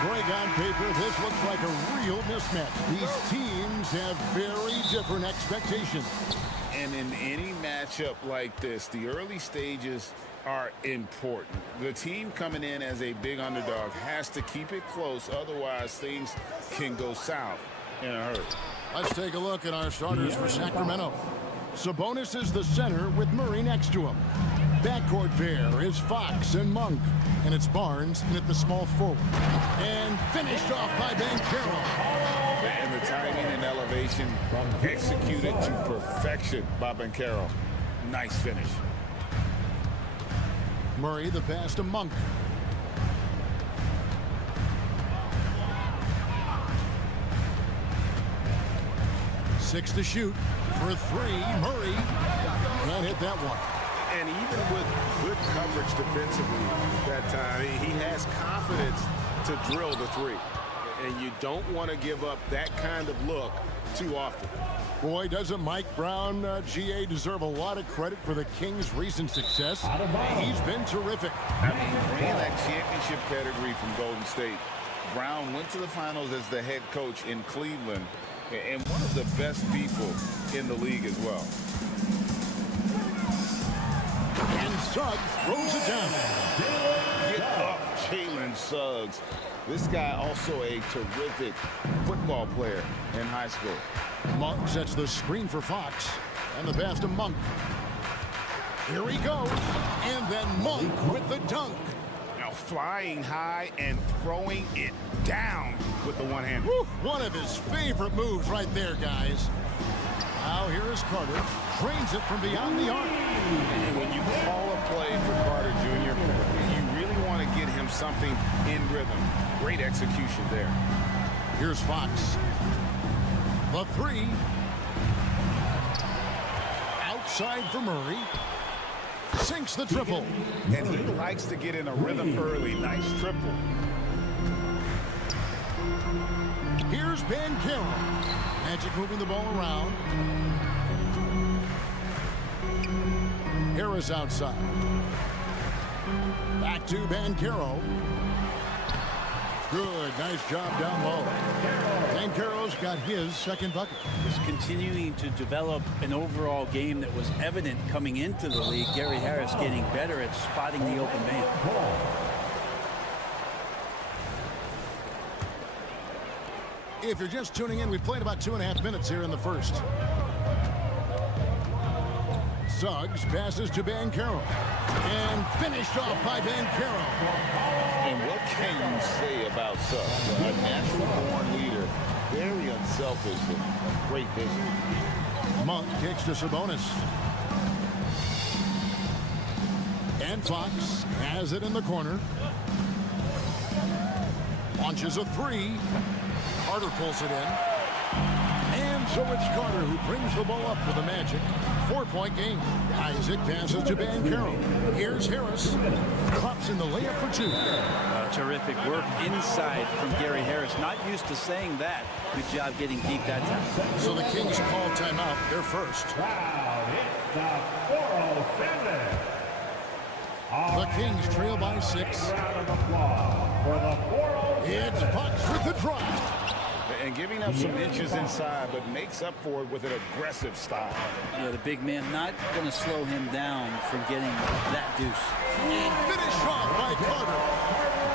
Greg, on paper, this looks like a real mismatch. These teams have very different expectations. And in any matchup like this, the early stages are important. The team coming in as a big underdog has to keep it close, otherwise things can go south in a hurry. Let's take a look at our starters for Sacramento. Sabonis is the center with Murray next to him. Backcourt pair is Fox and Monk. And it's Barnes in at the small forward. And finished off by Banchero. And the timing and elevation executed to perfection by Banchero. Nice finish. Murray the pass to Monk. Six to shoot for three. Murray can't hit that one. And even with good coverage defensively that time, he has confidence to drill the three. And you don't want to give up that kind of look too often. Boy, doesn't Mike Brown, GA, deserve a lot of credit for the Kings' recent success. He's been terrific. I mean, bringing that championship pedigree from Golden State. Brown went to the finals as the head coach in Cleveland and one of the best people in the league as well. And Suggs throws it down. Get up, Jalen Suggs. This guy also a terrific football player in high school. Monk sets the screen for Fox. And the pass to Monk. Here he goes. And then Monk with the dunk. Now flying high and throwing it down with the one hand. One of his favorite moves right there, guys. Now here is Carter. Trains it from beyond the arc. And when you call a play for Carter Jr., you really want to get him something in rhythm. Great execution there. Here's Fox. The three. Outside for Murray. Sinks the triple. And he likes to get in a rhythm early. Nice triple. Here's Banchero. Magic moving the ball around. Harris outside. Back to Banchero. Good, nice job down low. Banchero's got his second bucket. Just continuing to develop an overall game that was evident coming into the league. Gary Harris getting better at spotting the open man. If you're just tuning in, we played about 2.5 minutes here in the first. Suggs passes to Banchero. And finished off by Banchero. And what can you say about Suggs? A natural-born leader, very unselfish and great vision. Monk kicks to Sabonis. And Fox has it in the corner. Launches a three. Carter pulls it in. And so it's Carter who brings the ball up for the Magic. 4-point game. Isaac passes to Banchero. Here's Harris. Pops in the layup for two. Terrific work inside from Gary Harris. Not used to saying that. Good job getting deep that time. So the Kings call timeout. They're first. The Kings trail by 6. It's Fox with the drive. And giving up some inches inside, but makes up for it with an aggressive style. Yeah, the big man not going to slow him down from getting that deuce. And finished off by Carter.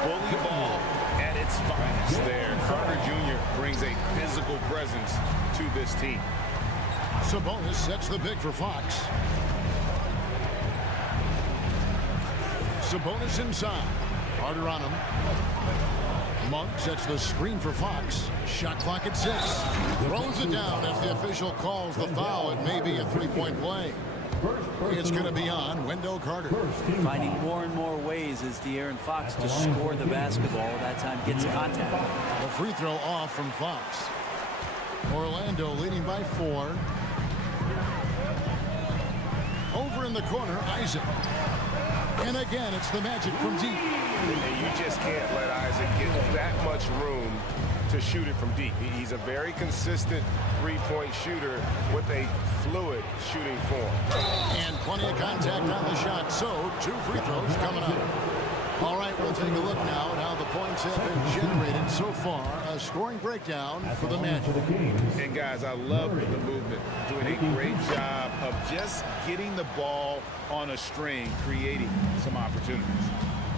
Bully ball at its finest there. Carter Jr. brings a physical presence to this team. Sabonis sets the pick for Fox. Sabonis inside. Carter on him. Monk sets the screen for Fox. Shot clock at 6. Throws it down as the official calls the foul. It may be a three-point play. It's going to be on Wendell Carter. Finding more and more ways as De'Aaron Fox to score the basketball. That time gets contact. The free throw off from Fox. Orlando leading by 4. Over in the corner, Isaac. And again, it's the Magic from deep. And you just can't let Isaac get that much room to shoot it from deep. He's a very consistent three-point shooter with a fluid shooting form. And plenty of contact on the shot, so 2 free throws coming up. All right, we'll take a look now at how the points have been generated so far. A scoring breakdown for the Magic. And guys, I love the movement. Doing a great job of just getting the ball on a string, creating some opportunities.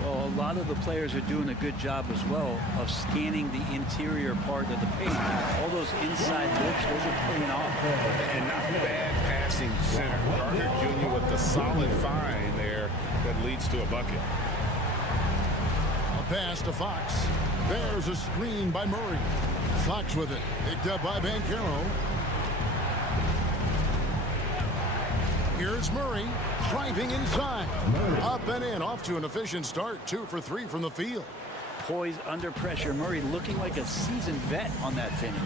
Well, a lot of the players are doing a good job as well of scanning the interior part of the paint. All those inside looks, those are paying off. And not bad passing center. Carter Jr. with the solid find there that leads to a bucket. A pass to Fox. There's a screen by Murray. Fox with it. Picked up by Banchero. Here's Murray driving inside. Up and in, off to an efficient start. 2 for 3 from the field. Poised under pressure. Murray looking like a seasoned vet on that finish.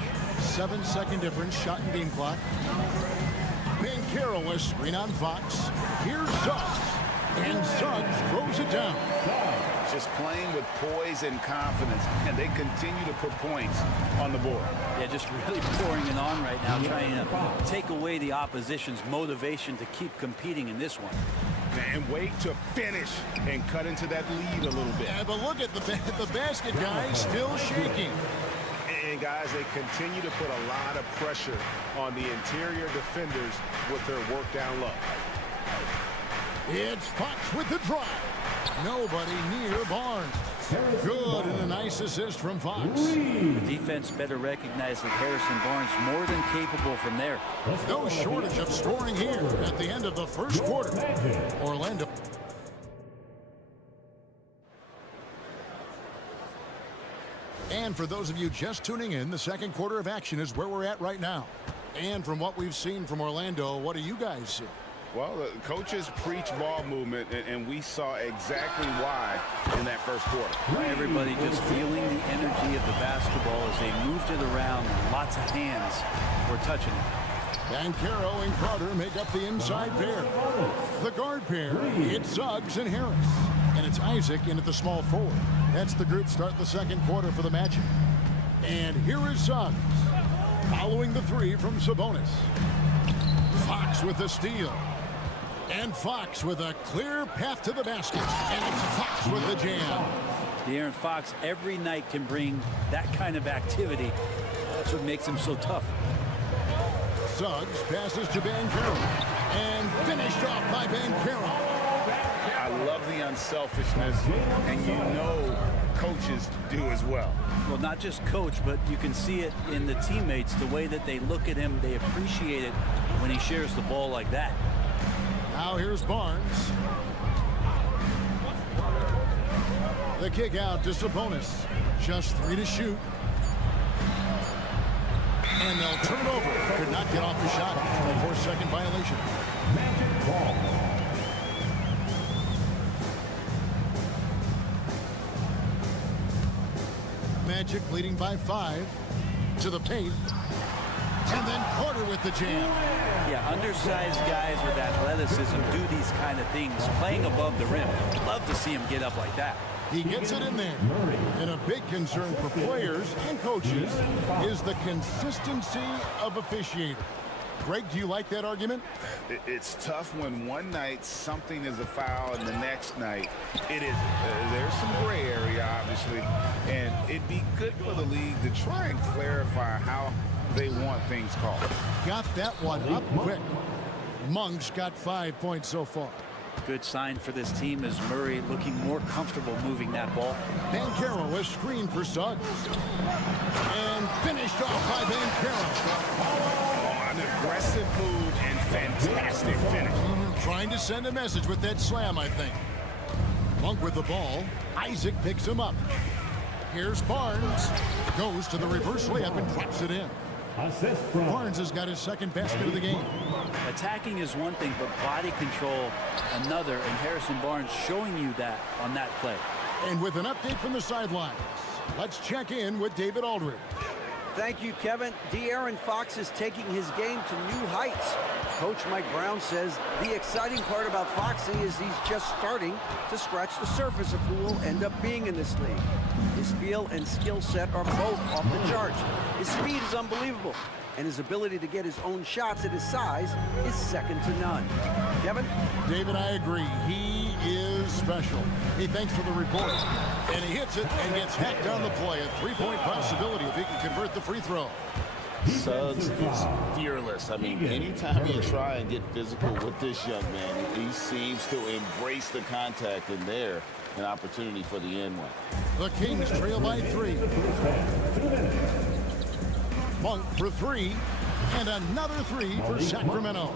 7-second difference, shot and game clock. Banchero, a screen on Fox. Here's Suggs. And Suggs throws it down. Just playing with poise and confidence, and they continue to put points on the board. Yeah, just really pouring it on right now, trying to take away the opposition's motivation to keep competing in this one. And wait to finish and cut into that lead a little bit. Yeah, but look at the basket, guys, still shaking. And guys, they continue to put a lot of pressure on the interior defenders with their work down low. It's Fox with the drive. Nobody near Barnes. Good, and a nice assist from Fox. The defense better recognize that Harrison Barnes more than capable from there. No shortage of scoring here at the end of the first quarter. Orlando. And for those of you just tuning in, the second quarter of action is where we're at right now. And from what we've seen from Orlando, what do you guys see? Well, the coaches preach ball movement, and we saw exactly why in that first quarter. Everybody just feeling the energy of the basketball as they moved it around. Lots of hands were touching it. Banchero and Carter make up the inside pair. The guard pair, it's Suggs and Harris. And it's Isaac in at the small forward. That's the group start the second quarter for the Magic. And here is Suggs, following the 3 from Sabonis. Fox with the steal. And Fox with a clear path to the basket. And it's Fox with the jam. De'Aaron Fox every night can bring that kind of activity. That's what makes him so tough. Suggs passes to Banchero. And finished off by Banchero. I love the unselfishness, and you know coaches do as well. Well, not just coach, but you can see it in the teammates, the way that they look at him. They appreciate it when he shares the ball like that. Now here's Barnes. The kick out to Sabonis. Just 3 to shoot. And they'll turn it over. Could not get off the shot. 4-second violation. Magic ball. Magic leading by 5 to the paint. And then Carter with the jam. Yeah, undersized guys with athleticism do these kind of things, playing above the rim. Love to see him get up like that. He gets it in there. And a big concern for players and coaches is the consistency of officiating. Greg, do you like that argument? It's tough when one night something is a foul and the next night it isn't. There's some gray area, obviously, and it'd be good for the league to try and clarify how they want things called. Got that one up quick. Monk's got 5 points so far. Good sign for this team is Murray looking more comfortable moving that ball. Banchero was screened for Suggs. And finished off by Banchero. An aggressive move Trying to send a message with that slam, I think. Monk with the ball. Isaac picks him up. Here's Barnes. Goes to the reverse layup and drops it in. Barnes has got his second basket of the game. Attacking is one thing, but body control another, and Harrison Barnes showing you that on that play. And with an update from the sidelines, let's check in with David Aldridge. Thank you, Kevin. De'Aaron Fox is taking his game to new heights. Coach Mike Brown says the exciting part about Foxy is he's just starting to scratch the surface of who will end up being in this league. His feel and skill set are both off the charts. His speed is unbelievable, and his ability to get his own shots at his size is second to none. Kevin? David, I agree. He is special. Hey, thanks for the report. And he hits it and gets hacked on the play. A three-point possibility if he can convert the free throw. Suggs is fearless. I mean, anytime you try and get physical with this young man, he seems to embrace the contact, and there, an opportunity for the end one. The Kings trail by 3. Monk for 3, and another 3 for Sacramento.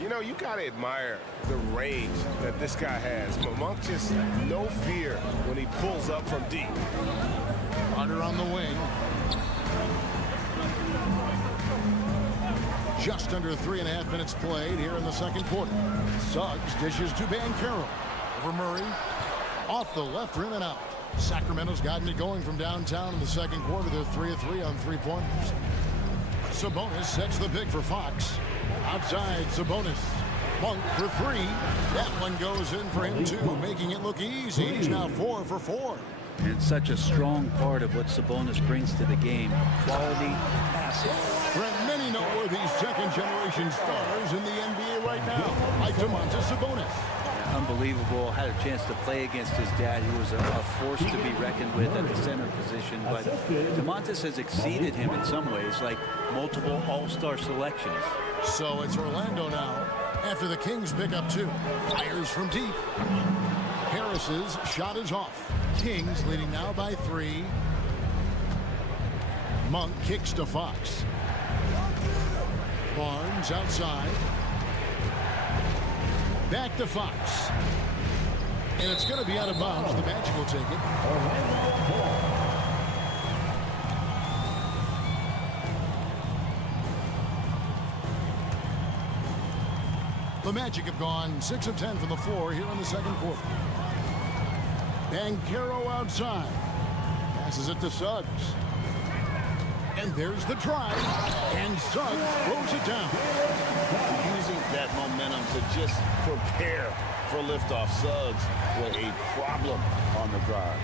You know, you got to admire the range that this guy has. Monk just no fear when he pulls up from deep. Carter on the wing. Just under 3.5 minutes played here in the second quarter. Suggs dishes to Banchero. Over Murray. Off the left rim and out. Sacramento's gotten it going from downtown in the second quarter. They're 3 of 3 on three-pointers. Sabonis sets the pick for Fox. Outside, Sabonis. Monk for 3. That one goes in for him, too, making it look easy. He's now 4 for 4. And it's such a strong part of what Sabonis brings to the game. Quality passing. Brent, many noteworthy second-generation stars in the NBA right now, like Domantas Sabonis. Unbelievable. Had a chance to play against his dad. He was a force to be reckoned with at the center position. But Domantas has exceeded him in some ways, like multiple all-star selections. So it's Orlando now. After the Kings pick up 2. Fires from deep. Harris's shot is off. Kings leading now by 3. Monk kicks to Fox. Barnes outside. Back to Fox. And it's going to be out of bounds. The Magic will take it. The Magic have gone 6 of 10 from the floor here in the second quarter. Banchero outside. Passes it to Suggs. And there's the drive. And Suggs throws it down. Using that momentum to just prepare for liftoff. Suggs with a problem on the drive.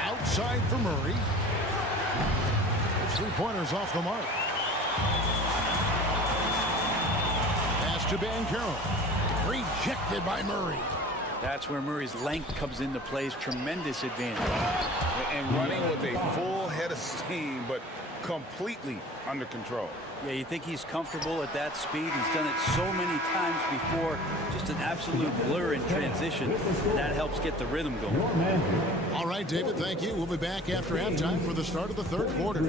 Outside for Murray. The three-pointers off the mark. Pass to Banchero. Rejected by Murray. That's where Murray's length comes into play. Tremendous advantage. And running with a full head of steam, but completely under control. Yeah, you think he's comfortable at that speed. He's done it so many times before. Just an absolute blur in transition. And that helps get the rhythm going. All right, David, thank you. We'll be back after halftime for the start of the third quarter.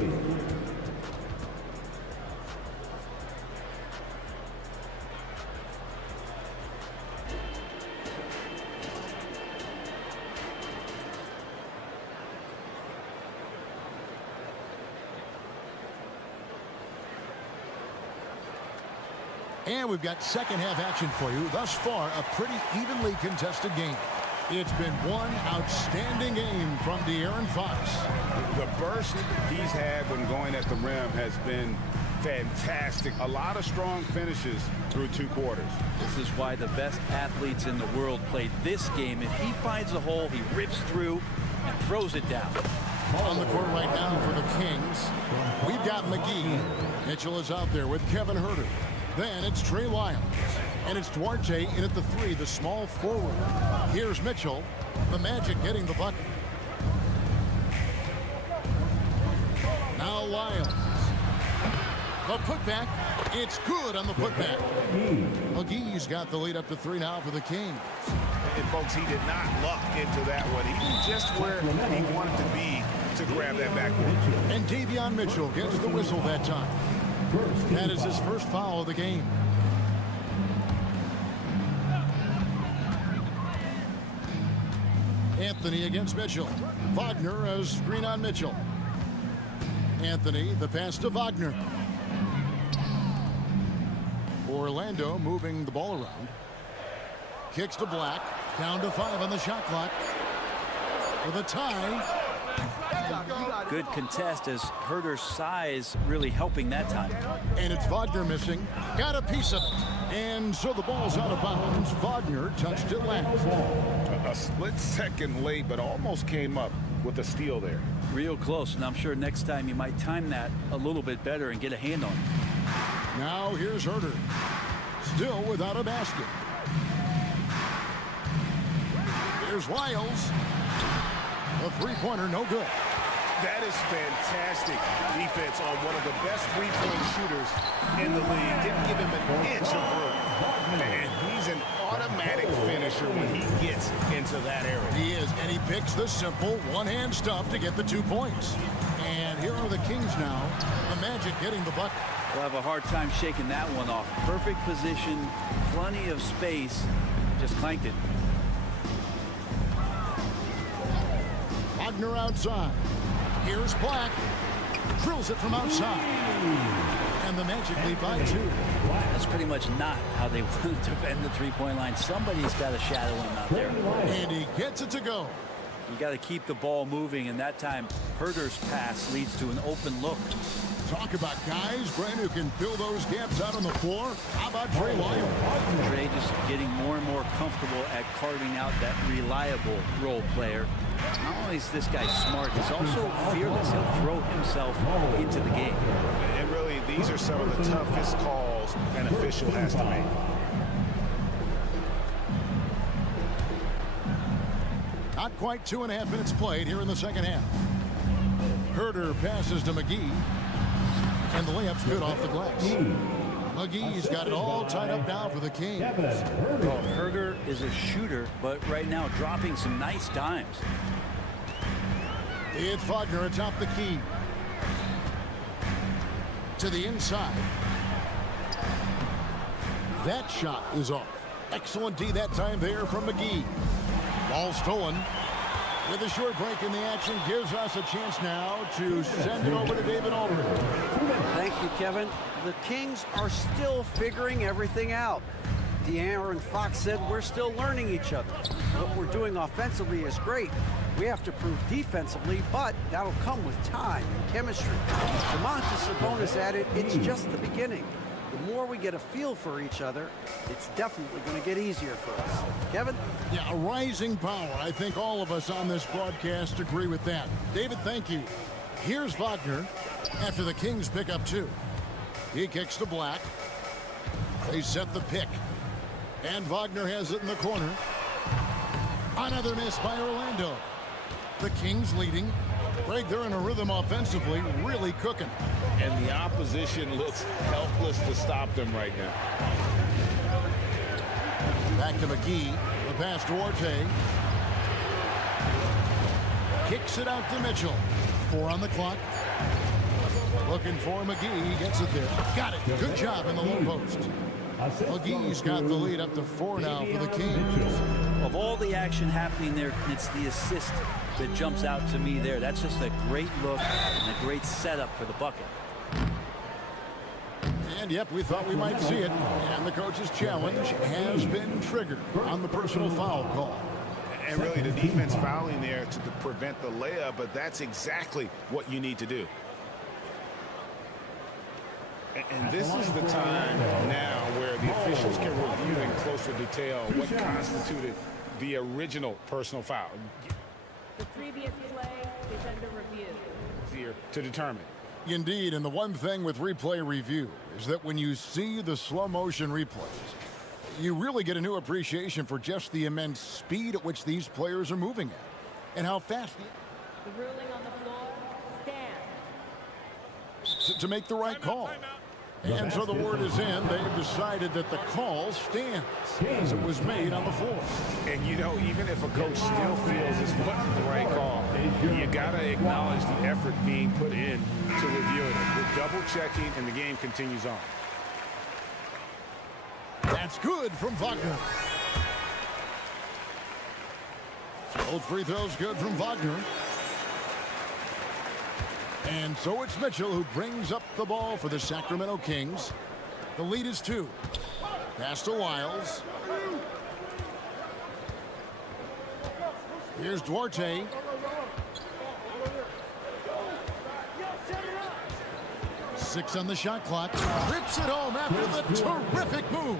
And we've got second half action for you. Thus far, a pretty evenly contested game. It's been one outstanding game from De'Aaron Fox. The burst he's had when going at the rim has been fantastic. A lot of strong finishes through 2 quarters. This is why the best athletes in the world play this game. If he finds a hole, he rips through and throws it down. On the court right now for the Kings, we've got McGee. Mitchell is out there with Kevin Huerter. Then it's Trey Lyles. And it's Duarte in at the 3, the small forward. Here's Mitchell. The Magic getting the bucket. Now Lyles. The putback. It's good on the putback. McGee's got the lead up to 3 now for the Kings. And folks, he did not luck into that one. He knew just where he wanted to be to grab that backboard. And Davion Mitchell gets the whistle that time. That is his first foul of the game. Anthony against Mitchell. Wagner as screen on Mitchell. Anthony, the pass to Wagner. Orlando moving the ball around. Kicks to Black. Down to 5 on the shot clock. With a tie. Good contest as Herder's size really helping that time. And it's Wagner missing. Got a piece of it. And so the ball's out of bounds. Wagner touched it last. A split second late, but almost came up with a steal there. Real close, and I'm sure next time you might time that a little bit better and get a hand on it. Now here's Herder. Still without a basket. Here's Lyles. A three-pointer, no good. That is fantastic defense on one of the best three-point shooters in the league. Didn't give him an inch of room. And he's an automatic finisher when he gets into that area. He is, and he picks the simple one-hand stuff to get the 2 points. And here are the Kings now. The Magic getting the bucket. We'll have a hard time shaking that one off. Perfect position, plenty of space, just clanked it. Wagner outside. Here's Black. Drills it from outside. And the Magic lead by 2. That's pretty much not how they want to defend the three-point line. Somebody's got to shadow him out there. And he gets it to go. You got to keep the ball moving, and that time Herder's pass leads to an open look. Talk about guys, Brent, who can fill those gaps out on the floor. How about Trey Lyles? Trey just getting more and more comfortable at carving out that reliable role player. Not only is this guy smart, he's also fearless. He'll throw himself into the game. And really, these are some of the toughest calls an official has to make. Not quite 2.5 minutes played here in the second half. Herder passes to McGee. And the layup's good off the glass. McGee's got it all tied up now for the Kings. Well, Herder is a shooter, but right now dropping some nice dimes. It's Wagner atop the key. To the inside. That shot is off. Excellent D that time there from McGee. Ball stolen. With a short break in the action, gives us a chance now to send it over to David Aldridge. Thank you, Kevin. The Kings are still figuring everything out. De'Aaron Fox said we're still learning each other. What we're doing offensively is great. We have to prove defensively, but that'll come with time and chemistry. Domantas Sabonis added, it's just the beginning. The more we get a feel for each other, it's definitely going to get easier for us. Kevin? Yeah, a rising power. I think all of us on this broadcast agree with that. David, thank you. Here's Wagner after the Kings pick up 2. He kicks to Black. They set the pick. And Wagner has it in the corner. Another miss by Orlando. The Kings leading. Greg, they're in a rhythm offensively, really cooking. And the opposition looks helpless to stop them right now. Back to McGee. The pass to Orte. Kicks it out to Mitchell. 4 on the clock. Looking for McGee. He gets it there. Got it. Good job in the low post. McGee's got the lead up to 4 now for the Kings. Of all the action happening there, it's the assist that jumps out to me there. That's just a great look and a great setup for the bucket. And yep, we thought we might see it. And the coach's challenge has been triggered on the personal foul call. And really, the defense fouling there to prevent the layup, but that's exactly what you need to do. And this is the time now where the officials can review in closer detail what constituted the original personal foul. The previous play is under review. Here to determine. Indeed, and the one thing with replay review is that when you see the slow motion replays, you really get a new appreciation for just the immense speed at which these players are moving at and how fast The ruling on the floor stands. to make the right call. And so the word is in. They've decided that the call stands as it was made on the floor. And, you know, even if a coach still feels this wasn't the right call, you got to acknowledge the effort being put in to reviewing it. We're double-checking, and the game continues on. That's good from Wagner. Both free throws good from Wagner. And so it's Mitchell who brings up the ball for the Sacramento Kings. The lead is 2. Pass to Wiles. Here's Duarte. Six on the shot clock. Rips it home after the terrific move.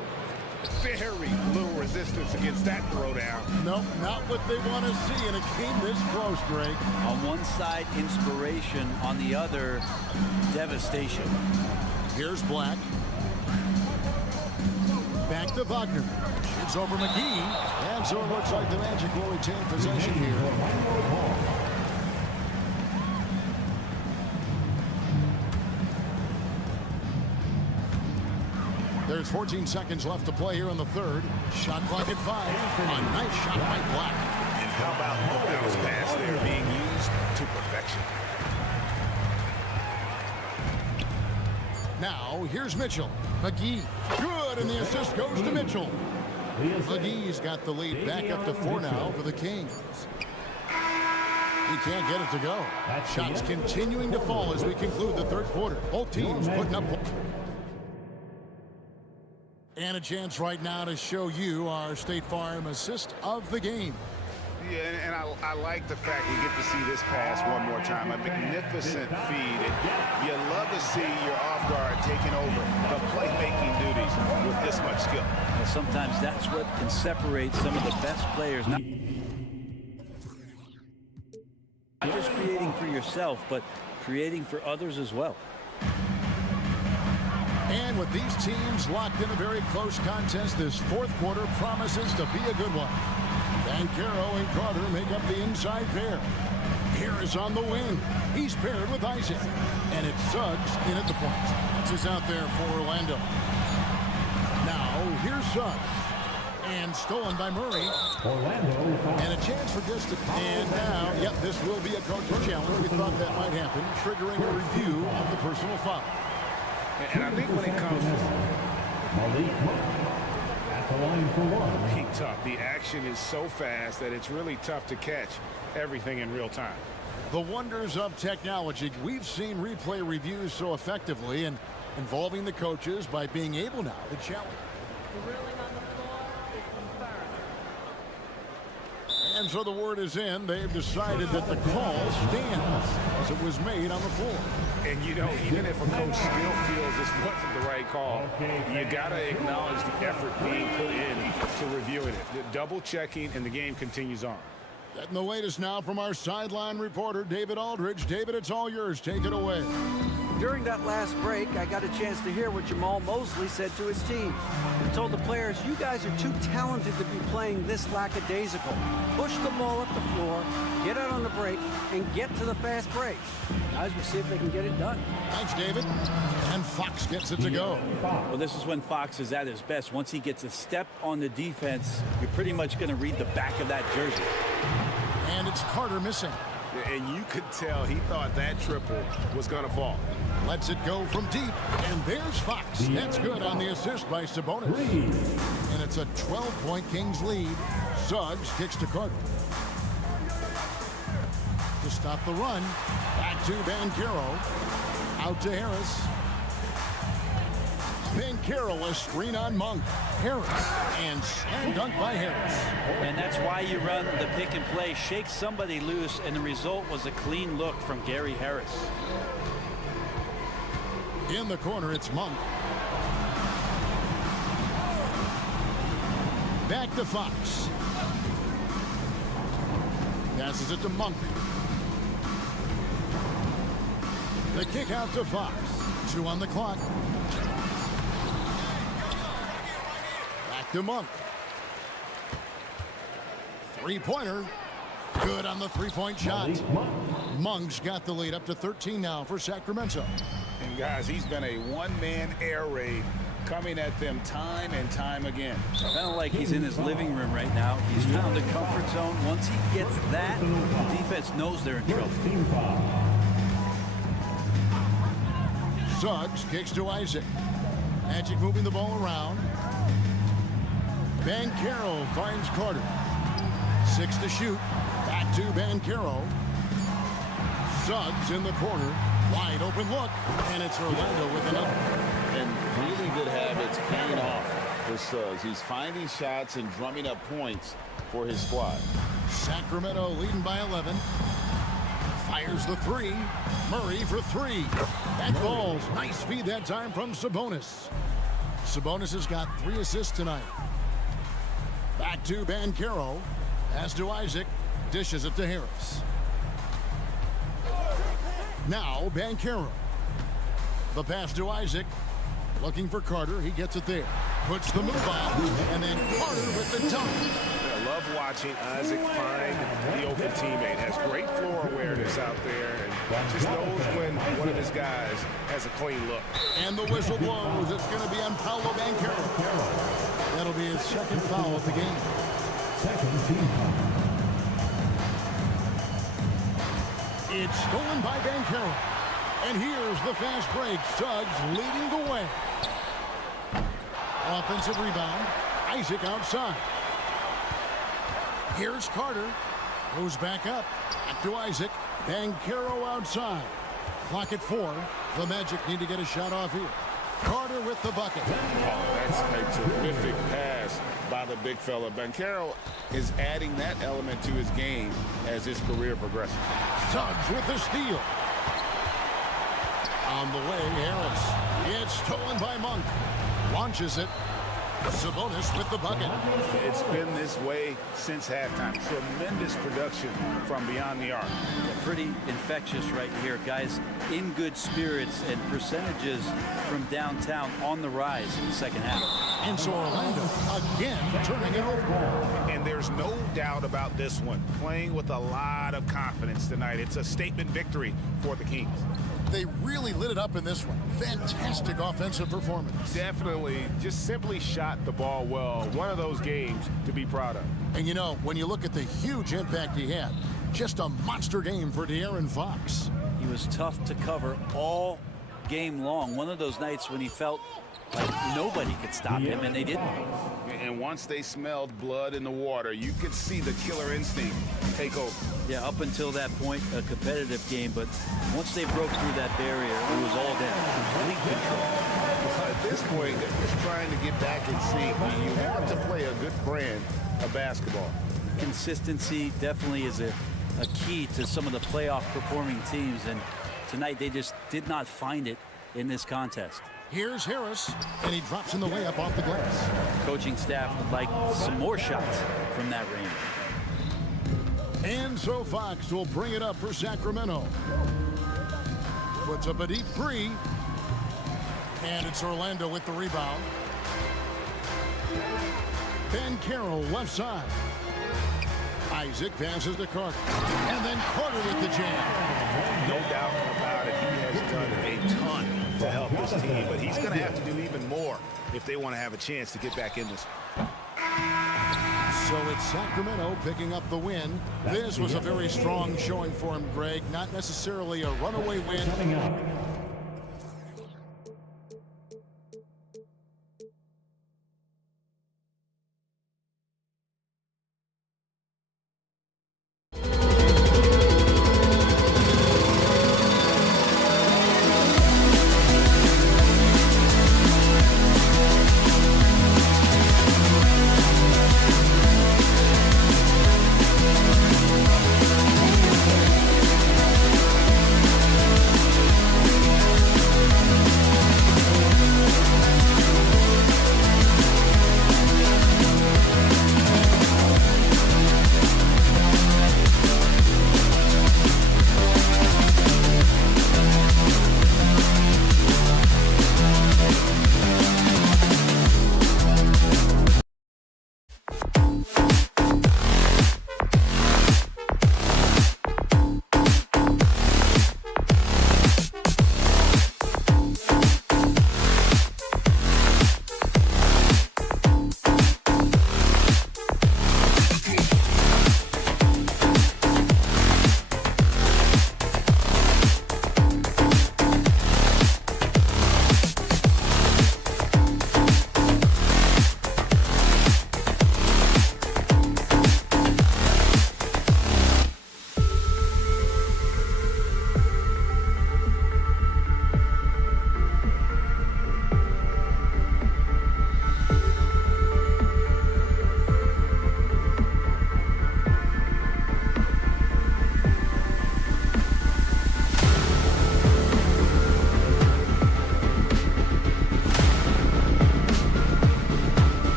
Very little resistance against that throwdown. Nope, not what they want to see in a game this close, Greg. On one side, inspiration. On the other, devastation. Here's Black. Back to Wagner. It's over McGee. And so it looks like the Magic will retain possession here. There's 14 seconds left to play here in the third. Shot clock at 5. A nice shot by Black. And how about the bounce pass there being used to perfection? Now, here's Mitchell. McGee. Good, and the assist goes to Mitchell. McGee's got the lead back up to 4 now for the Kings. He can't get it to go. Shots continuing to fall as we conclude the third quarter. Both teams putting up. And a chance right now to show you our State Farm assist of the game. Yeah, and I like the fact we get to see this pass one more time. A magnificent feed. And you love to see your off guard taking over the playmaking duties with this much skill. Well, sometimes that's what can separate some of the best players. Not just creating for yourself, but creating for others as well. And with these teams locked in a very close contest, this fourth quarter promises to be a good one. Banchero and Carter make up the inside pair. Harris on the wing. He's paired with Isaac. And it's Suggs in at the point. That's us out there for Orlando. Now, here's Suggs. And stolen by Murray. And a chance for distance. And now, yep, this will be a coaching challenge. We thought that might happen, triggering a review of the personal foul. And I think when it comes to at the line for 1. being tough, the action is so fast that it's really tough to catch everything in real time. The wonders of technology. We've seen replay reviews so effectively and involving the coaches by being able now to challenge. The ruling on the floor is confirmed. And so the word is in. They've decided that the call stands as it was made on the floor. And, you know, even if a coach still feels this wasn't the right call, you got to acknowledge the effort being put in to reviewing it. The double checking, and the game continues on. Getting the latest now from our sideline reporter, David Aldridge. David, it's all yours. Take it away. During that last break, I got a chance to hear what Jamal Mosley said to his team. He told the players, you guys are too talented to be playing this lackadaisical. Push the ball up the floor, get out on the break, and get to the fast break. Guys will see if they can get it done. Thanks, David. And Fox gets it to go. Well, this is when Fox is at his best. Once he gets a step on the defense, you're pretty much going to read the back of that jersey. And it's Carter missing. And you could tell he thought that triple was going to fall. Lets it go from deep. And there's Fox. That's good on the assist by Sabonis. And it's a 12-point Kings lead. Suggs kicks to Carter. To stop the run. Back to Banchero. Out to Harris. Banchero, a screen on Monk. Harris. And slam dunk by Harris. And that's why you run the pick and play. Shake somebody loose, and the result was a clean look from Gary Harris. In the corner, it's Monk. Back to Fox. Passes it to Monk. The kick out to Fox. 2 on the clock. Back to Monk. Three-pointer. Good on the three-point shot. Monk's got the lead up to 13 now for Sacramento. And guys, he's been a one-man air raid coming at them time and time again. Kind of like he's in his living room right now. He's found a comfort zone. Once he gets that, the defense knows they're in trouble. Suggs kicks to Isaac. Magic moving the ball around. Banchero finds Carter. 6 to shoot. Back to Banchero. Suggs in the corner. Wide open look. And it's Orlando with another. And really good habits paying off for Suggs. He's finding shots and drumming up points for his squad. Sacramento leading by 11. Fires the three. Murray for three. That falls. Nice feed that time from Sabonis. Sabonis has got 3 assists tonight. Back to Banchero. Pass to Isaac. Dishes it to Harris. Now Banchero. The pass to Isaac. Looking for Carter. He gets it there. Puts the move on. And then Carter with the dunk. I love watching Isaac find the open teammate. Has great floor awareness out there and just knows when one of his guys has a clean look. And the whistle blows. It's going to be on Paolo Banchero. That'll be his second foul of the game. Second team foul. It's stolen by Banchero. And here's the fast break. Suggs leading the way. Offensive rebound. Isaac outside. Here's Carter. Goes back up. Back to Isaac. Banchero outside. Clock at 4. The Magic need to get a shot off here. Carter with the bucket. Oh, that's a terrific pass by the big fella. Banchero is adding that element to his game as his career progresses. Suggs with the steal. On the way, Harris. It's stolen by Monk. Launches it. Sabonis with the bucket. It's been this way since halftime. Tremendous production from beyond the arc. Pretty infectious right here. Guys in good spirits and percentages from downtown on the rise in the second half. And so Orlando again turning it over. And there's no doubt about this one. Playing with a lot of confidence tonight. It's a statement victory for the Kings. They really lit it up in this one. Fantastic offensive performance. Definitely just simply shot the ball well. One of those games to be proud of. And you know, when you look at the huge impact he had, just a monster game for De'Aaron Fox. He was tough to cover all game long. One of those nights when he felt like nobody could stop him, and they didn't. And once they smelled blood in the water, you could see the killer instinct take over. Yeah, up until that point, a competitive game, but once they broke through that barrier, it was all down. Complete control. At this point, they're just trying to get back in sync. You want to play a good brand of basketball. Consistency definitely is a key to some of the playoff performing teams, and tonight they just did not find it in this contest. Here's Harris, and he drops in the layup off the glass. Coaching staff would like some more shots from that range. And so Fox will bring it up for Sacramento. Puts up a deep three. And it's Orlando with the rebound. Banchero left side. Isaac passes to Carter. And then Carter with the jam. No doubt about it. He has done a ton to help this team, but he's going to have to do even more if they want to have a chance to get back in this. So it's Sacramento picking up the win. This was a very strong showing for him, Greg. Not necessarily a runaway win. Coming up.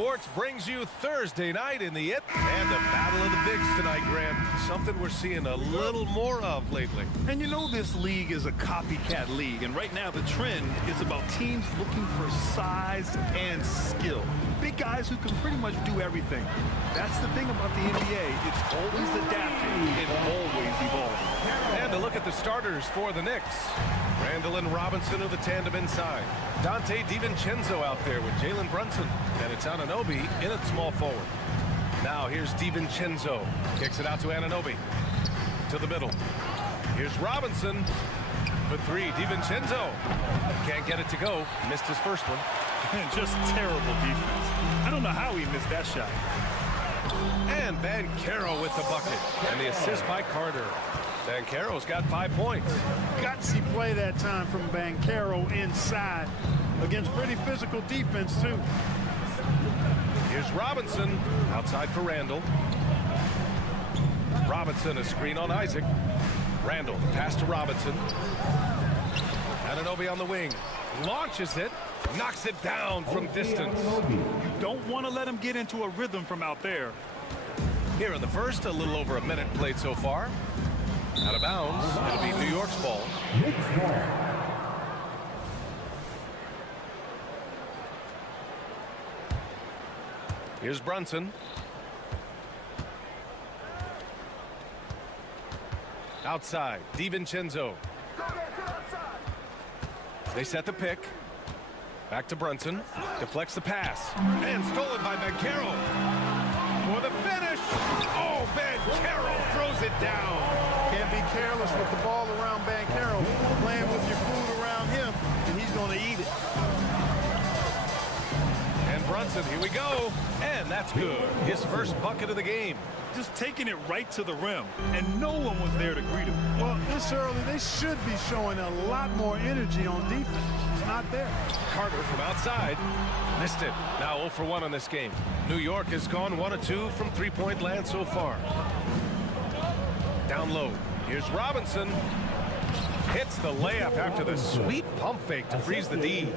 Sports brings you Thursday night in the and the Battle of the Bigs tonight, Grant. Something we're seeing a little more of lately. And you know this league is a copycat league, and right now the trend is about teams looking for size and skill. Big guys who can pretty much do everything. That's the thing about the NBA. It's always adapting and always evolving. And a look at the starters for the Knicks. Randall and Robinson are the tandem inside. Dante DiVincenzo out there with Jalen Brunson. And it's Anunoby in at small forward. Now here's DiVincenzo. Kicks it out to Anunoby. To the middle. Here's Robinson for three. DiVincenzo can't get it to go. Missed his first one. Just terrible defense. I don't know how he missed that shot. And Banchero with the bucket. And the assist by Carter. Banchero's got 5 points. Gutsy play that time from Banchero inside against pretty physical defense, too. Here's Robinson outside for Randall. Robinson, a screen on Isaac. Randall, pass to Robinson. Anunoby on the wing. Launches it. Knocks it down from distance. You don't want to let him get into a rhythm from out there. Here in the first, a little over a minute played so far. Out of bounds. It'll be New York's ball. Here's Brunson. Outside, DiVincenzo. They set the pick. Back to Brunson. Deflects the pass. And stolen by Banchero. For the finish. Oh, Banchero throws it down. Can't be careless with the ball around Banchero. Playing with your food around him, and he's going to eat it. And Brunson, here we go. And that's good. His first bucket of the game. Just taking it right to the rim, and no one was there to greet him. Well, this early, they should be showing a lot more energy on defense. It's not there. Carter from outside. Missed it. Now 0 for 1 on this game. New York has gone 1 of 2 from three-point land so far. Down low. Here's Robinson. Hits the layup after the sweet pump fake to freeze the D.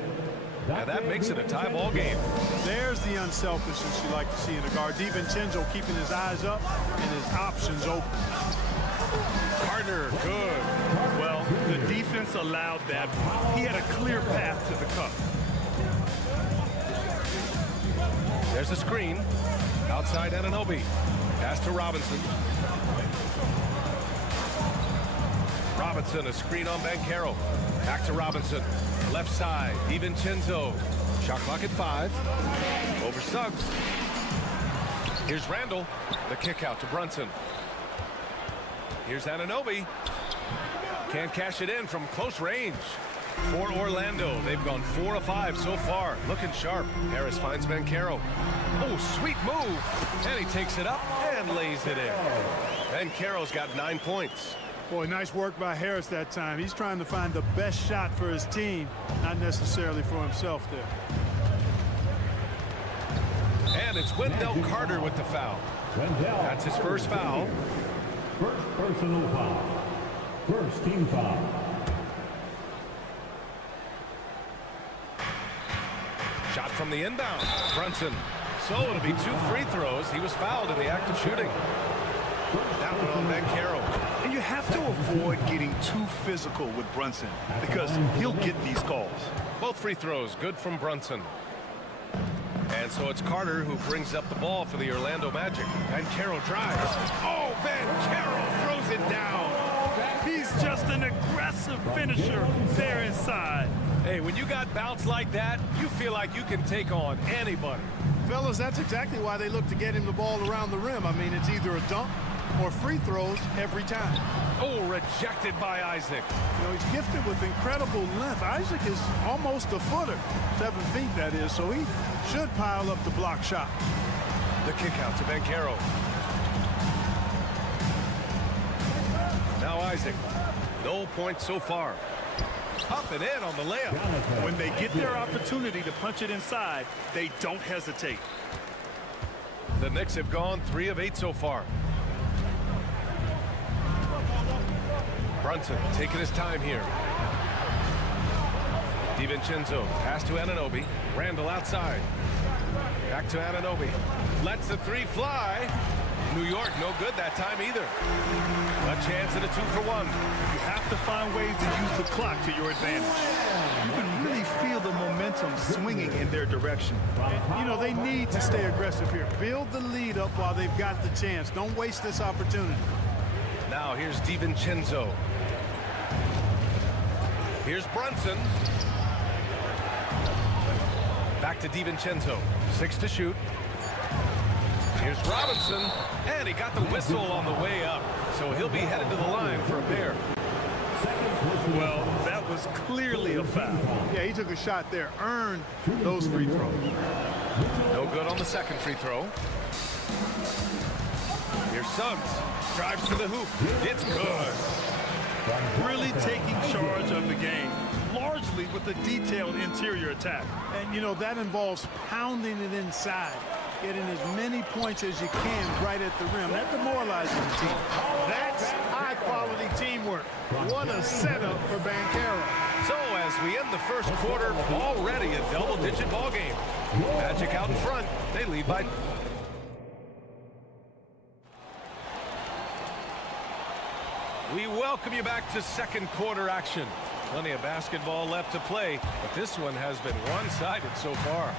And that makes it a tie ball game. There's the unselfishness you like to see in a guard. DiVincenzo keeping his eyes up and his options open. Carter, good. Well, the defense allowed that one. He had a clear path to the cup. There's a screen. Outside Anunoby. Pass to Robinson. Robinson, a screen on Banchero. Back to Robinson. Left side, DiVincenzo. Shot clock at 5. Over Suggs. Here's Randall. The kick out to Brunson. Here's Anunoby. Can't cash it in from close range. For Orlando, they've gone 4 of 5 so far. Looking sharp. Harris finds Banchero. Oh, sweet move. And he takes it up and lays it in. Banchero's got 9 points. Boy, nice work by Harris that time. He's trying to find the best shot for his team, not necessarily for himself there. And it's Wendell Carter with the foul. That's his first foul. First personal foul. First team foul. Shot from the inbound. Brunson. So it'll be 2 free throws. He was fouled in the act of shooting. That one on Banchero. And you have to avoid getting too physical with Brunson because he'll get these calls. Both free throws good from Brunson. And so it's Carter who brings up the ball for the Orlando Magic. Banchero drives. Oh, Banchero throws it down. He's just an aggressive finisher there inside. Hey, when you got bounce like that, you feel like you can take on anybody. Fellas, that's exactly why they look to get him the ball around the rim. I mean, it's either a dunk or free throws every time. Oh, rejected by Isaac. You know, he's gifted with incredible length. Isaac is almost a footer, 7 feet that is, so he should pile up the block shot. The kick out to Banchero. Now Isaac. No points so far. Up and in on the layup. When they get their opportunity to punch it inside, they don't hesitate. The Knicks have gone 3 of 8 so far. Brunson taking his time here. DiVincenzo pass to Anunoby. Randall outside. Back to Anunoby. Lets the three fly. New York, no good that time either. A chance at a 2-for-1. You have to find ways to use the clock to your advantage. You can really feel the momentum swinging in their direction. And, you know, they need to stay aggressive here. Build the lead up while they've got the chance. Don't waste this opportunity. Now here's DiVincenzo. Here's Brunson. Back to DiVincenzo. 6 to shoot. Here's Robinson, and he got the whistle on the way up, so he'll be headed to the line for a pair. Well, that was clearly a foul. Yeah, he took a shot there, earned those free throws. No good on the second free throw. Here's Suggs, drives to the hoop. It's good. Really taking charge of the game, largely with a detailed interior attack. And, you know, that involves pounding it inside, getting as many points as you can right at the rim. That demoralizes the team. That's high-quality teamwork. What a setup for Banchero. So as we end the first quarter, already a double-digit ball game. Magic out in front. They lead by... We welcome you back to second quarter action. Plenty of basketball left to play, but this one has been one-sided so far.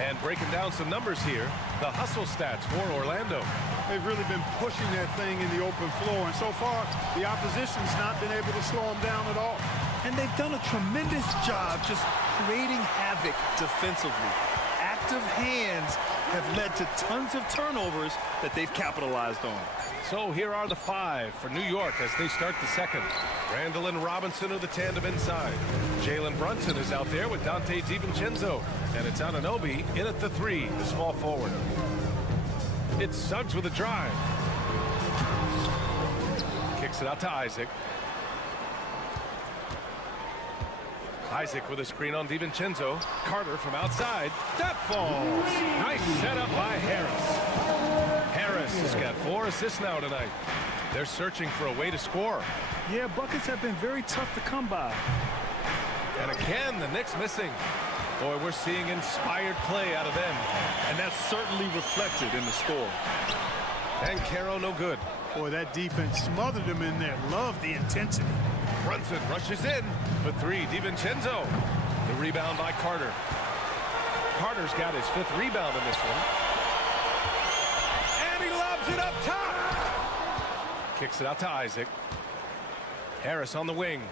And breaking down some numbers here, the hustle stats for Orlando. They've really been pushing that thing in the open floor, and so far, the opposition's not been able to slow them down at all. And they've done a tremendous job just creating havoc defensively. Active hands have led to tons of turnovers that they've capitalized on. So here are the 5 for New York as they start the second. Randall and Robinson are the tandem inside. Jalen Brunson is out there with Dante DiVincenzo. And it's Anunoby in at the 3, the small forward. It's Suggs with a drive. Kicks it out to Isaac. Isaac with a screen on DiVincenzo. Carter from outside. That falls. Nice setup by Harris. Harris has got 4 assists now tonight. They're searching for a way to score. Yeah, buckets have been very tough to come by. And again, the Knicks missing. Boy, we're seeing inspired play out of them. And that's certainly reflected in the score. And Caro no good. Boy, that defense smothered him in there. Love the intensity. Brunson rushes in for 3. DiVincenzo. The rebound by Carter. Carter's got his 5th rebound in this one. And he lobs it up top. Kicks it out to Isaac. Harris on the wing.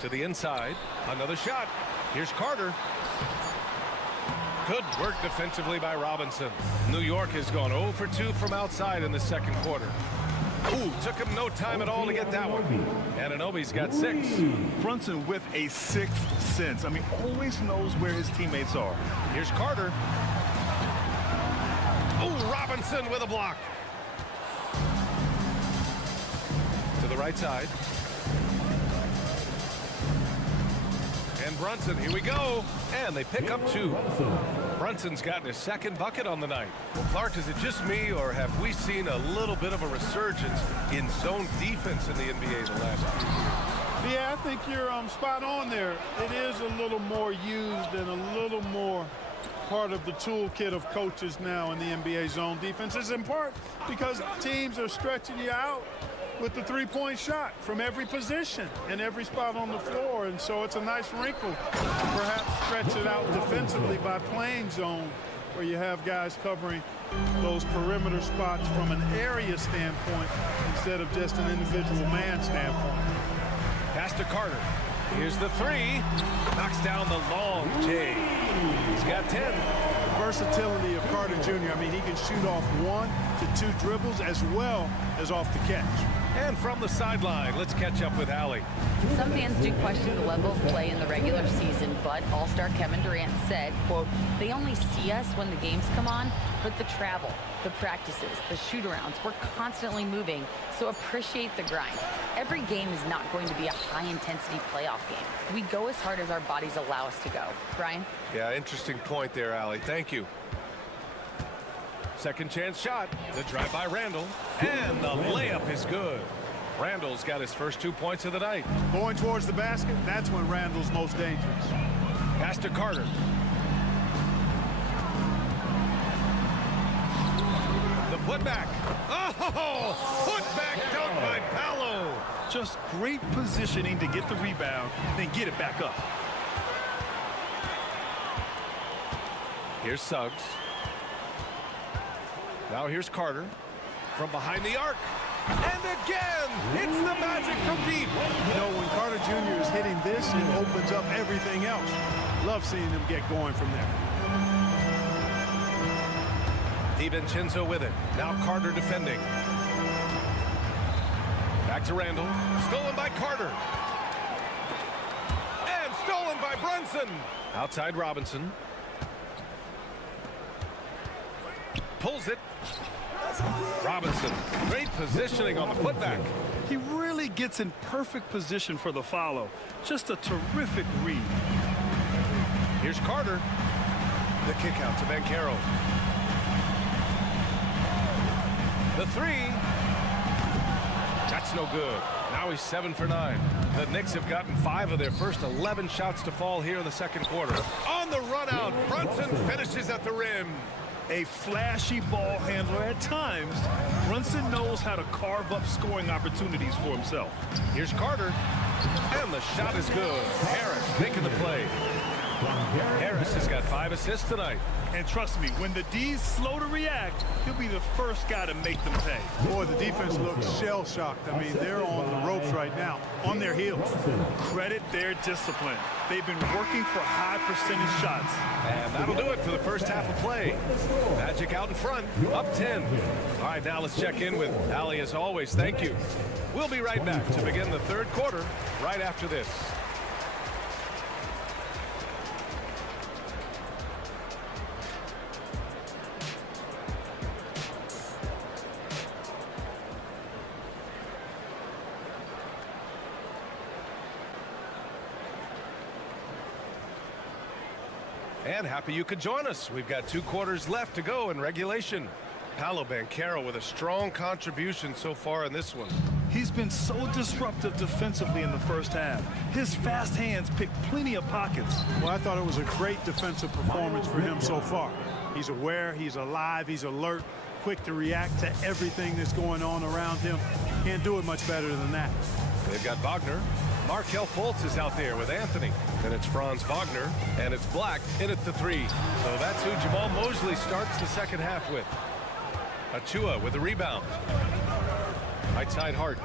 To the inside. Another shot. Here's Carter. Good work defensively by Robinson. New York has gone 0 for 2 from outside in the second quarter. Ooh, took him no time at all to get that one. Anunoby's got 6. Brunson with a 6th sense. I mean, always knows where his teammates are. Here's Carter. Ooh, Robinson with a block. To the right side. And Brunson, here we go. And they pick up 2. Brunson's gotten his 2nd bucket on the night. Well, Clark, is it just me, or have we seen a little bit of a resurgence in zone defense in the NBA the last few years? Yeah, I think you're spot on there. It is a little more used and a little more part of the toolkit of coaches now in the NBA zone defense. Is in part because teams are stretching you out with the three-point shot from every position and every spot on the floor. And so it's a nice wrinkle to perhaps stretch it out defensively by playing zone, where you have guys covering those perimeter spots from an area standpoint instead of just an individual man standpoint. Pass to Carter. Here's the 3. Knocks down the long J. He's got 10. The versatility of Carter Jr. I mean, he can shoot off 1 to 2 dribbles as well as off the catch. And from the sideline, let's catch up with Allie. Some fans do question the level of play in the regular season, but All-Star Kevin Durant said, quote, "They only see us when the games come on, but the travel, the practices, the shoot-arounds, we're constantly moving, so appreciate the grind. Every game is not going to be a high-intensity playoff game. We go as hard as our bodies allow us to go." Brian? Yeah, interesting point there, Allie. Thank you. Second chance shot. The drive by Randall. And the layup is good. Randall's got his first 2 points of the night. Going towards the basket, that's when Randall's most dangerous. Pass to Carter. The putback. Oh, putback dunk by Paolo. Just great positioning to get the rebound, then get it back up. Here's Suggs. Now here's Carter from behind the arc. And again, it's the Magic from deep. You know, when Carter Jr. is hitting this, it opens up everything else. Love seeing him get going from there. DiVincenzo with it. Now Carter defending. Back to Randall. Stolen by Carter. And stolen by Brunson. Outside Robinson. Pulls it. Robinson, great positioning on the putback. He really gets in perfect position for the follow. Just a terrific read. Here's Carter. The kick out to Banchero. The three. That's no good. Now he's 7 for 9. The Knicks have gotten 5 of their first 11 shots to fall here in the second quarter. On the run out, Brunson finishes at the rim. A flashy ball handler at times, Brunson knows how to carve up scoring opportunities for himself. Here's Carter, and the shot is good. Harris making the play. Harris has got 5 assists tonight. And trust me, when the D's slow to react, he'll be the first guy to make them pay. Boy, the defense looks shell-shocked. I mean, they're on the ropes right now, on their heels. Credit their discipline. They've been working for high percentage shots. And that'll do it for the first half of play. Magic out in front, up 10. All right, now let's check in with Ali as always. Thank you. We'll be right back to begin the third quarter right after this. And happy you could join us. We've got 2 quarters left to go in regulation. Paolo Banchero with a strong contribution so far in this one. He's been so disruptive defensively in the first half. His fast hands pick plenty of pockets. Well, I thought it was a great defensive performance for him so far. He's aware, he's alive, he's alert, quick to react to everything that's going on around him. Can't do it much better than that. They've got Wagner. Markelle Fultz is out there with Anthony. Then it's Franz Wagner, and it's Black in at the 3. So that's who Jamal Mosley starts the second half with. Achua with the rebound. Right side Hart.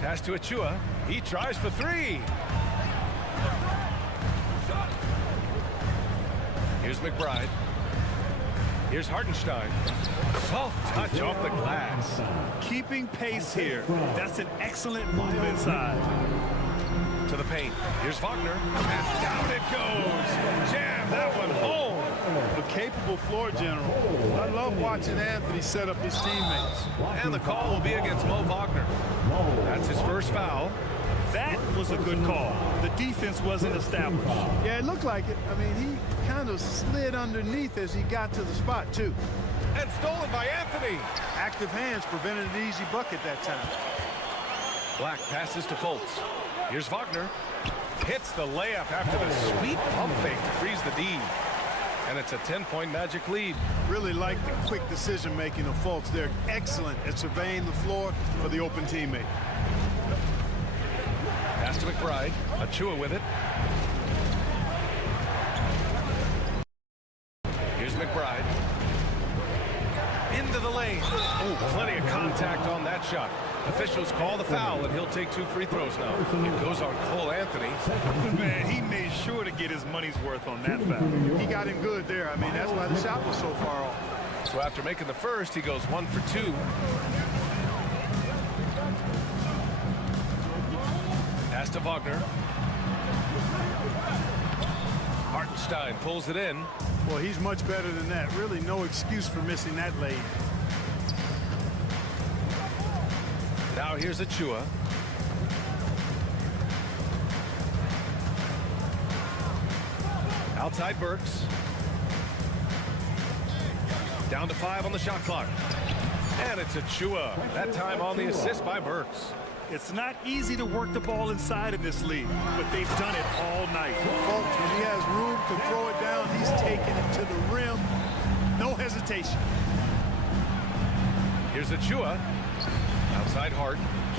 Pass to Achua. He tries for 3. Here's McBride. Here's Hartenstein. Soft touch off the glass. Keeping pace here. That's an excellent move inside. To the paint. Here's Wagner. And down it goes. Jam that one home. A capable floor general. I love watching Anthony set up his teammates. And the call will be against Mo Wagner. That's his first foul. That was a good call. The defense wasn't established. Yeah, it looked like it. I mean, he kind of slid underneath as he got to the spot, too. And stolen by Anthony. Active hands prevented an easy bucket that time. Black passes to Fultz. Here's Wagner. Hits the layup after the sweet pump fake to freeze the D. And it's a 10-point Magic lead. Really like the quick decision-making of Fultz. They're excellent at surveying the floor for the open teammate. Pass to McBride. Achua with it. Here's McBride. Into the lane. Oh, plenty of contact on that shot. Officials call the foul, and he'll take 2 free throws now. It goes on Cole Anthony. Man, he made sure to get his money's worth on that foul. He got him good there. I mean, that's why the shot was so far off. So after making the first, he goes 1 for 2. Pass to Wagner. Hartenstein pulls it in. Well, he's much better than that. Really no excuse for missing that lane. Now here's Achua. Outside Burks. Down to 5 on the shot clock. And it's Achua. That time on the assist by Burks. It's not easy to work the ball inside in this league, but they've done it all night. Folks, when he has room to throw it down, he's taking it to the rim. No hesitation. Here's Achua. Outside Hart.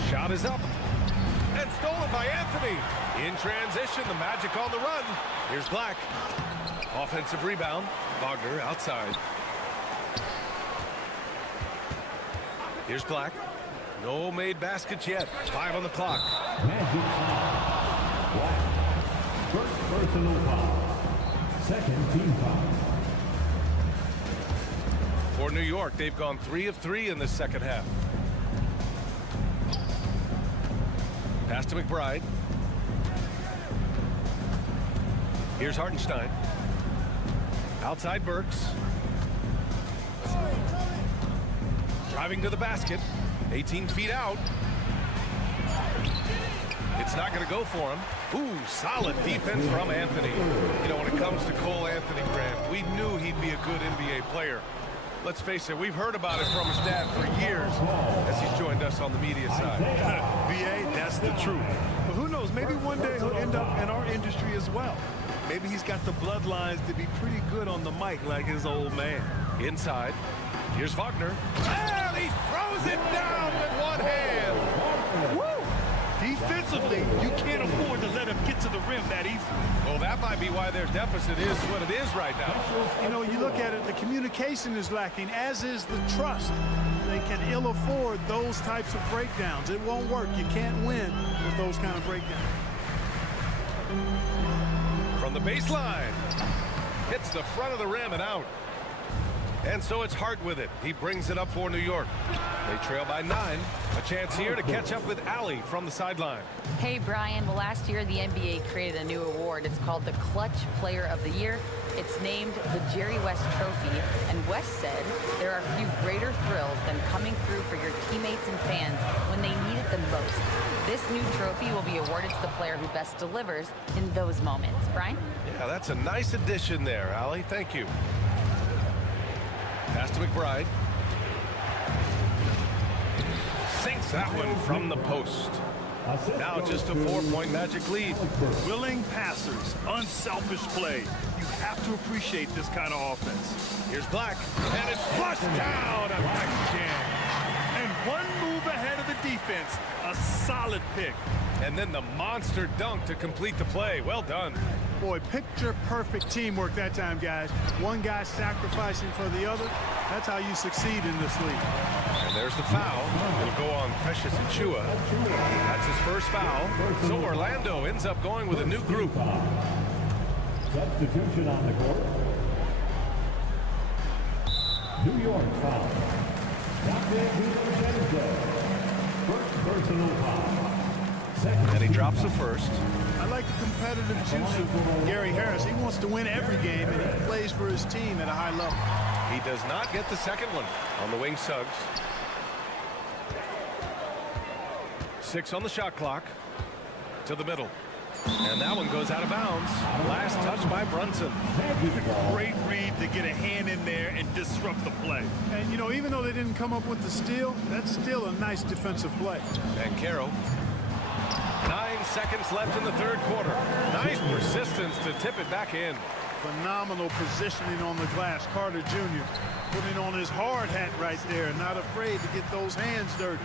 Shot is up. And stolen by Anthony. In transition, the Magic on the run. Here's Black. Offensive rebound. Wagner outside. Here's Black. No made baskets yet. 5 on the clock. Magic foul. Black. First personal foul. Second team foul. For New York, they've gone 3 of 3 in the second half. Pass to McBride. Here's Hartenstein. Outside Burks. Driving to the basket. 18 feet out. It's not going to go for him. Ooh, solid defense from Anthony. You know, when it comes to Cole Anthony, Grant, we knew he'd be a good NBA player. Let's face it, we've heard about it from his dad for years as he's joined us on the media side. BA, that's the truth. But who knows, maybe one day he'll end up in our industry as well. Maybe he's got the bloodlines to be pretty good on the mic like his old man. Inside, here's Wagner. And he throws it down with one hand. Woo! Defensively, you can't afford to let him get to the rim that easy. Well, that might be why their deficit is what it is right now. You know, you look at it, the communication is lacking, as is the trust. They can ill afford those types of breakdowns. It won't work. You can't win with those kind of breakdowns. From the baseline, hits the front of the rim and out. And so it's Hart with it. He brings it up for New York. They trail by 9. A chance here to catch up with Allie from the sideline. Hey, Brian. Well, last year the NBA created a new award. It's called the Clutch Player of the Year. It's named the Jerry West Trophy. And West said there are few greater thrills than coming through for your teammates and fans when they need it the most. This new trophy will be awarded to the player who best delivers in those moments. Brian? Yeah, that's a nice addition there, Allie. Thank you. Pass to McBride. Sinks that one from the post. Now just a 4-point Magic lead. Willing passers, unselfish play. You have to appreciate this kind of offense. Here's Black, and it's flushed down. A nice jam. And one move ahead of the defense. A solid pick. And then the monster dunk to complete the play. Well done. Boy, picture-perfect teamwork that time, guys. One guy sacrificing for the other. That's how you succeed in this league. And there's the foul. It'll go on Precious Achua. That's his first foul. So Orlando ends up going with a new group. Substitution on the court. New York foul. First personal foul. And he drops the first. I like the competitive juice of Gary Harris. He wants to win every game, and he plays for his team at a high level. He does not get the second one on the wing. Suggs. 6 on the shot clock. To the middle. And that one goes out of bounds. Last touch by Brunson. Great read to get a hand in there and disrupt the play. And, you know, even though they didn't come up with the steal, that's still a nice defensive play. And Carroll. 9 seconds left in the third quarter. Nice persistence to tip it back in. Phenomenal positioning on the glass. Carter Jr. putting on his hard hat right there, not afraid to get those hands dirty.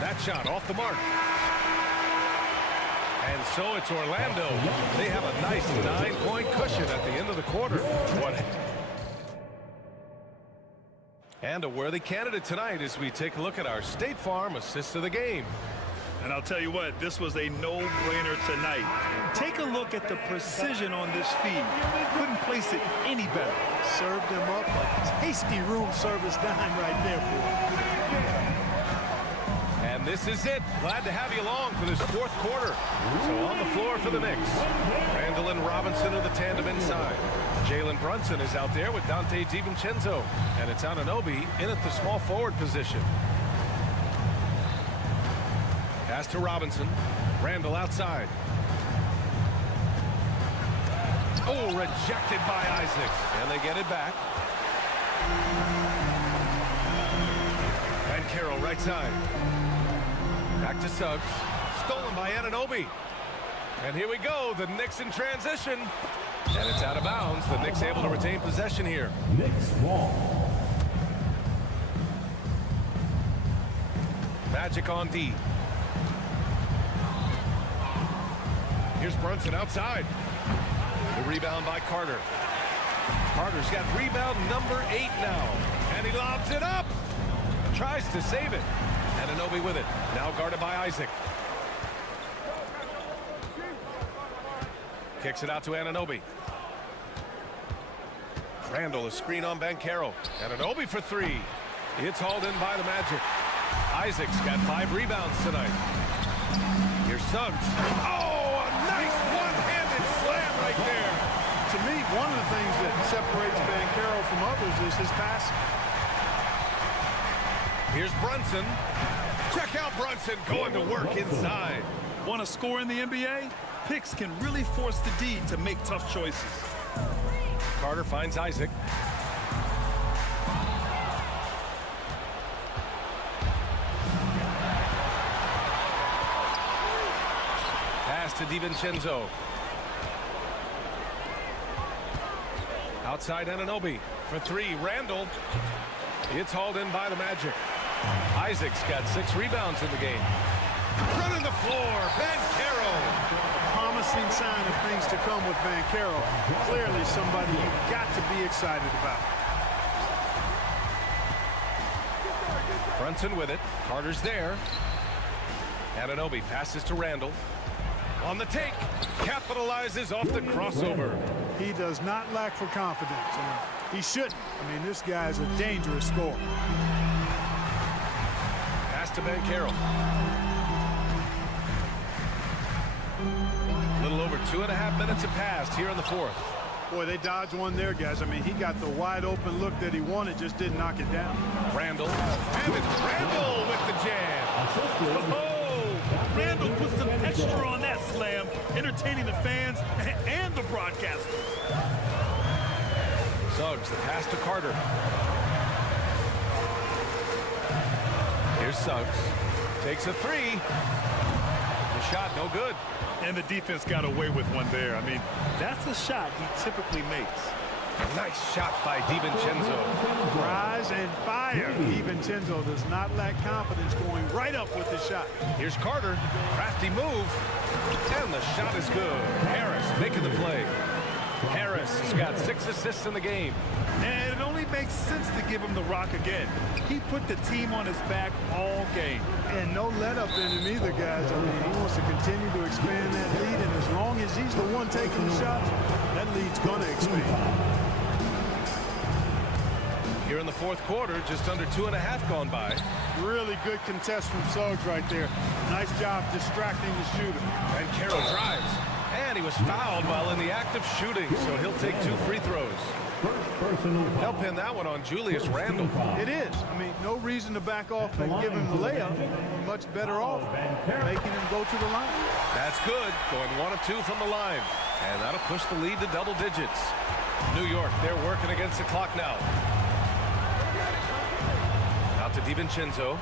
That shot off the mark. And so it's Orlando. They have a nice 9-point cushion at the end of the quarter. And a worthy candidate tonight as we take a look at our State Farm assist of the game. And I'll tell you what, this was a no-brainer tonight. Take a look at the precision on this feed. Couldn't place it any better. Served him up a tasty room service dime right there, boy. And this is it. Glad to have you along for this fourth quarter. So on the floor for the Knicks, Randall and Robinson are the tandem inside. Jalen Brunson is out there with Dante DiVincenzo. And it's Anunoby in at the small forward position. Pass to Robinson. Randall outside. Oh, rejected by Isaac. And they get it back. And Carroll right side. Back to Suggs. Stolen by Anunoby. And here we go. The Knicks in transition. And it's out of bounds. The Knicks able to retain possession here. Knicks ball. Magic on D. Here's Brunson outside. The rebound by Carter. Carter's got rebound number 8 now. And he lobs it up. Tries to save it. Anunoby with it. Now guarded by Isaac. Kicks it out to Anunoby. Randall, a screen on Banchero. Anunoby for 3. It's hauled in by the Magic. Isaac's got 5 rebounds tonight. Here's Suggs. Oh, a nice one-handed slam right there. To me, one of the things that separates Banchero from others is his passing. Here's Brunson. Check out Brunson going to work inside. Want to score in the NBA? Picks can really force the D to make tough choices. Carter finds Isaac. Pass to DiVincenzo. Outside Anunoby for 3. Randall. It's hauled in by the Magic. Isaac's got 6 rebounds in the game. Running the floor, Banchero. Promising sign of things to come with Banchero. Clearly somebody you've got to be excited about. Brunson with it. Carter's there. Anunoby passes to Randall. On the take. Capitalizes off the crossover. He does not lack for confidence. He shouldn't. I mean, this guy's a dangerous scorer. Pass to Banchero. A little over 2.5 minutes have passed here in the 4th. Boy, they dodged one there, guys. I mean, he got the wide open look that he wanted, just didn't knock it down. Randall. And it's Randall with the jam. Oh, Randall put some extra on that slam, entertaining the fans and the broadcasters. Suggs, the pass to Carter. Here's Suggs. Takes a 3. The shot no good. And the defense got away with one there. I mean, that's a shot he typically makes. Nice shot by DiVincenzo. Rise and fire. DiVincenzo does not lack confidence going right up with the shot. Here's Carter. Crafty move. And the shot is good. Harris making the play. Harris has got 6 assists in the game. And it only makes sense to give him the rock again. He put the team on his back all game. And no let up in him either, guys. I mean, he wants to continue to expand that lead, and as long as he's the one taking the shots, that lead's going to expand. Here in the 4th quarter, just under 2.5 gone by. Really good contest from Suggs right there. Nice job distracting the shooter. And Carroll drives. And he was fouled while in the act of shooting, so he'll take 2 free throws. They'll pin that one on Julius Randle. It is. I mean, no reason to back off and give him the layup. Much better off making him go to the line. That's good. Going 1 of 2 from the line. And that'll push the lead to double digits. New York, they're working against the clock now. Out to DiVincenzo.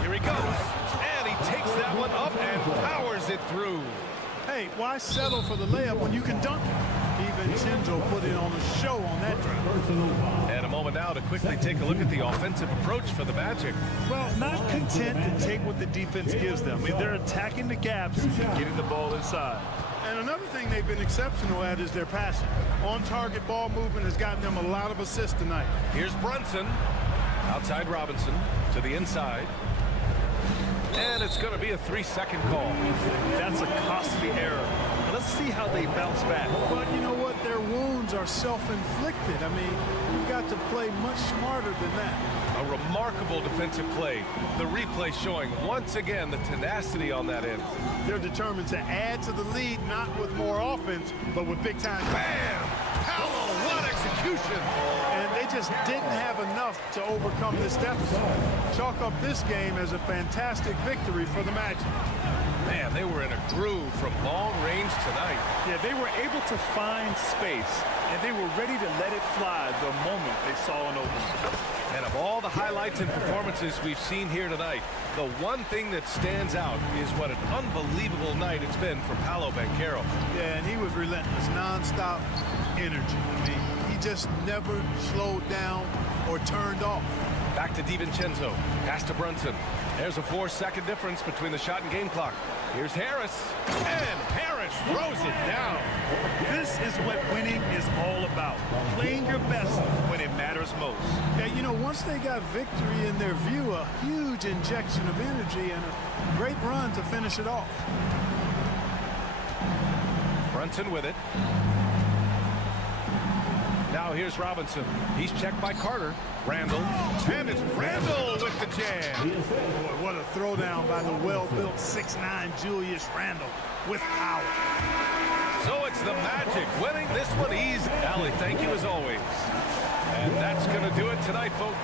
Here he goes. And he takes that one up and powers it through. Hey, why settle for the layup when you can dunk it? DiVincenzo put it on a show on that drive. And a moment now to quickly take a look at the offensive approach for the Magic. Well, not content to take what the defense gives them. I mean, they're attacking the gaps and getting the ball inside. And another thing they've been exceptional at is their passing. On-target ball movement has gotten them a lot of assists tonight. Here's Brunson. Outside Robinson to the inside. And it's going to be a 3-second call. That's a costly error. Let's see how they bounce back. But you know what? Their wounds are self-inflicted. I mean, you've got to play much smarter than that. A remarkable defensive play. The replay showing once again the tenacity on that end. They're determined to add to the lead, not with more offense, but with big time. Bam! Paolo, what a execution. And they just didn't have enough to overcome this deficit. Chalk up this game as a fantastic victory for the Magic. Man, they were in a groove from long range tonight. Yeah, they were able to find space, and they were ready to let it fly the moment they saw an opening. And of all the highlights and performances we've seen here tonight, the one thing that stands out is what an unbelievable night it's been for Paolo Banchero. Yeah, and he was relentless, nonstop energy. I mean, he just never slowed down or turned off. Back to DiVincenzo, pass to Brunson. There's a 4-second difference between the shot and game clock. Here's Harris, and Harris throws it down. This is what winning is all about. Playing your best when it matters most. Yeah, you know, once they got victory in their view, a huge injection of energy and a great run to finish it off. Brunson with it. Now here's Robinson. He's checked by Carter. Randall. And it's Randall with the jam. Boy, what a throwdown by the well-built 6'9" Julius Randle with power. So it's the Magic winning this one easy. Allie, thank you as always. And that's going to do it tonight, folks.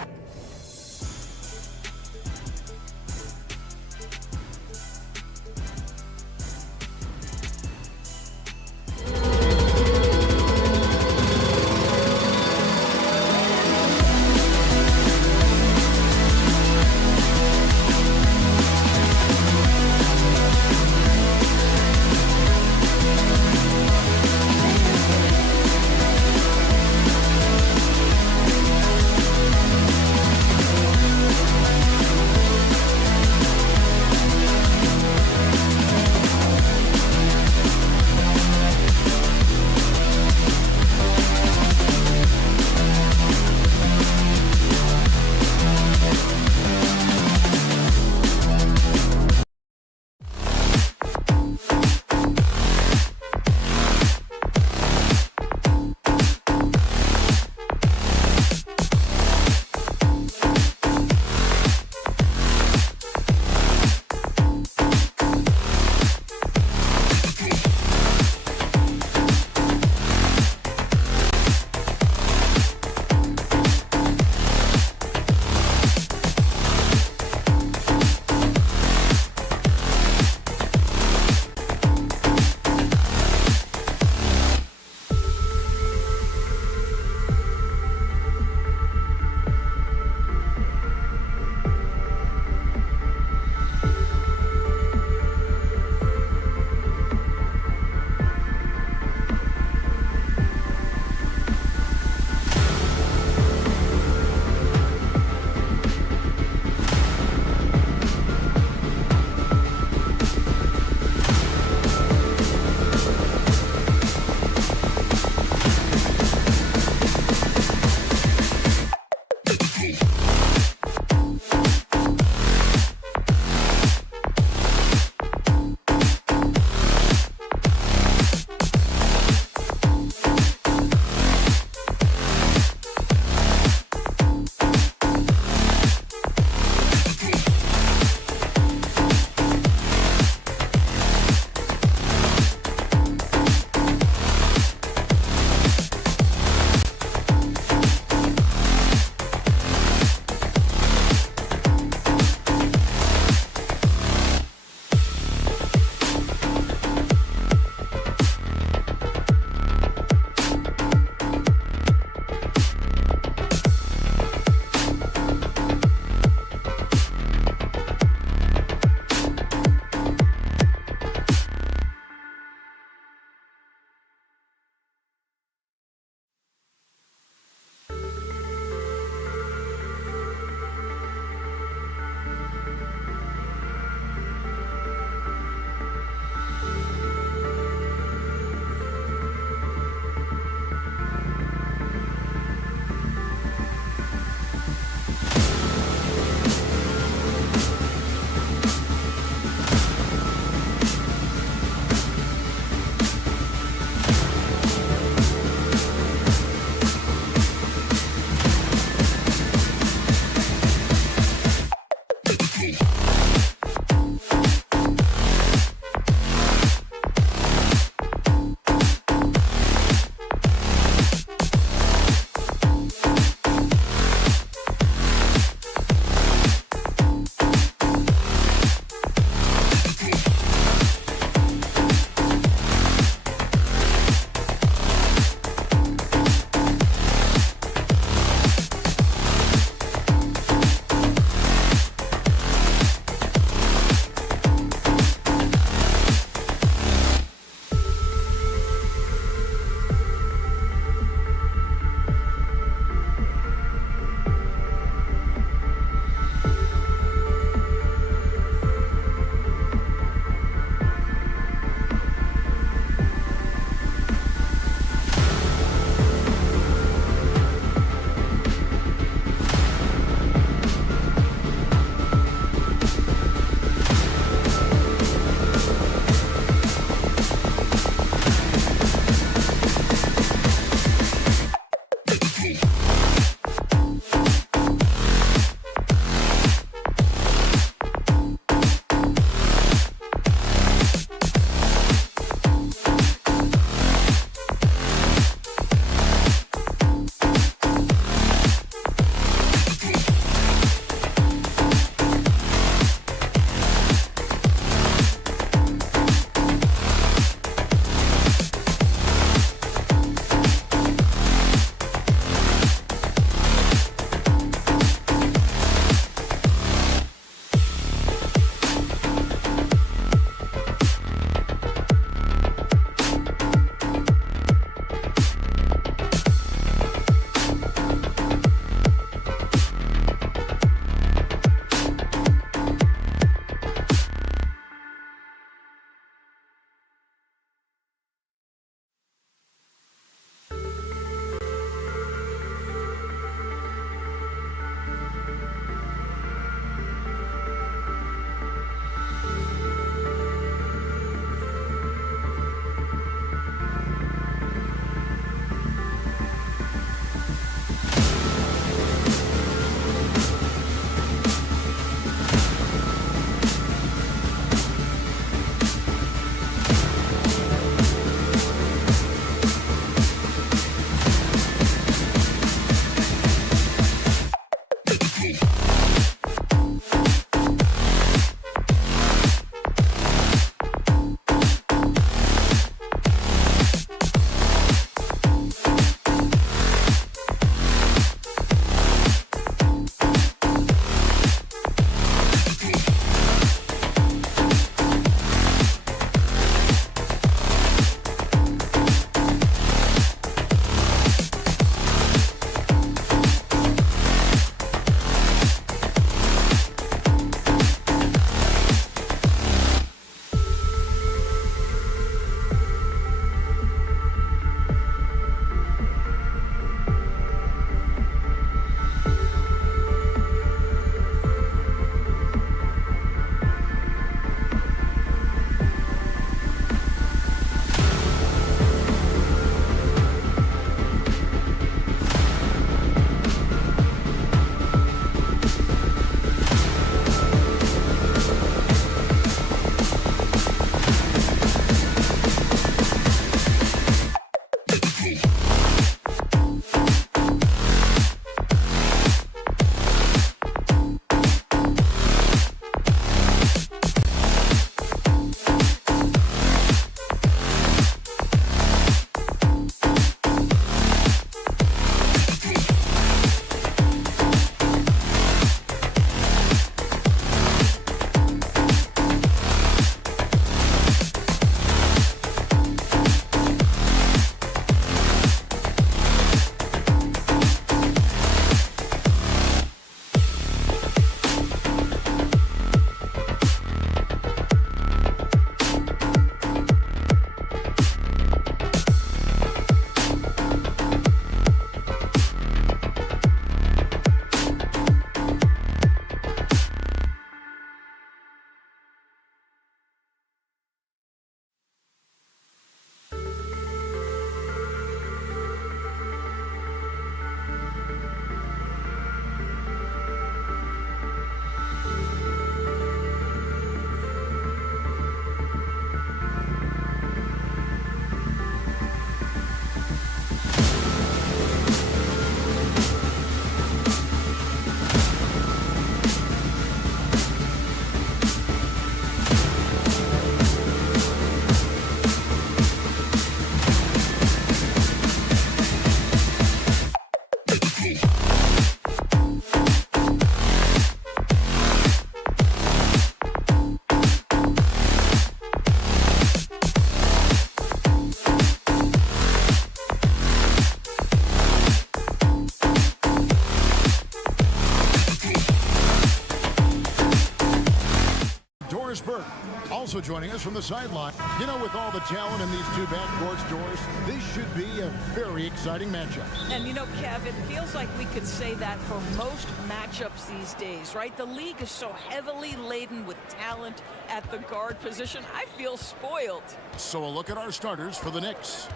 Also joining us from the sideline. You know, with all the talent in these two backcourts, Doris, this should be a very exciting matchup. And you know, Kev, it feels like we could say that for most matchups these days, right? The league is so heavily laden with talent at the guard position. I feel spoiled. So a look at our starters for the Knicks.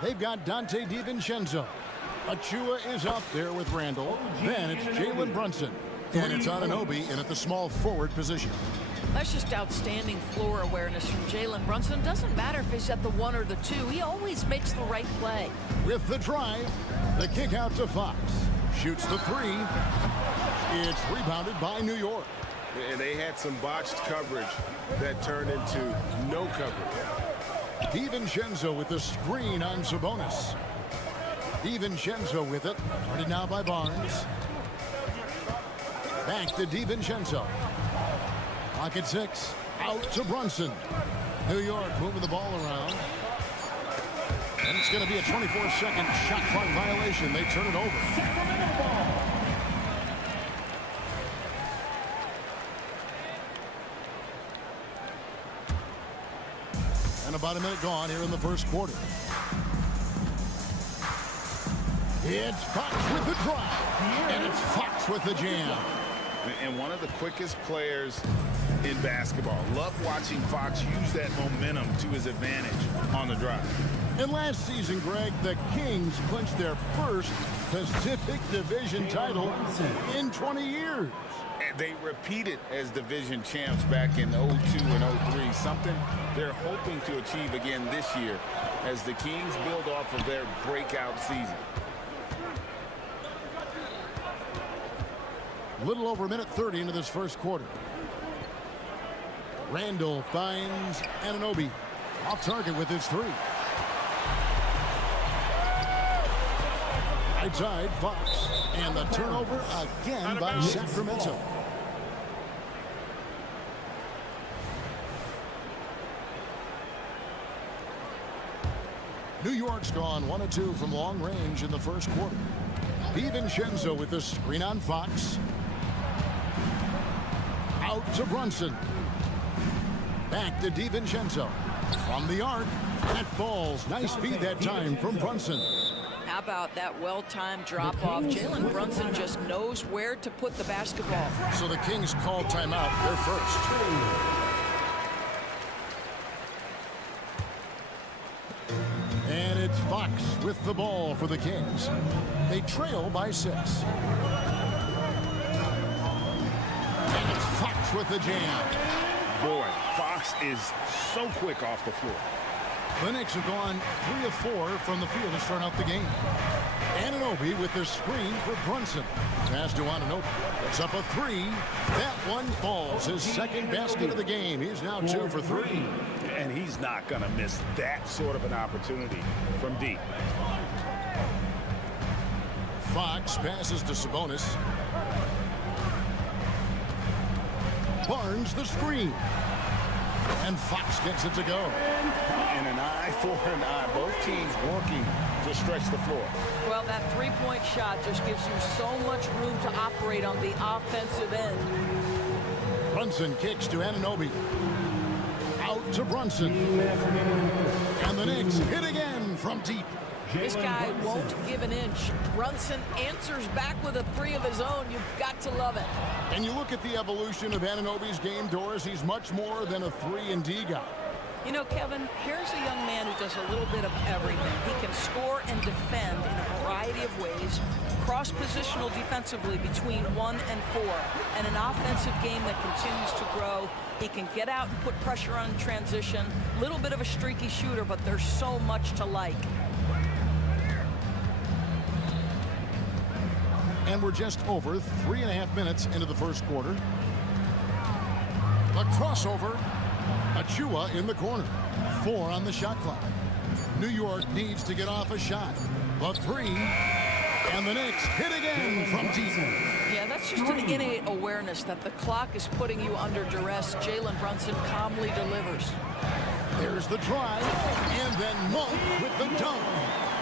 They've got Dante DiVincenzo. Achua is up there with Randall. Then it's Jalen Brunson. And it's Anunoby in at the small forward position. That's just outstanding floor awareness from Jalen Brunson. Doesn't matter if he's at the 1 or the 2. He always makes the right play. With the drive, the kick out to Fox. Shoots the 3. It's rebounded by New York. And they had some botched coverage that turned into no coverage. DiVincenzo with the screen on Sabonis. DiVincenzo with it. Guarded now by Barnes. Back to DiVincenzo. Pocket 6. Out to Brunson. New York moving the ball around. And it's going to be a 24-second shot clock violation. They turn it over. And about a minute gone here in the first quarter. It's Fox with the drive. And it's Fox with the jam. And one of the quickest players in basketball. Love watching Fox use that momentum to his advantage on the drive. And last season, Greg, the Kings clinched their first Pacific Division title in 20 years. And they repeated as division champs back in 02 and 03, something they're hoping to achieve again this year as the Kings build off of their breakout season. A little over a minute 30 into this first quarter. Randall finds Anunoby. Off target with his 3. Right side, Fox. And the turnover again by Sacramento. New York's gone 1 of 2 from long range in the first quarter. DiVincenzo with the screen on Fox. Out to Brunson. Back to DiVincenzo. From the arc. That falls. Nice feed that time from Brunson. How about that well-timed drop-off? Jalen Brunson just knows where to put the basketball. So the Kings call timeout. They're first. And it's Fox with the ball for the Kings. They trail by 6. And it's Fox with the jam. Boy, Fox is so quick off the floor. The Knicks have gone 3 of 4 from the field to start out the game. Anunoby with the screen for Brunson. Pass to Anunoby. It's up a 3. That one falls. His second basket of the game. He's now 2 for 3. And he's not going to miss that sort of an opportunity from deep. Fox passes to Sabonis. Barnes the screen. And Fox gets it to go. And an eye for an eye. Both teams working to stretch the floor. Well, that three-point shot just gives you so much room to operate on the offensive end. Brunson kicks to Anunoby. Out to Brunson. And the Knicks hit again from deep. This guy won't give an inch. Brunson answers back with a 3 of his own. You've got to love it. And you look at the evolution of Anunoby's game, Doris. He's much more than a 3-and-D guy. You know, Kevin, here's a young man who does a little bit of everything. He can score and defend in a variety of ways, cross-positional defensively between 1 and 4, and an offensive game that continues to grow. He can get out and put pressure on transition. Little bit of a streaky shooter, but there's so much to like. And we're just over 3.5 minutes into the first quarter. The crossover. Achua in the corner. 4 on the shot clock. New York needs to get off a shot. The 3. And the Knicks hit again from deep. Yeah, that's just an innate awareness that the clock is putting you under duress. Jalen Brunson calmly delivers. There's the drive. And then Monk with the dunk.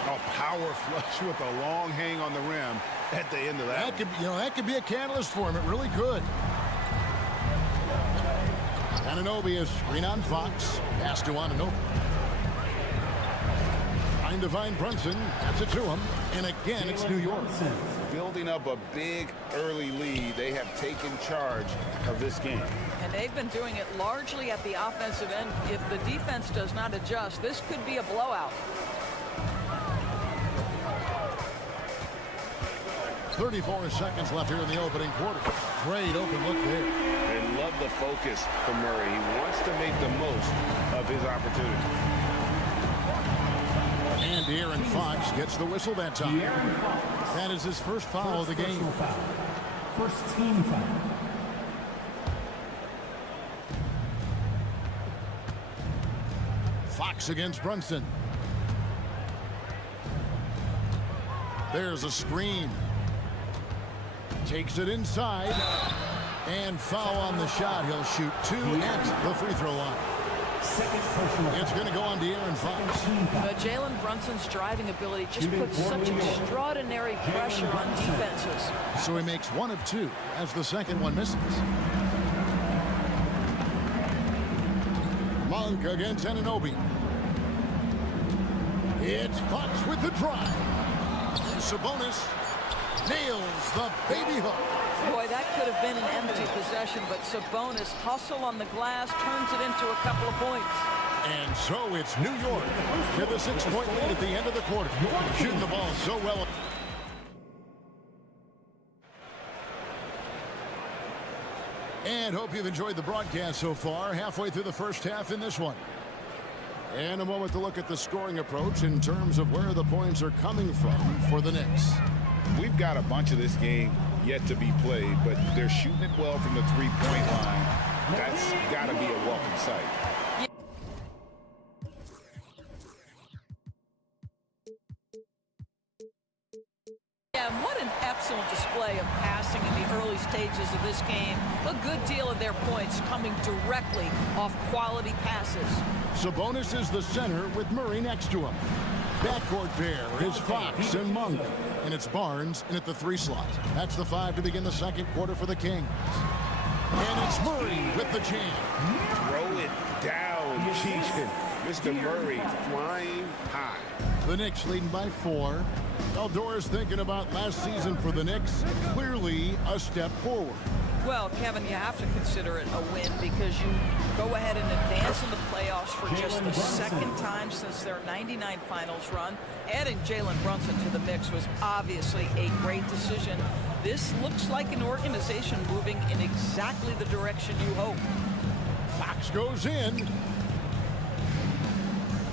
A power flush with a long hang on the rim at the end of that. That could be a catalyst for him. It really could. Anunoby is screen on Fox. Pass to Anunoby. Trying to find Brunson. That's it to him. And again, it's New York. Building up a big early lead. They have taken charge of this game. And they've been doing it largely at the offensive end. If the defense does not adjust, this could be a blowout. 34 seconds left here in the opening quarter. Great open look there. They love the focus from Murray. He wants to make the most of his opportunity. And De'Aaron Fox gets the whistle that time. That is his first foul of the game. First team foul. Fox against Brunson. There's a screen. Takes it inside. And foul on the shot. He'll shoot 2 at the free throw line. It's going to go on De'Aaron Fox. But Jalen Brunson's driving ability just puts such extraordinary pressure on defenses. So he makes 1 of 2 as the second one misses. Monk against Anunoby. It's Fox with the drive. Sabonis nails the baby hook. Boy, that could have been an empty possession, but Sabonis hustle on the glass, turns it into a couple of points. And so it's New York with a 6-point lead at the end of the quarter. Shooting the ball so well. And hope you've enjoyed the broadcast so far. Halfway through the first half in this one. And a moment to look at the scoring approach in terms of where the points are coming from for the Knicks. We've got a bunch of this game yet to be played, but they're shooting it well from the three-point line. That's got to be a welcome sight. Yeah, and what an excellent display of passing in the early stages of this game. A good deal of their points coming directly off quality passes. Sabonis is the center with Murray next to him. Backcourt pair is Fox and Monk. And it's Barnes in at the 3 slot. That's the 5 to begin the second quarter for the Kings. And it's Murray with the jam. Throw it down, Keegan. Mr. Murray flying high. The Knicks leading by 4. Eldor's thinking about last season for the Knicks. Clearly a step forward. Well, Kevin, you have to consider it a win because you go ahead and advance in the playoffs for just the second time since their '99 finals run. Adding Jalen Brunson to the mix was obviously a great decision. This looks like an organization moving in exactly the direction you hope. Fox goes in.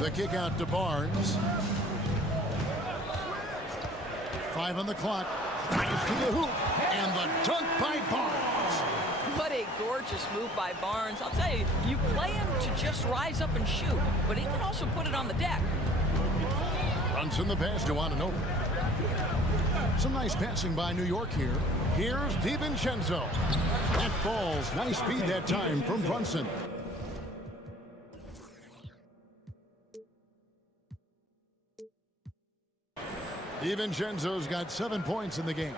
The kick out to Barnes. 5 on the clock. Drives to the hoop. And the dunk by Barnes. What a gorgeous move by Barnes. I'll tell you, you play him to just rise up and shoot, but he can also put it on the deck. Brunson the pass to Anunoby. Some nice passing by New York here. Here's DiVincenzo. That falls. Nice speed that time from Brunson. DiVincenzo's got 7 points in the game.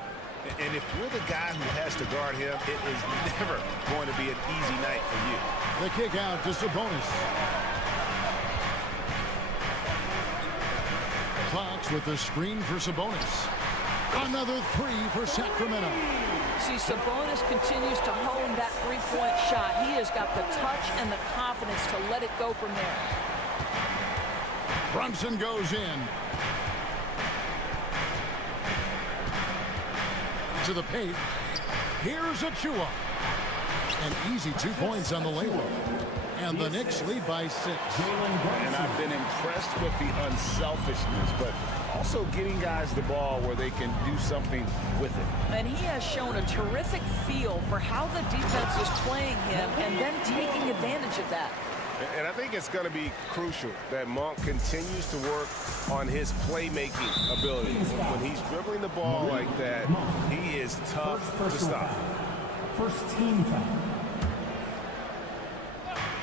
And if you're the guy who has to guard him, it is never going to be an easy night for you. The kick out to Sabonis. Fox with the screen for Sabonis. Another 3 for Sacramento. See, Sabonis continues to hone that three-point shot. He has got the touch and the confidence to let it go from there. Brunson goes in. To the paint. Here's Achua. An easy 2 points on the layup. And the Knicks lead by 6. And I've been impressed with the unselfishness, but also getting guys the ball where they can do something with it. And he has shown a terrific feel for how the defense is playing him and then taking advantage of that. And I think it's going to be crucial that Monk continues to work on his playmaking ability. When he's dribbling the ball like that, he is tough to stop. First team foul.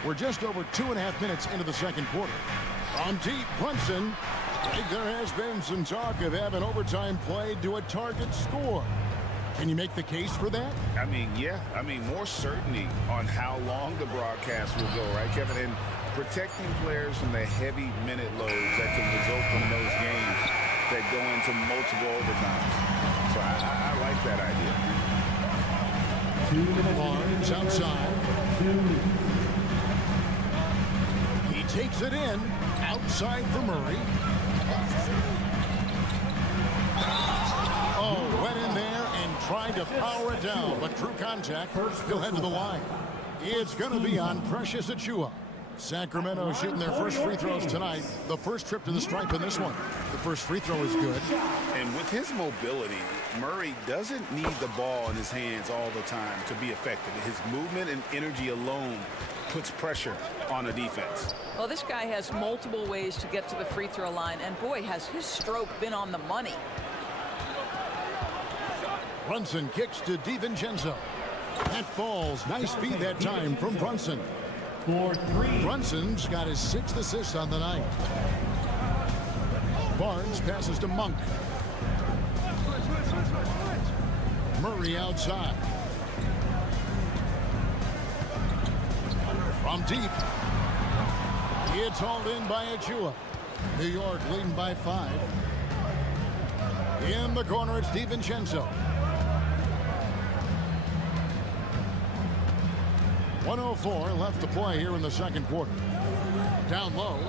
We're just over 2.5 minutes into the second quarter. From deep, Brunson. I think there has been some talk of having overtime played to a target score. Can you make the case for that? I mean, yeah. I mean, more certainty on how long the broadcast will go, right, Kevin? And protecting players from the heavy minute loads that can result from those games that go into multiple overtimes. So I like that idea. Barnes outside. He takes it in. Outside for Murray. Oh, went in there and tried to power it down, but true contact. He'll head to the line. It's going to be on Precious Achiuwa. Sacramento shooting their first free throws tonight. The first trip to the stripe in this one. The first free throw is good. And with his mobility, Murray doesn't need the ball in his hands all the time to be effective. His movement and energy alone puts pressure on a defense. Well, this guy has multiple ways to get to the free throw line, and boy, has his stroke been on the money. Brunson kicks to DiVincenzo. That falls. Nice feed that time from Brunson. Brunson's got his 6th assist on the night. Barnes passes to Monk. Murray outside. From deep. It's hauled in by Achiuwa. New York leading by 5. In the corner, it's DiVincenzo. 1:04 left to play here in the second quarter. Down low.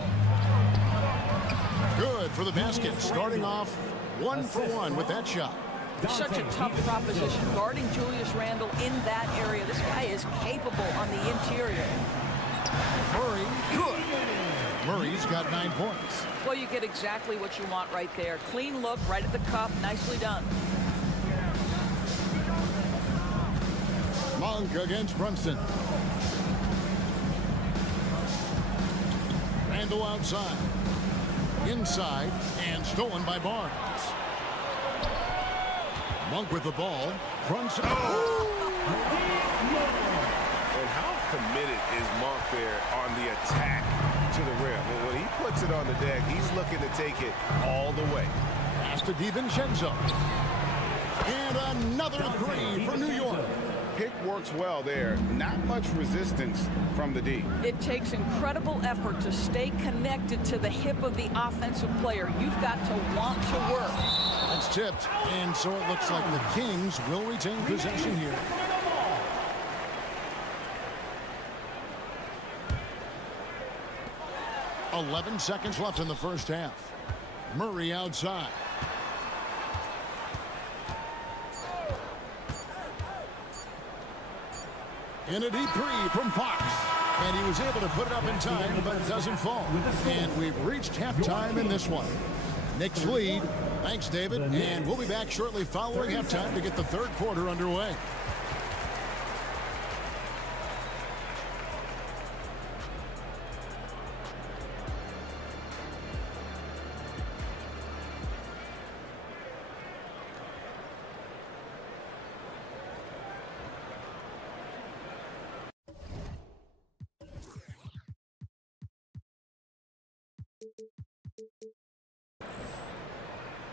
Good for the basket. Starting off 1 for 1 with that shot. Such a tough proposition guarding Julius Randle in that area. This guy is capable on the interior. Murray, good. Murray's got 9 points. Well, you get exactly what you want right there. Clean look, right at the cup. Nicely done. Monk against Brunson. Randle outside. Inside and stolen by Barnes. Monk with the ball. Brunson. Oh! And how committed is Monk there on the attack to the rim? When he puts it on the deck, he's looking to take it all the way. Pass to DiVincenzo. And another 3 for New York. Pick works well there. Not much resistance from the D. It takes incredible effort to stay connected to the hip of the offensive player. You've got to want to work. That's tipped, and so it looks like the Kings will retain possession here. .11 seconds left in the first half. Murray outside. In a deep 3 from Fox. And he was able to put it up in time, but it doesn't fall. And we've reached halftime in this one. Knicks lead. Thanks, David. And we'll be back shortly following halftime to get the third quarter underway.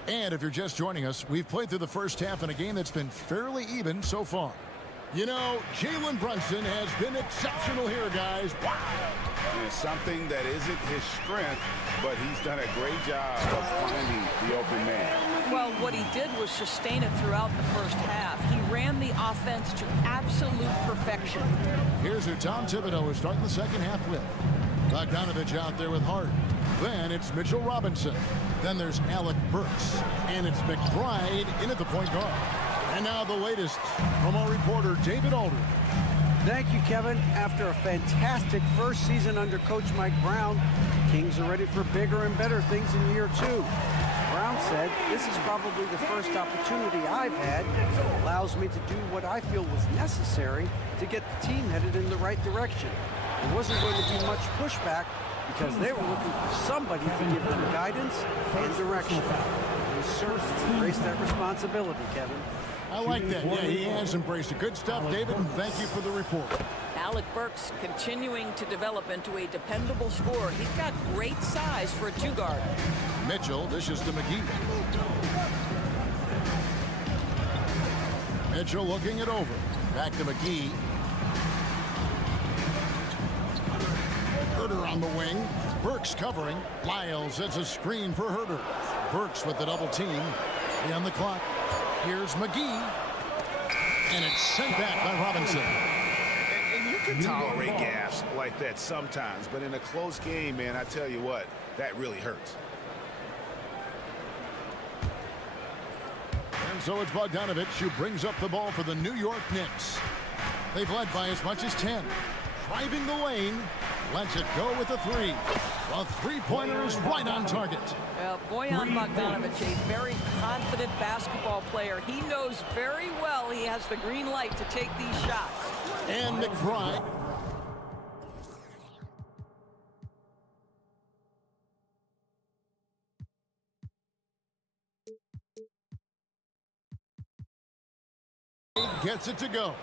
And if you're just joining us, we've played through the first half in a game that's been fairly even so far. You know, Jalen Brunson has been exceptional here, guys. Wow. It's something that isn't his strength, but he's done a great job of finding the open man. Well, what he did was sustain it throughout the first half. He ran the offense to absolute perfection. Here's who Tom Thibodeau is starting the second half with. Bogdanovich out there with Hart. Then it's Mitchell Robinson. Then there's Alec Burks. And it's McBride in at the point guard. And now the latest from our reporter, David Aldridge. Thank you, Kevin. After a fantastic first season under Coach Mike Brown, Kings are ready for bigger and better things in year 2. Brown said, "This is probably the first opportunity I've had that allows me to do what I feel was necessary to get the team headed in the right direction. There wasn't going to be much pushback because they were looking for somebody to give them guidance and direction." He certainly embraced that responsibility, Kevin. I like that. Yeah, he has embraced it. Good stuff, David, and thank you for the report. Alec Burks continuing to develop into a dependable scorer. He's got great size for a 2-guard. Mitchell dishes to McGee. Mitchell looking it over. Back to McGee. Herter on the wing. Burks covering. Lyles sets a screen for Herter. Burks with the double team. On the clock. Here's McGee. And it's sent back by Robinson. And you can tolerate gaffes like that sometimes, but in a close game, man, I tell you what, that really hurts. And so it's Bogdanovich who brings up the ball for the New York Knicks. They've led by as much as 10. Driving the lane. Lets it go with a three. A three-pointer is right on target. Well, Bojan Bogdanovic, a very confident basketball player. He knows very well he has the green light to take these shots. And McBride. Gets it to go.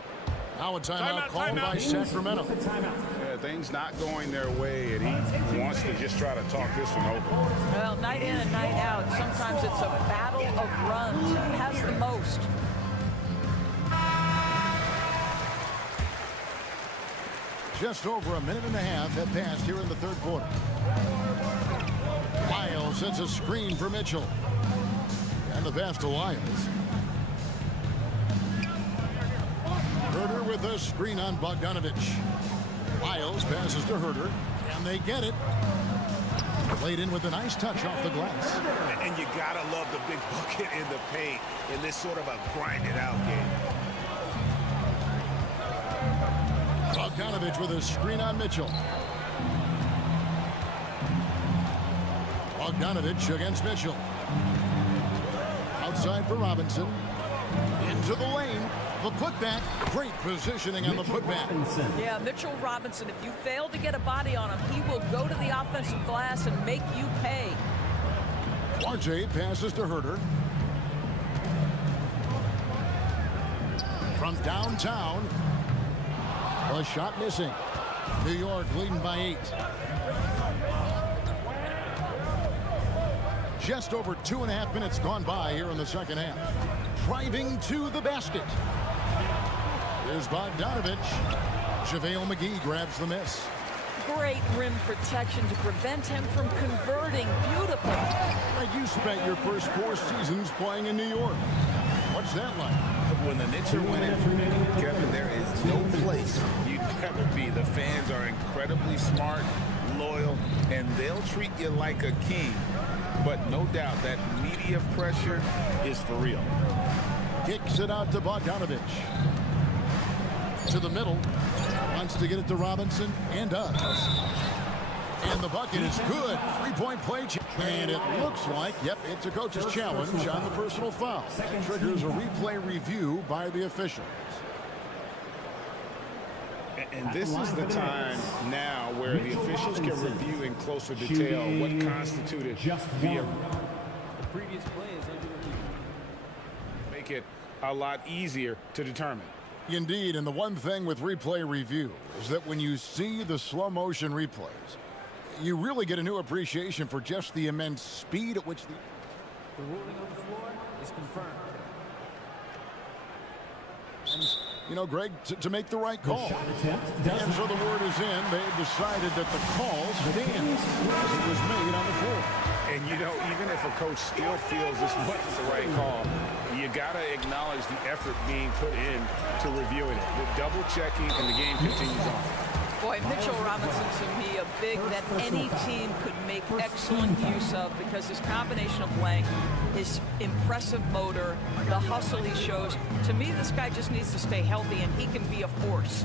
Now a timeout called by Sacramento. Yeah, things not going their way, and he wants to just try to talk this one over. Well, night in and night out, sometimes it's a battle of runs. Who has the most? Just over a minute and a half have passed here in the third quarter. Lyles sends a screen for Mitchell. And the pass to Lyles. Herter with a screen on Bogdanovich. Lyles passes to Herter, and they get it. Played in with a nice touch off the glass. And you gotta love the big bucket in the paint in this sort of a grinded-out game. Bogdanovich with a screen on Mitchell. Bogdanovich against Mitchell. Outside for Robinson. Into the lane. The putback. Great positioning on the putback. Yeah, Mitchell Robinson, if you fail to get a body on him, he will go to the offensive glass and make you pay. RJ passes to Herter. From downtown. A shot missing. New York leading by 8. Just over 2.5 minutes gone by here in the second half. Driving to the basket. Here's Bogdanovich. JaVale McGee grabs the miss. Great rim protection to prevent him from converting. Beautiful. Now you spent your first 4 seasons playing in New York. What's that like? When the Knicks are winning, Kevin, there is no place you'd rather be. The fans are incredibly smart, loyal, and they'll treat you like a king. But no doubt that media pressure is for real. Kicks it out to Bogdanovich. To the middle. Wants to get it to Robinson and does. And the bucket is good. 3-point play. And it looks like, yep, it's a coach's challenge on the personal foul. Triggers a replay review by the officials. And this is the time now where the officials can review in closer detail what constituted the previous play is under review. Make it a lot easier to determine. Indeed, and the one thing with replay review is that when you see the slow motion replays, you really get a new appreciation for just the immense speed at which the ruling on the floor is confirmed. And, you know, Greg, to make the right call. And so the word is in. They've decided that the call stands as it was made on the floor. And, you know, even if a coach still feels this wasn't the right call, you got to acknowledge the effort being put in to reviewing it. The double checking, and the game continues on. Boy, Mitchell Robinson, to me, a big that any team could make excellent use of because his combination of length, his impressive motor, the hustle he shows. To me, this guy just needs to stay healthy, and he can be a force.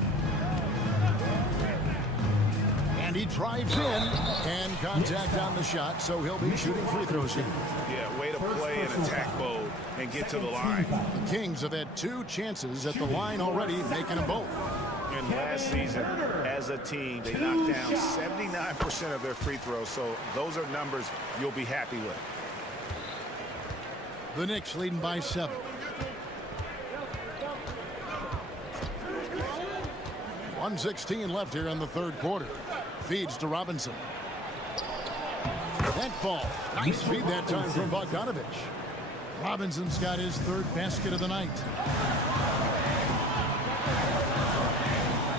And he drives in, and contact on the shot, so he'll be shooting free throws here. Yeah, way to play in attack mode and get to the line. The Kings have had 2 chances at the line already, making them both. And last season, as a team, they knocked down 79% of their free throws, so those are numbers you'll be happy with. The Knicks leading by 7. .116 left here in the third quarter. Feeds to Robinson. That ball. Nice feed that time from Bogdanovich. Robinson's got his 3rd basket of the night.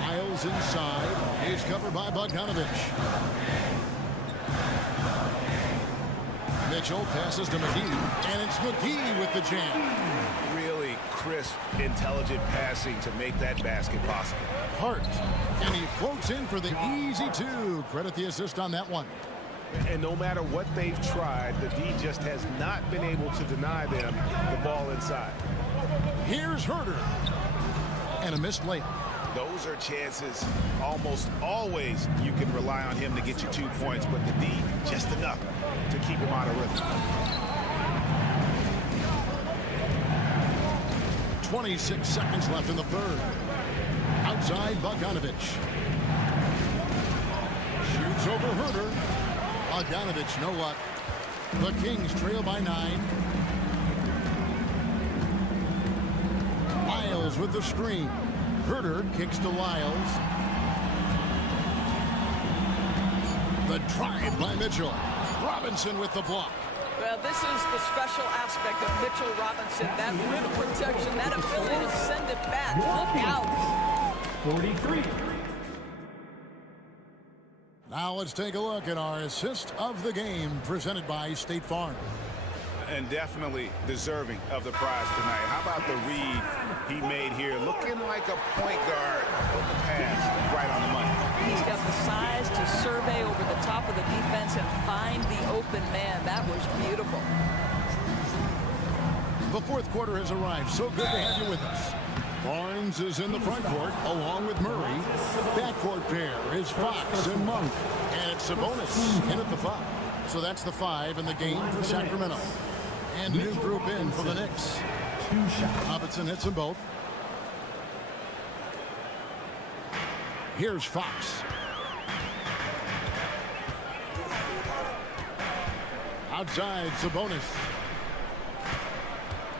Miles inside. He's covered by Bogdanovich. Mitchell passes to McGee, and it's McGee with the jam. Really crisp, intelligent passing to make that basket possible. Hart, and he floats in for the easy two. Credit the assist on that one. And no matter what they've tried, the D just has not been able to deny them the ball inside. Here's Herter, and a missed layup. Those are chances almost always you can rely on him to get you 2 points, but the D just enough to keep him out of rhythm. 26 seconds left in the third. Outside Bogdanovich. Shoots over Herter. Bogdanovich, no luck. The Kings trail by 9. Lyles with the screen. Herter kicks to Lyles. The drive by Mitchell. Robinson with the block. Well, this is the special aspect of Mitchell Robinson. That rim protection, that ability to send it back. Look out. 43. Now let's take a look at our assist of the game presented by State Farm. And definitely deserving of the prize tonight. How about the read he made here? Looking like a point guard with the pass right on the money. He's got the size to survey over the top of the defense and find the open man. That was beautiful. The fourth quarter has arrived. So good to have you with us. Barnes is in the front court along with Murray. Backcourt pair is Fox and Monk. And it's Sabonis in at the 5. So that's the 5 in the game for Sacramento. And a new group in for the Knicks. Robinson hits them both. Here's Fox. Outside, Sabonis.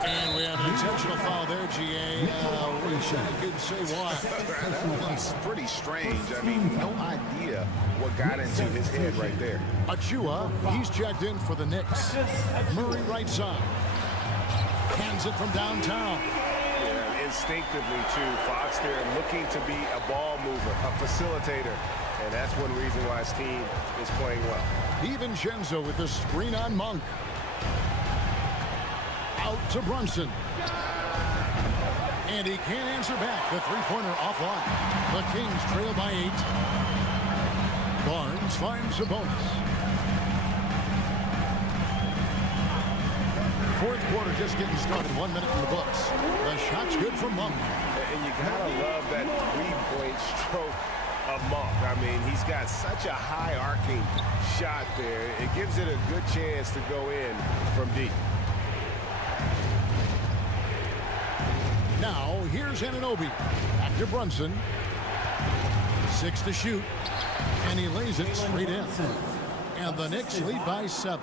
And we have an intentional foul there, GA. Wish I could say why. That was pretty strange. I mean, no idea what got into his head right there. Achua, he's checked in for the Knicks. Murray right side. Hands it from downtown. Yeah, instinctively, too. Fox there looking to be a ball mover, a facilitator. And that's one reason why his team is playing well. DiVincenzo with the screen on Monk. Out to Brunson. And he can't answer back. The three-pointer offline. The Kings trail by 8. Barnes finds Sabonis. Fourth quarter just getting started. 1 minute in the books. The shot's good from Monk. And you gotta love that three-point stroke of Monk. I mean, he's got such a high arcing shot there. It gives it a good chance to go in from deep. Now, here's Anunoby. Back to Brunson. 6 to shoot. And he lays it straight in. And the Knicks lead by 7.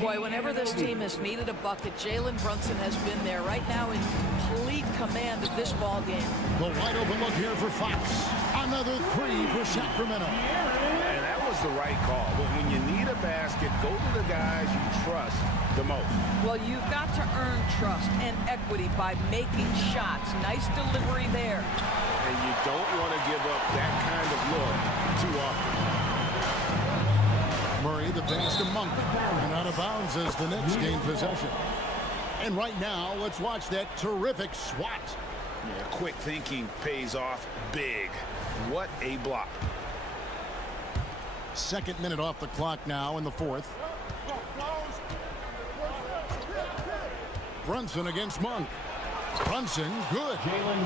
Boy, whenever this team has needed a bucket, Jalen Brunson has been there right now in complete command of this ball game. The wide open look here for Fox. Another 3 for Sacramento. And that was the right call. But when you need a basket, go to the guys you trust the most. Well, you've got to earn trust and equity by making shots. Nice delivery there. And you don't want to give up that kind of look too often. Murray, the pass to Monk. And out of bounds as the Knicks gain possession. And right now, let's watch that terrific swat. Yeah, quick thinking pays off big. What a block. Second minute off the clock now in the fourth. Brunson against Monk. Brunson, good.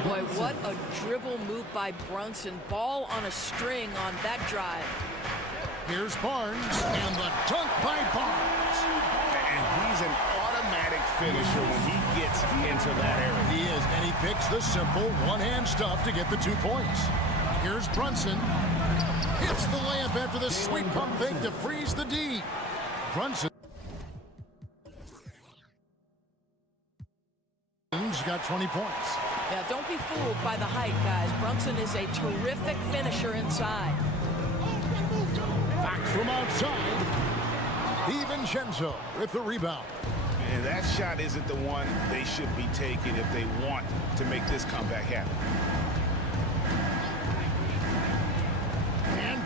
Boy, what a dribble move by Brunson. Ball on a string on that drive. Here's Barnes, and the dunk by Barnes. And he's an automatic finisher when he gets into that area. He is, and he picks the simple one-hand stuff to get the 2 points. Here's Brunson. Hits the layup after the sweet pump fake to freeze the D. Brunson. Got 20 points. Yeah, don't be fooled by the height, guys. Brunson is a terrific finisher inside. Back from outside. DiVincenzo with the rebound. And that shot isn't the one they should be taking if they want to make this comeback happen.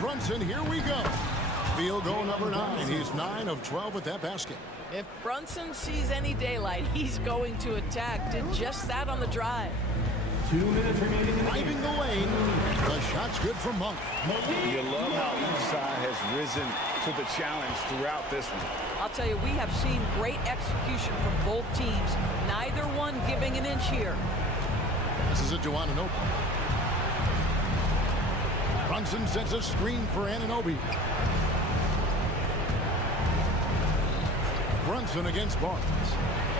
Brunson, here we go. Field goal number 9. He's 9 of 12 with that basket. If Brunson sees any daylight, he's going to attack. Did just that on the drive. 2 minutes remaining in the Driving game. the lane. The shot's good from Monk. You love how each side has risen to the challenge throughout this one. I'll tell you, we have seen great execution from both teams. Neither one giving an inch here. This is a Anunoby. Brunson sets a screen for Anunoby. Brunson against Barnes.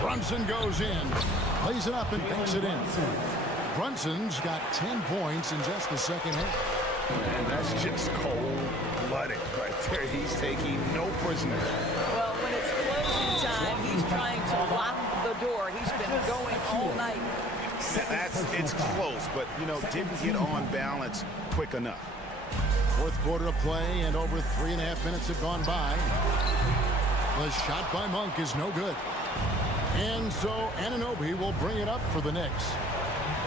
Brunson goes in, plays it up and banks it in. Brunson's got 10 points in just the second half. Man, that's just cold-blooded right there. He's taking no prisoners. Well, when it's closing time, he's trying to lock the door. He's been going all night. It's close, but, didn't get on balance quick enough. Fourth quarter of play, and over 3.5 minutes have gone by. The shot by Monk is no good. And so Anunoby will bring it up for the Knicks.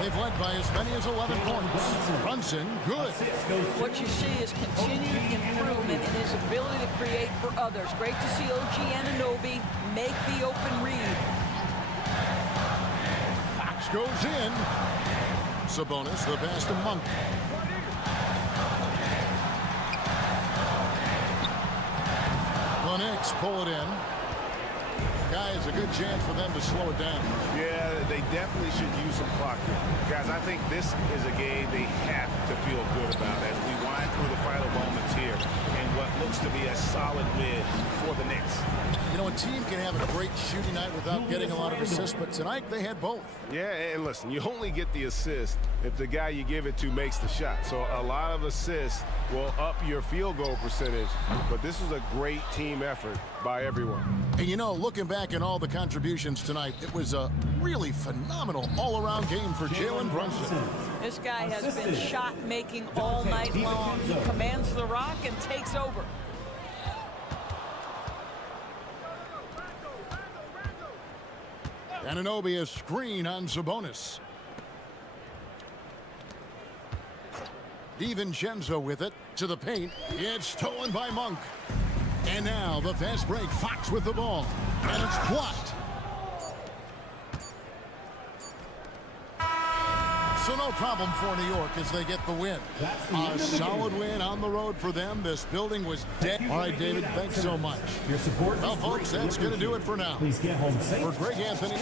They've led by as many as 11 points. Brunson, good. What you see is continued improvement in his ability to create for others. Great to see OG Anunoby make the open read. Fox goes in. Sabonis, the pass to Monk. The Knicks pull it in. Guys, a good chance for them to slow it down. Yeah, they definitely should use some clock here. Guys, I think this is a game they have to feel good about as we wind through the final moments here in what looks to be a solid win for the Knicks. A team can have a great shooting night without getting a lot of assists, but tonight they had both. Yeah, and listen, you only get the assist if the guy you give it to makes the shot. So a lot of assists will up your field goal percentage, but this is a great team effort by everyone. And looking back at all the contributions tonight, it was a really phenomenal all-around game for Jalen Brunson. This guy has been shot-making all night long. He commands the rock and takes over. Anunoby a screen on Sabonis. DiVincenzo with it to the paint. It's stolen by Monk. And now the fast break. Fox with the ball. And it's blocked. So no problem for New York as they get the win. A solid win on the road for them. This building was dead. All right, David, thanks so much. Your support. Well, folks, that's going to do it for now. Please get home safe. For Greg Anthony.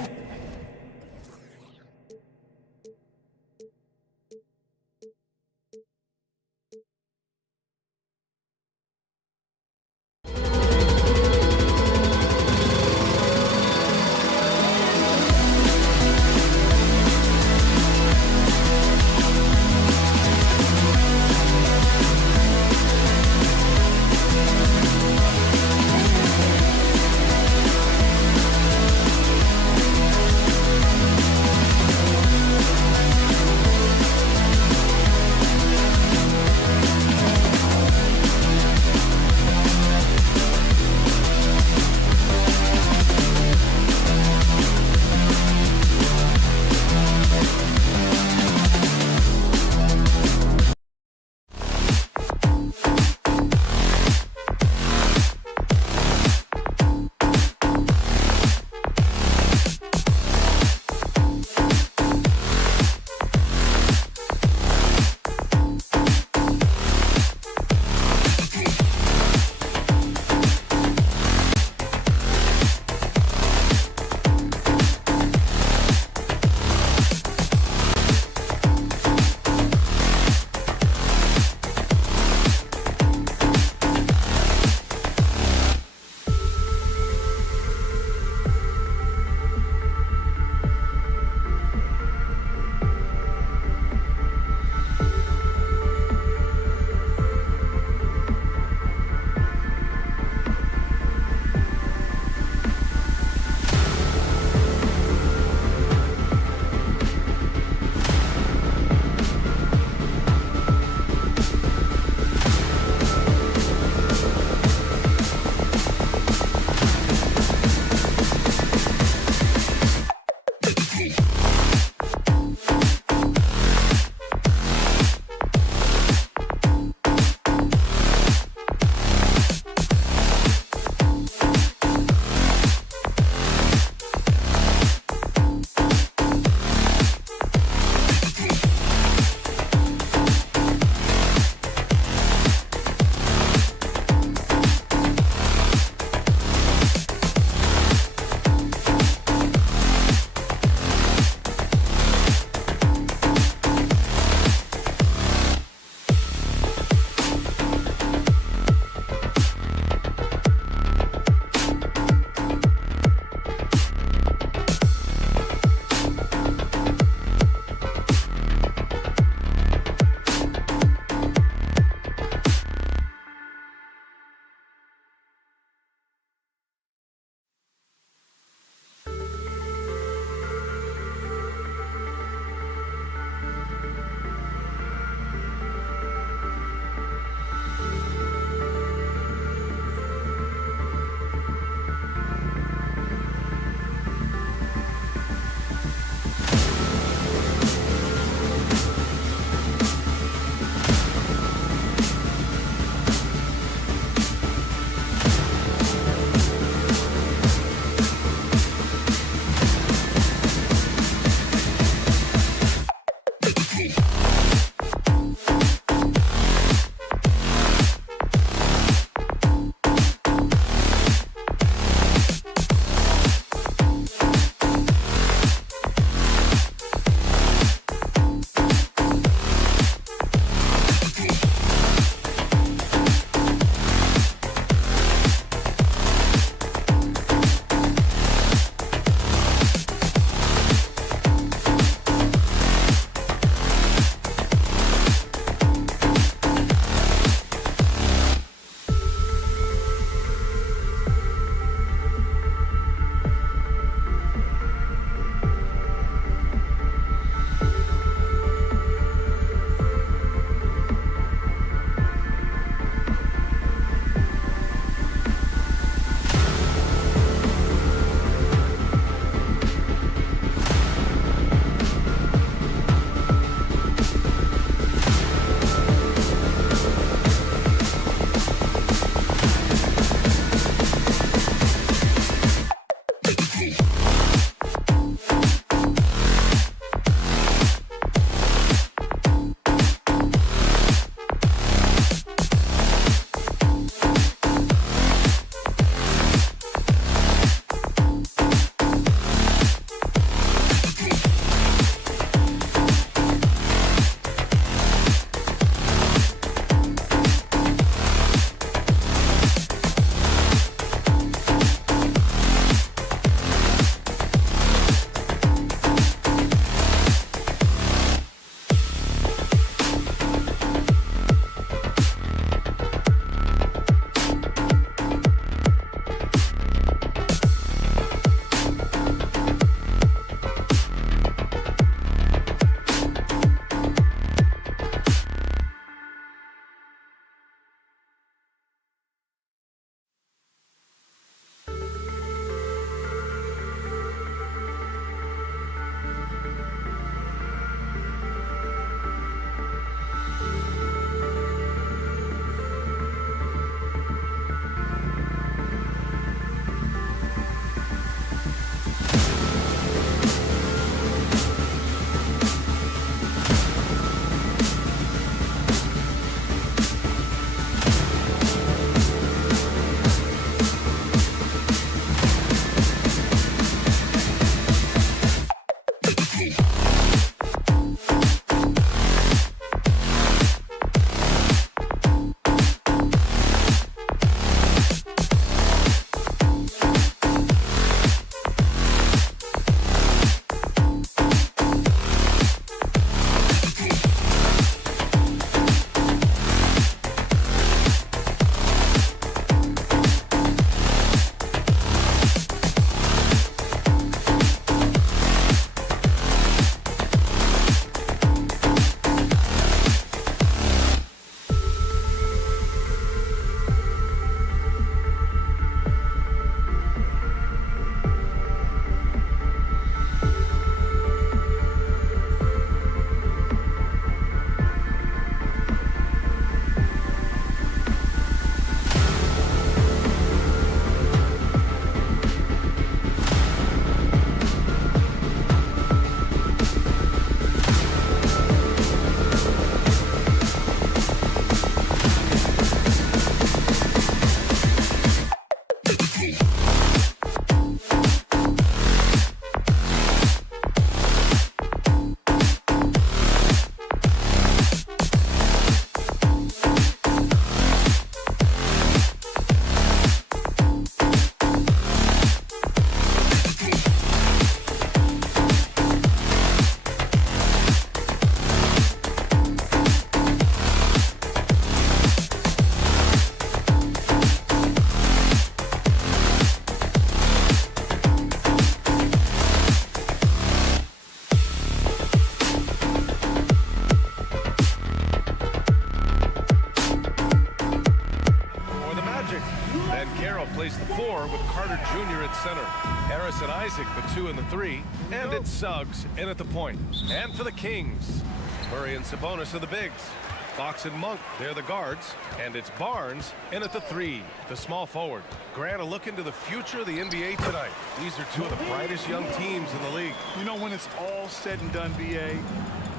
center. Harris and Isaac, the 2 and the 3. And it's Suggs in at the point. And for the Kings, Murray and Sabonis are the bigs. Fox and Monk, they're the guards. And it's Barnes in at the 3, the small forward. Grant, a look into the future of the NBA tonight. These are 2 of the brightest young teams in the league. You know, when it's all said and done, BA,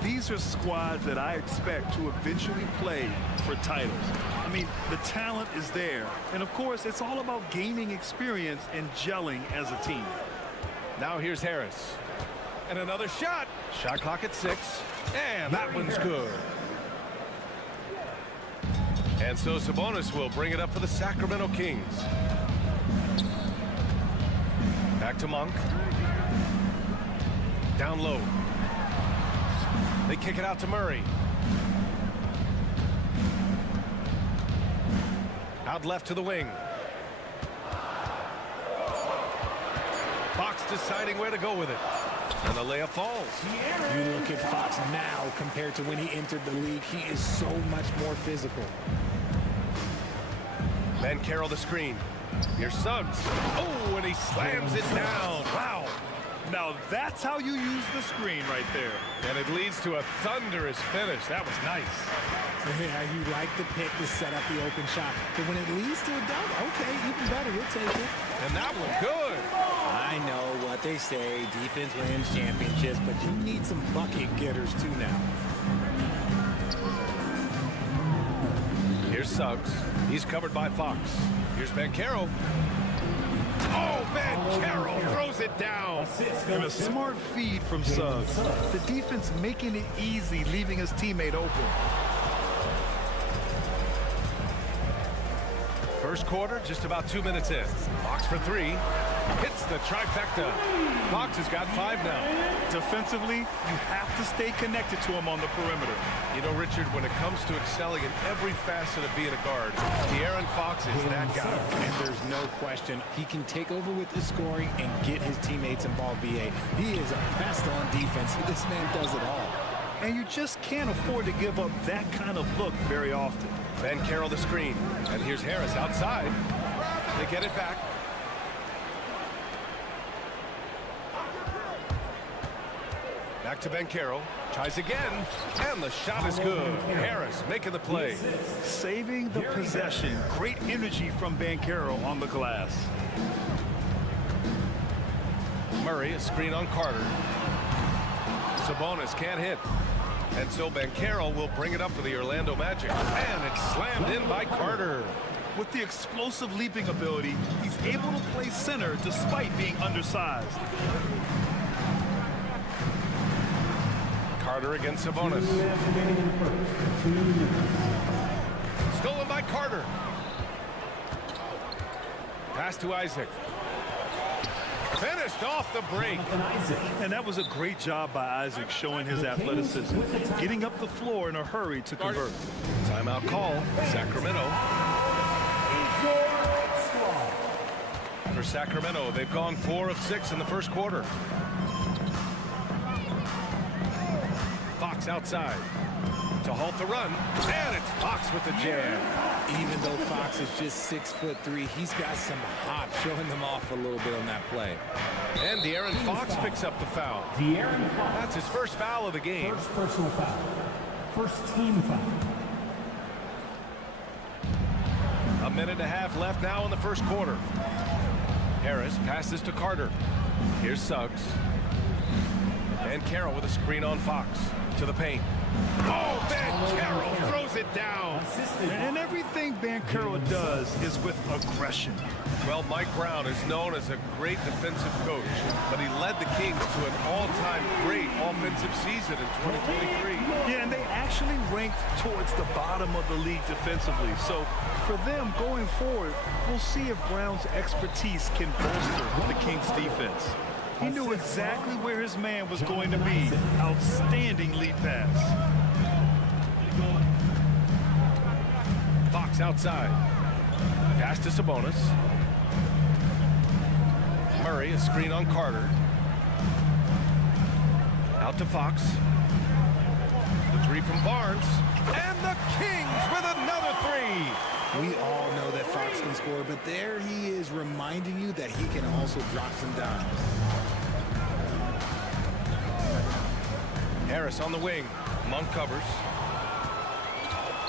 these are squads that I expect to eventually play for titles. I mean, the talent is there. And, of course, it's all about gaining experience and gelling as a team. Now here's Harris. And another shot. Shot clock at 6. And that one's good. And so Sabonis will bring it up for the Sacramento Kings. Back to Monk. Down low. They kick it out to Murray. Out left to the wing. Fox deciding where to go with it. And the layup falls. You look at Fox now compared to when he entered the league. He is so much more physical. Banchero the screen. Here's Suggs. Oh, and he slams it down. Wow. Now that's how you use the screen right there. And it leads to a thunderous finish. That was nice. Yeah, you like the pick to set up the open shot. But when it leads to a dunk, okay, even better, we'll take it. And that one good. I know what they say, defense wins championships, but you need some bucket getters too now. Here's Suggs. He's covered by Fox. Here's Banchero. Oh, Banchero throws it down. And a smart feed from Suggs. The defense making it easy, leaving his teammate open. First quarter, just about 2 minutes in. Fox for 3. Hits the trifecta. Fox has got 5 now. Defensively, you have to stay connected to him on the perimeter. You know, Richard, when it comes to excelling in every facet of being a guard, De'Aaron Fox is that guy. And there's no question he can take over with the scoring and get his teammates involved, BA. He is a pest on defense. This man does it all. And you just can't afford to give up that kind of look very often. Banchero the screen. And here's Harris outside. They get it back. Back to Banchero. Tries again. And the shot is good. Harris making the play. Saving the possession. Great energy from Banchero on the glass. Murray, a screen on Carter. Sabonis can't hit. And so Banchero will bring it up for the Orlando Magic. And it's slammed in by Carter. With the explosive leaping ability, he's able to play center despite being undersized. Carter against Sabonis. Stolen by Carter. Pass to Isaac. Finished off the break. And that was a great job by Isaac, showing his athleticism, getting up the floor in a hurry to convert. Timeout call, Sacramento. For Sacramento, they've gone 4 of 6 in the first quarter. Fox outside to halt the run, and it's Fox with the jam. Even though Fox is just 6'3", he's got some hop, showing them off a little bit on that play. And De'Aaron Fox picks up the foul. That's his first foul of the game. First personal foul. First team foul. A minute and a half left now in the first quarter. Harris passes to Carter. Here's Suggs. And Carroll with a screen on Fox. To the paint. Oh, Banchero throws it down. And everything Banchero does is with aggression. Well, Mike Brown is known as a great defensive coach, but he led the Kings to an all-time great offensive season in 2023. Yeah, and they actually ranked towards the bottom of the league defensively. So for them going forward, we'll see if Brown's expertise can bolster the Kings defense. He knew exactly where his man was going to be. Outstanding lead pass. Fox outside. Pass to Sabonis. Murray, a screen on Carter. Out to Fox. The three from Barnes. And the Kings with another three. We all know that Fox can score, but there he is reminding you that he can also drop some dimes. Harris on the wing. Monk covers.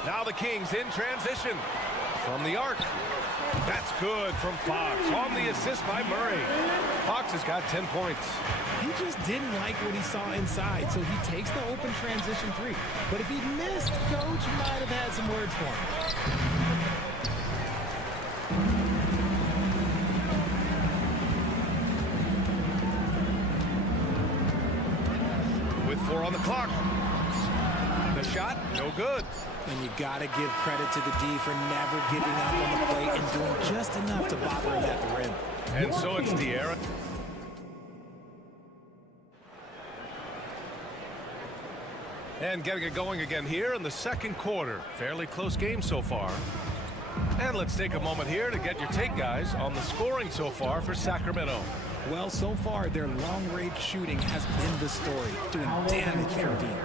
Now the Kings in transition from the arc. That's good from Fox on the assist by Murray. Fox has got 10 points. He just didn't like what he saw inside, so he takes the open transition three. But if he missed, Coach might have had some words for him. With 4 on the clock. The shot, no good. And you got to give credit to the D for never giving up on the plate and doing just enough to bother him at the rim. And so it's De'Aaron. And getting it going again here in the second quarter. Fairly close game so far. And let's take a moment here to get your take, guys, on the scoring so far for Sacramento. Well, so far, their long-range shooting has been the story, doing damage from deep.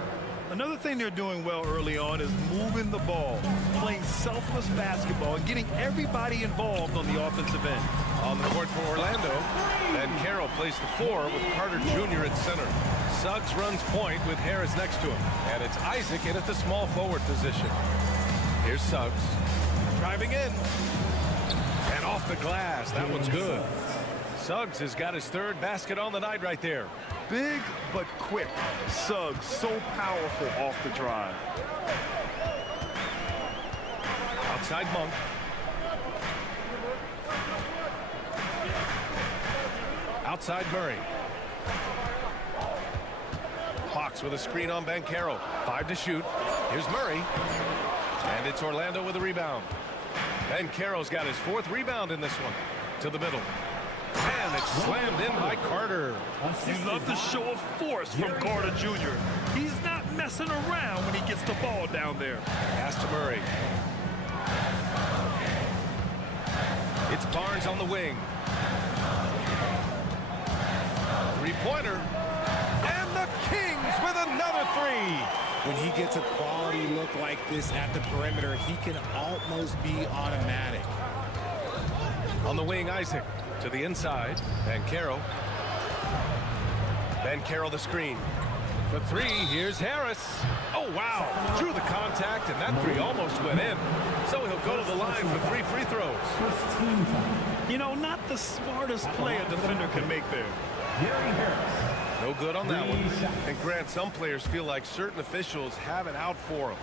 Another thing they're doing well early on is moving the ball, playing selfless basketball, and getting everybody involved on the offensive end. On the court for Orlando, Ben Carroll plays the 4 with Carter Jr. at center. Suggs runs point with Harris next to him. And it's Isaac in at the small forward position. Here's Suggs. Driving in. And off the glass. That one's good. Suggs has got his 3rd basket on the night right there. Big but quick. Suggs so powerful off the drive. Outside Monk. Outside Murray. Fox with a screen on Banchero. 5 to shoot. Here's Murray. And it's Orlando with a rebound. Banchero's got his 4th rebound in this one. To the middle. And it's slammed in by Carter. You love the show of force from Carter Jr. He's not messing around when he gets the ball down there. Pass to Murray. It's Barnes on the wing. 3-pointer. And the Kings with another 3. When he gets a quality look like this at the perimeter, he can almost be automatic. On the wing, Isaac. To the inside, Banchero. Banchero the screen. For 3, here's Harris. Oh, wow. Drew the contact, and that 3 almost went in. So he'll go to the line for 3 free throws. You know, not the smartest play a defender can make there. No good on that one. And Grant, some players feel like certain officials have it out for them.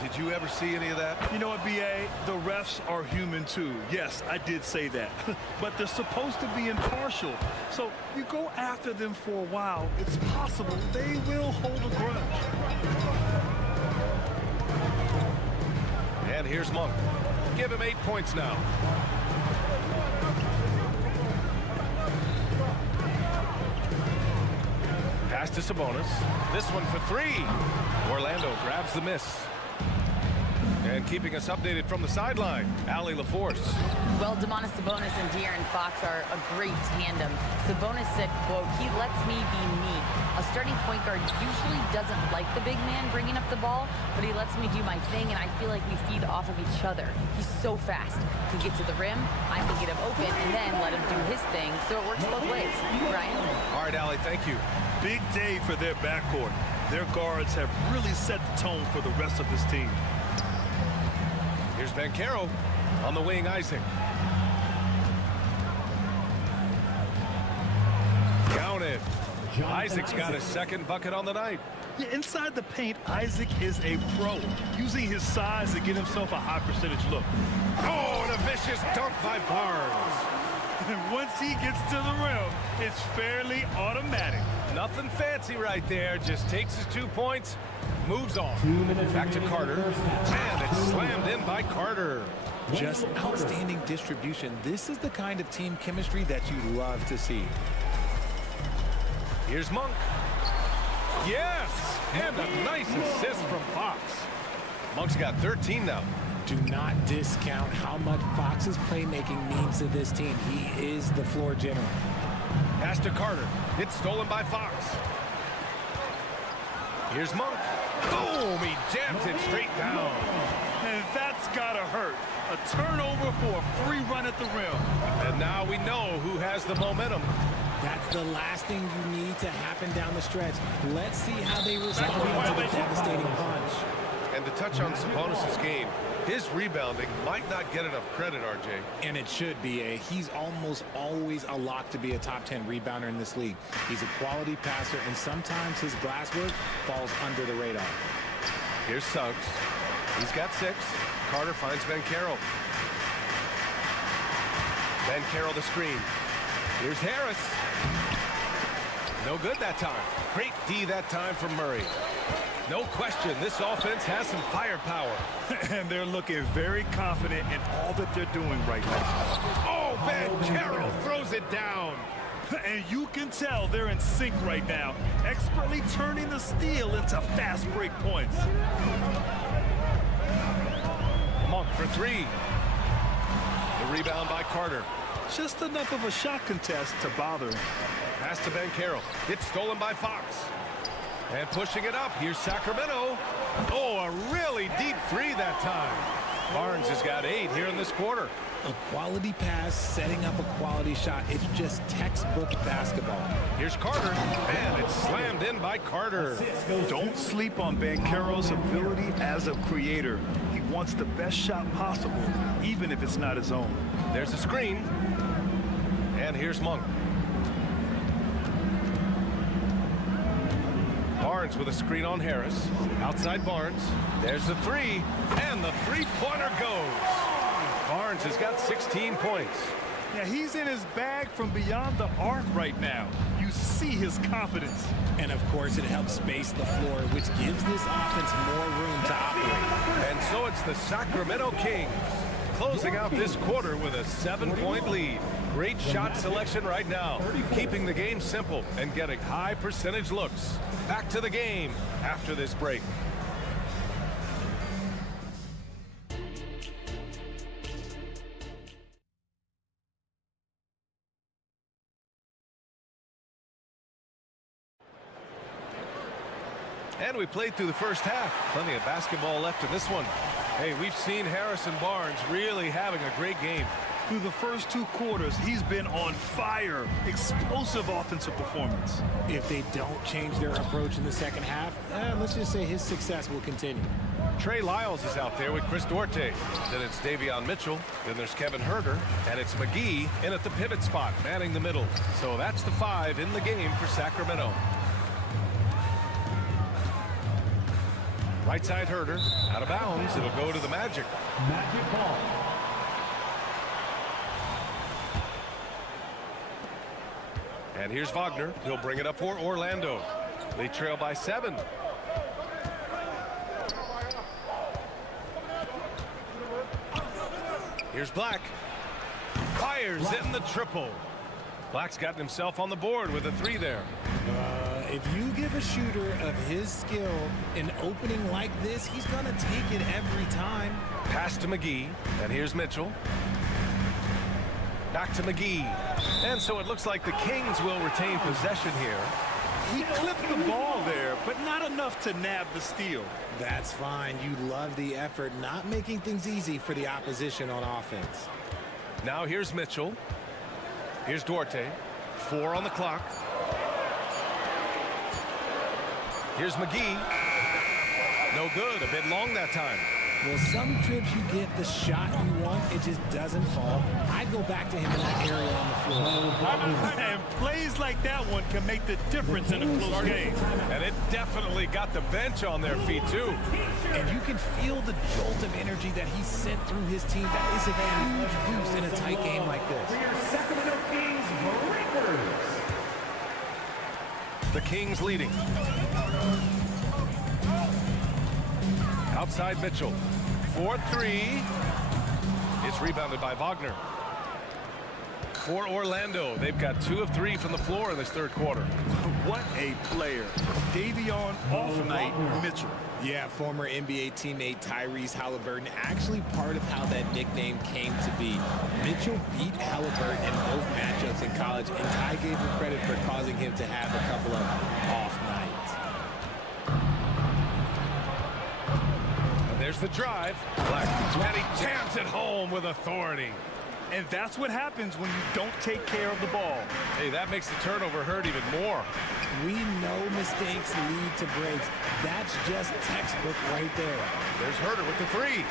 Did you ever see any of that? You know what, B.A.? The refs are human, too. Yes, I did say that. But they're supposed to be impartial. So you go after them for a while, it's possible they will hold a grudge. And here's Monk. Give him 8 points now. Pass to Sabonis. This one for 3. Orlando grabs the miss. And keeping us updated from the sideline, Allie LaForce. Well, Domantas Sabonis and De'Aaron Fox are a great tandem. Sabonis said, quote, "He lets me be me. A starting point guard usually doesn't like the big man bringing up the ball, but he lets me do my thing, and I feel like we feed off of each other. He's so fast. He can get to the rim, I can get him open, and then let him do his thing, so it works both ways." Brian? All right, Allie, thank you. Big day for their backcourt. Their guards have really set the tone for the rest of this team. Here's Banchero. On the wing, Isaac. Counted. Isaac's got his 2nd bucket on the night. Yeah, inside the paint, Isaac is a pro, using his size to get himself a high percentage look. Oh, and a vicious dunk by Barnes. And once he gets to the rim, it's fairly automatic. Nothing fancy right there. Just takes his 2 points, moves on. Back to Carter. And it's slammed in by Carter. Just outstanding distribution. This is the kind of team chemistry that you love to see. Here's Monk. Yes! And a nice assist from Fox. Monk's got 13 now. Do not discount how much Fox's playmaking means to this team. He is the floor general. Pass to Carter. It's stolen by Fox. Here's Monk. Boom! He jams it straight down. And that's gotta hurt. A turnover for a free run at the rim. And now we know who has the momentum. That's the last thing you need to happen down the stretch. Let's see how they respond to the devastating punch. And to touch on Sabonis' game, his rebounding might not get enough credit, RJ. And it should be. He's almost always a lock to be a top 10 rebounder in this league. He's a quality passer, and sometimes his glass work falls under the radar. Here's Suggs. He's got 6. Carter finds Banchero. Banchero the screen. Here's Harris. No good that time. Great D that time from Murray. No question, this offense has some firepower. And they're looking very confident in all that they're doing right now. Oh, Banchero throws it down. And you can tell they're in sync right now, expertly turning the steal into fast break points. Monk for 3. The rebound by Carter. Just enough of a shot contest to bother him. Pass to Banchero. It's stolen by Fox. And pushing it up, here's Sacramento. Oh, a really deep 3 that time. Barnes has got 8 here in this quarter. A quality pass, setting up a quality shot. It's just textbook basketball. Here's Carter, and it's slammed in by Carter. Don't sleep on Banchero's ability as a creator. He wants the best shot possible, even if it's not his own. There's a screen. And here's Monk. Barnes with a screen on Harris. Outside Barnes. There's the 3. And the 3-pointer goes. Barnes has got 16 points. Yeah, he's in his bag from beyond the arc right now. You see his confidence. And of course, it helps space the floor, which gives this offense more room to operate. And so it's the Sacramento Kings closing out this quarter with a 7-point lead. Great shot selection right now, keeping the game simple and getting high percentage looks. Back to the game after this break. And we played through the first half. Plenty of basketball left in this one. Hey, we've seen Harris and Barnes really having a great game. Through the first 2 quarters, he's been on fire. Explosive offensive performance. If they don't change their approach in the second half, let's just say his success will continue. Trey Lyles is out there with Chris Duarte. Then it's Davion Mitchell. Then there's Kevin Huerter. And it's McGee in at the pivot spot, manning the middle. So that's the 5 in the game for Sacramento. Right side Huerter, out of bounds. It'll go to the Magic. Magic ball. And here's Wagner. He'll bring it up for Orlando. They trail by 7. Here's Black. Fires in the triple. Black's gotten himself on the board with a 3 there. If you give a shooter of his skill an opening like this, he's going to take it every time. Pass to McGee. And here's Mitchell. Back to McGee. And so it looks like the Kings will retain possession here. He clipped the ball there, but not enough to nab the steal. That's fine. You love the effort, not making things easy for the opposition on offense. Now here's Mitchell. Here's Duarte. 4 on the clock. Here's McGee. No good. A bit long that time. Well, some trips you get the shot you want, it just doesn't fall. I'd go back to him in that area on the floor. And plays like that one can make the difference in a close game. And it definitely got the bench on their feet, too. And you can feel the jolt of energy that he sent through his team. That is a huge boost in a tight game like this. Sacramento Kings breakers. The Kings leading. Outside Mitchell. 4-3. It's rebounded by Wagner. For Orlando, they've got 2 of 3 from the floor in this third quarter. What a player. Davion off night Mitchell. Yeah, former NBA teammate Tyrese Halliburton, actually part of how that nickname came to be. Mitchell beat Halliburton in both matchups in college, and Ty gave him credit for causing him to have a couple of off nights. And there's the drive. And he jams it home with authority. And that's what happens when you don't take care of the ball. Hey, that makes the turnover hurt even more. We know mistakes lead to breaks. That's just textbook right there. There's Herter with the three.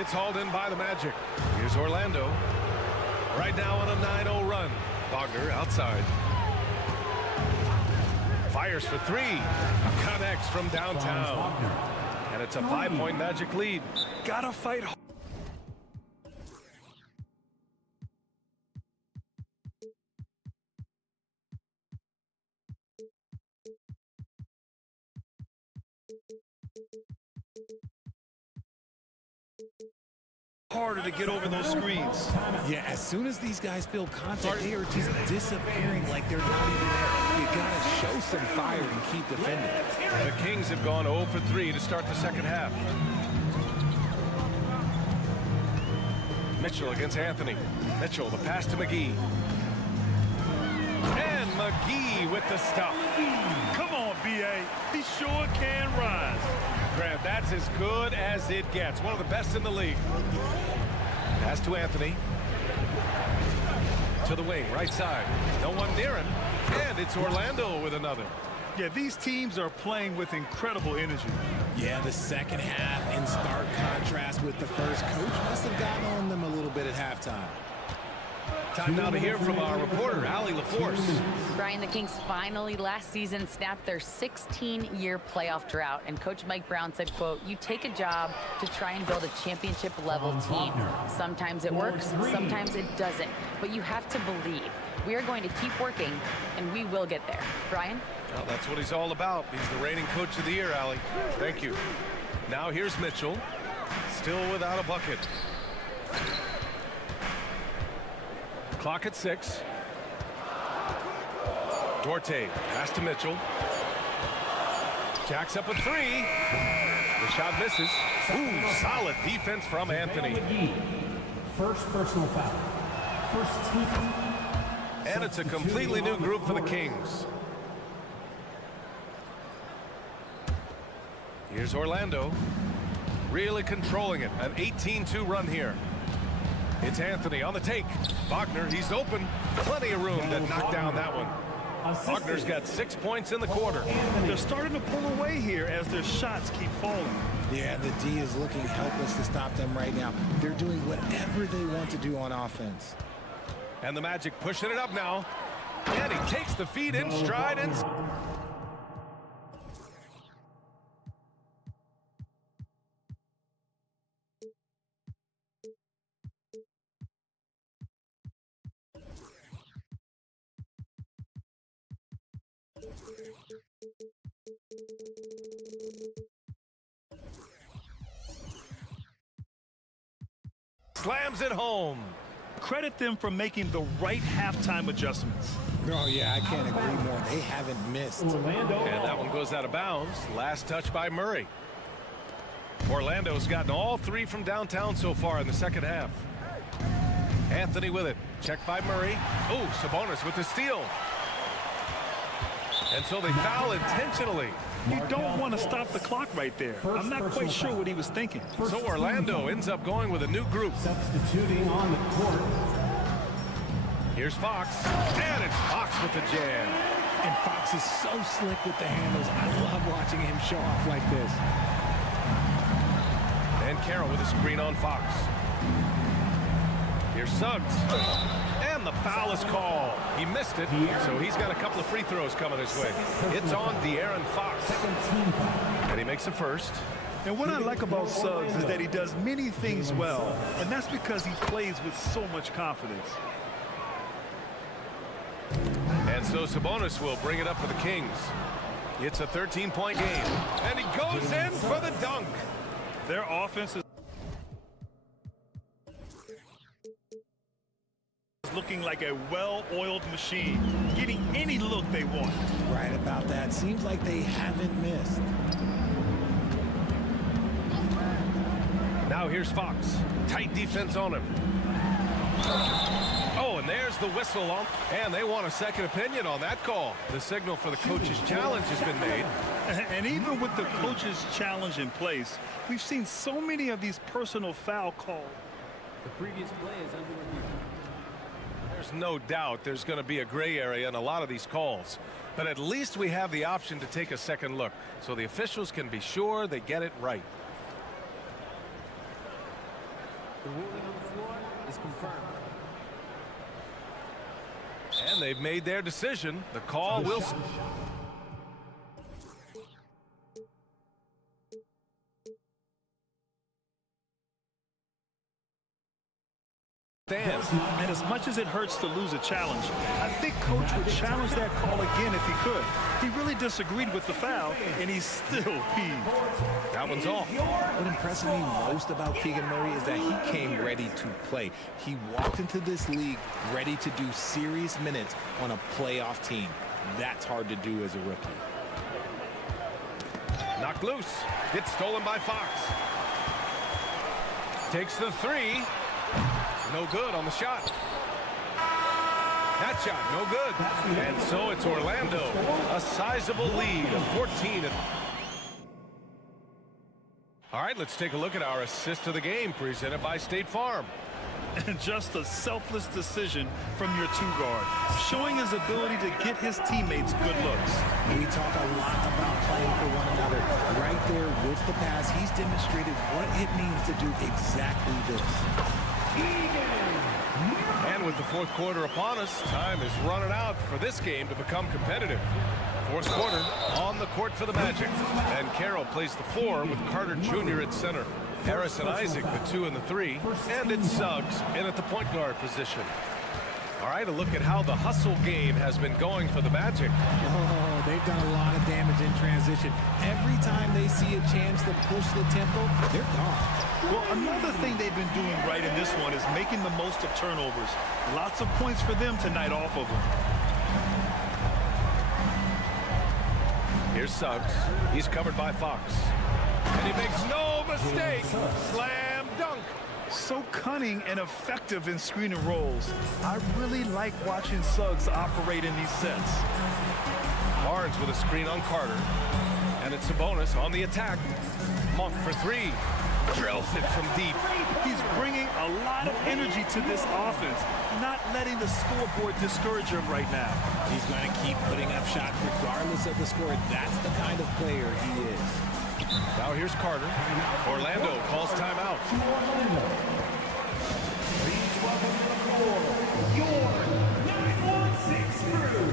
It's hauled in by the Magic. Here's Orlando. Right now on a 9-0 run. Wagner outside. Fires for three. Connects from downtown. And it's a 5-point Magic lead. Gotta fight hard. Harder to get over those screens. Yeah, as soon as these guys feel contact, they are just disappearing like they're not even there. You gotta show some fire and keep defending. The Kings have gone 0 for 3 to start the second half. Mitchell against Anthony. Mitchell, the pass to McGee. And McGee with the stuff. Come on, B.A. He sure can rise. Graham, that's as good as it gets. One of the best in the league. Pass to Anthony. To the wing, right side. No one near him. And it's Orlando with another. Yeah, these teams are playing with incredible energy. Yeah, the second half in stark contrast with the first. Coach must have gotten on them a little bit at halftime. Time now to hear from our reporter, Allie LaForce. Brian, the Kings finally last season snapped their 16-year playoff drought, and Coach Mike Brown said, quote, "You take a job to try and build a championship-level team. Sometimes it works, sometimes it doesn't, but you have to believe. We are going to keep working, and we will get there." Brian? Well, that's what he's all about. He's the reigning coach of the year, Allie. Thank you. Now here's Mitchell, still without a bucket. Clock at 6. Duarte, pass to Mitchell. Jacks up a three. The shot misses. Ooh, solid defense from Anthony. First personal foul. First team. And it's a completely new group for the Kings. Here's Orlando. Really controlling it. An 18-2 run here. It's Anthony on the take. Wagner, he's open. Plenty of room to knock down that one. Wagner's got 6 points in the quarter. They're starting to pull away here as their shots keep falling. Yeah, the D is looking helpless to stop them right now. They're doing whatever they want to do on offense. And the Magic pushing it up now. And he takes the feed in stride and... slams it home. Credit them for making the right halftime adjustments. Oh, yeah, I can't agree more. They haven't missed. And that one goes out of bounds. Last touch by Murray. Orlando's gotten all three from downtown so far in the second half. Anthony with it. Checked by Murray. Oh, Sabonis with the steal. And so they foul intentionally. You don't want to stop the clock right there. I'm not quite sure what he was thinking. So Orlando ends up going with a new group. Substituting on the court. Here's Fox. And it's Fox with the jam. And Fox is so slick with the handles. I love watching him show off like this. And Carroll with a screen on Fox. Here's Suggs. And the foul is called. He missed it, so he's got a couple of free throws coming his way. It's on De'Aaron Fox. And he makes a first. And what I like about Suggs is that he does many things well, and that's because he plays with so much confidence. And so Sabonis will bring it up for the Kings. It's a 13-point game. And he goes in for the dunk. Their offense is looking like a well-oiled machine, getting any look they want. Right about that. Seems like they haven't missed. Now here's Fox. Tight defense on him. Oh, and there's the whistle on, and they want a second opinion on that call. The signal for the coach's challenge has been made. And even with the coach's challenge in place, we've seen so many of these personal foul calls. The previous play is under review. There's no doubt there's going to be a gray area in a lot of these calls. But at least we have the option to take a second look, so the officials can be sure they get it right. The ruling on the floor is confirmed. And they've made their decision. The call will stand. And as much as it hurts to lose a challenge, I think Coach would challenge that call again if he could. He really disagreed with the foul, and he's still peeved. That one's off. What impressed me most about Keegan Murray is that he came ready to play. He walked into this league ready to do serious minutes on a playoff team. That's hard to do as a rookie. Knocked loose. It's stolen by Fox. Takes the three. No good on the shot. That shot, no good. And so it's Orlando. A sizable lead of 14. All right, let's take a look at our assist of the game presented by State Farm. And just a selfless decision from your two-guard, showing his ability to get his teammates good looks. We talk a lot about playing for one another. Right there with the pass, he's demonstrated what it means to do exactly this. And with the fourth quarter upon us, time is running out for this game to become competitive. Fourth quarter on the court for the Magic. And Carroll plays the 4 with Carter Jr. at center. Harris and Isaac, the 2 and the 3. And it's Suggs in at the point guard position. All right, a look at how the hustle game has been going for the Magic. Oh, they've done a lot of damage in transition. Every time they see a chance to push the tempo, they're gone. Well, another thing they've been doing right in this one is making the most of turnovers. Lots of points for them tonight off of them. Here's Suggs. He's covered by Fox. And he makes no mistake. Slam dunk. So cunning and effective in screen and rolls. I really like watching Suggs operate in these sets. Barnes with a screen on Carter. And it's Sabonis on the attack. Monk for 3. Drills it from deep. He's bringing a lot of energy to this offense, not letting the scoreboard discourage him right now. He's going to keep putting up shots regardless of the score. That's the kind of player he is. Now here's Carter. Orlando calls timeout. Please welcome to the floor your 916 crew.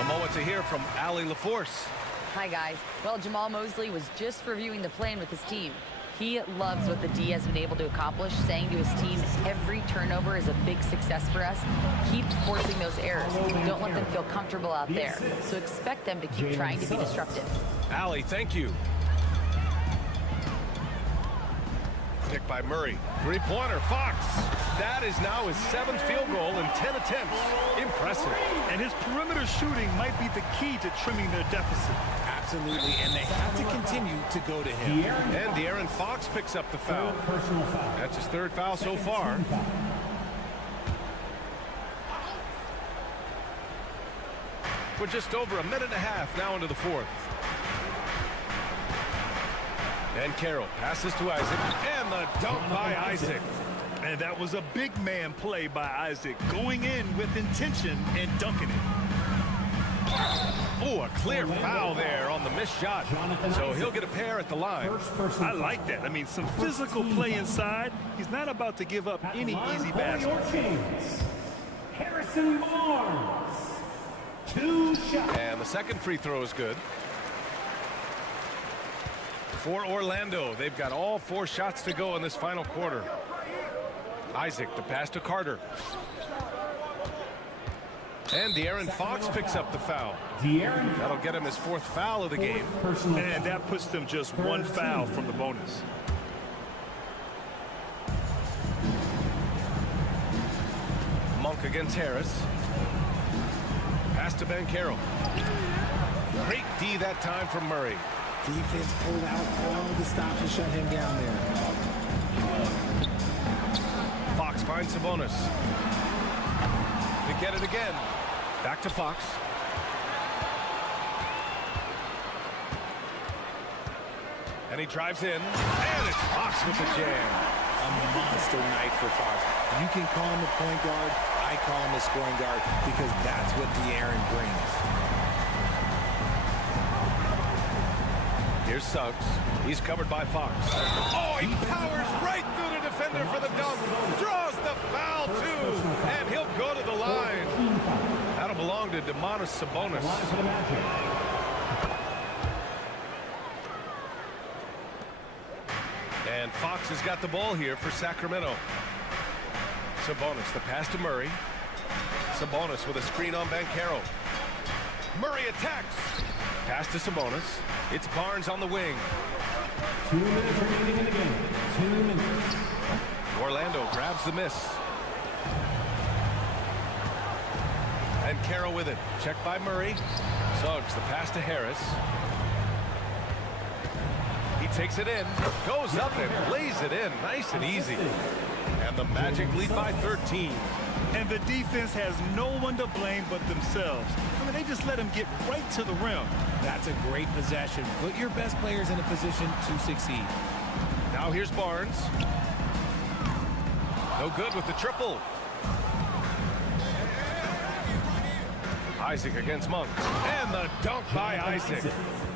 A moment to hear from Allie LaForce. Hi, guys. Well, Jamal Mosley was just reviewing the plan with his team. He loves what the D has been able to accomplish, saying to his team, every turnover is a big success for us. Keep forcing those errors. Don't let them feel comfortable out there. So expect them to keep trying to be disruptive. Allie, thank you. Pick by Murray. Three-pointer, Fox. That is now his 7th field goal in 10 attempts. Impressive. And his perimeter shooting might be the key to trimming their deficit. Absolutely, and they have to continue to go to him. And De'Aaron Fox picks up the foul. That's his 3rd foul so far. We're just over a minute and a half now into the 4th. And Carroll passes to Isaac, and the dunk by Isaac. And that was a big man play by Isaac, going in with intention and dunking it. Oh, a clear foul there on the missed shot. So he'll get a pair at the line. I like that. I mean, some physical play inside. He's not about to give up any easy baskets. Harrison Barnes. 2 shots. And the second free throw is good. For Orlando, they've got all 4 shots to go in this final quarter. Isaac, the pass to Carter. And De'Aaron Fox picks up the foul. That'll get him his 4th foul of the game. And that puts them just 1 foul from the bonus. Monk against Harris. Pass to Ben Carroll. Great D that time from Murray. Defense pulled out all the stops to shut him down there. Fox finds Sabonis. They get it again. Back to Fox. And he drives in. And it's Fox with the jam. A monster night for Fox. You can call him a point guard. I call him a scoring guard because that's what De'Aaron brings. Here's Suggs. He's covered by Fox. Oh, he powers right through the defender for the dunk. Draws the foul, too. And he'll go to the line. That'll belong to Domantas Sabonis. And Fox has got the ball here for Sacramento. Sabonis, the pass to Murray. Sabonis with a screen on Banchero. Murray attacks. Pass to Sabonis. It's Barnes on the wing. 2 minutes remaining in the game. 2 minutes. Orlando grabs the miss. And Banchero with it. Checked by Murray. Suggs the pass to Harris. He takes it in. Goes up and lays it in. Nice and easy. And the Magic lead by 13. And the defense has no one to blame but themselves. I mean, they just let him get right to the rim. That's a great possession. Put your best players in a position to succeed. Now here's Barnes. No good with the triple. Isaac against Monk. And the dunk by Isaac.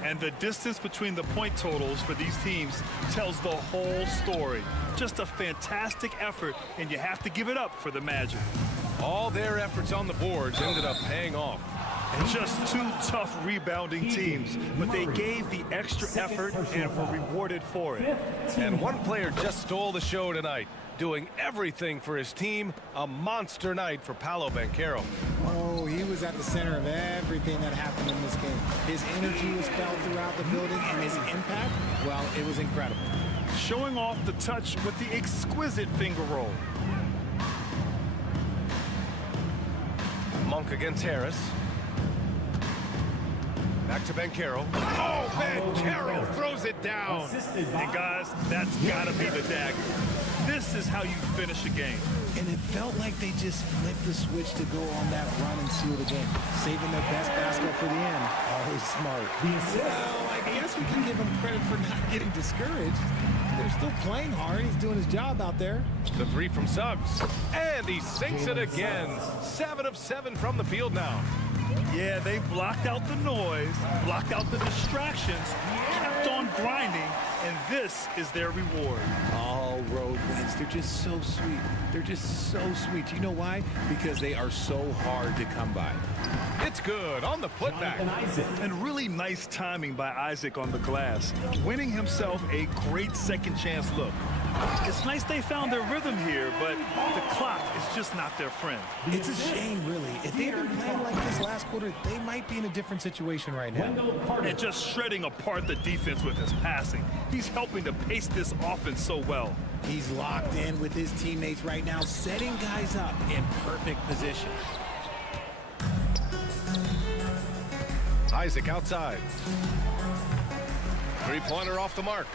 And the distance between the point totals for these teams tells the whole story. Just a fantastic effort, and you have to give it up for the Magic. All their efforts on the boards ended up paying off. Just two tough rebounding teams, but they gave the extra effort and were rewarded for it. And one player just stole the show tonight, doing everything for his team. A monster night for Paolo Banchero. Oh, he was at the center of everything that happened in this game. His energy was felt throughout the building, and his impact, well, it was incredible. Showing off the touch with the exquisite finger roll. Monk against Harris. Back to Banchero. Oh, Banchero throws it down. And guys, that's got to be the dagger. This is how you finish a game. And it felt like they just flipped the switch to go on that run and seal the game, saving their best basket for the end. Always smart. Well, I guess we can give him credit for not getting discouraged. They're still playing hard. He's doing his job out there. The three from Suggs. And he sinks it again. 7 of 7 from the field now. Yeah, they blocked out the noise, blocked out the distractions, kept on grinding, and this is their reward. All road wins. They're just so sweet. They're just so sweet. You know why? Because they are so hard to come by. It's good on the putback. And really nice timing by Isaac on the glass, winning himself a great second chance look. It's nice they found their rhythm here, but the clock is just not their friend. It's a shame, really. If they'd been playing like this last quarter, they might be in a different situation right now. And just shredding apart the defense with his passing. He's helping to pace this offense so well. He's locked in with his teammates right now, setting guys up in perfect position. Isaac outside. Three-pointer off the mark.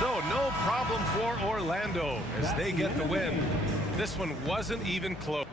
So no problem for Orlando as they get the win. This one wasn't even close.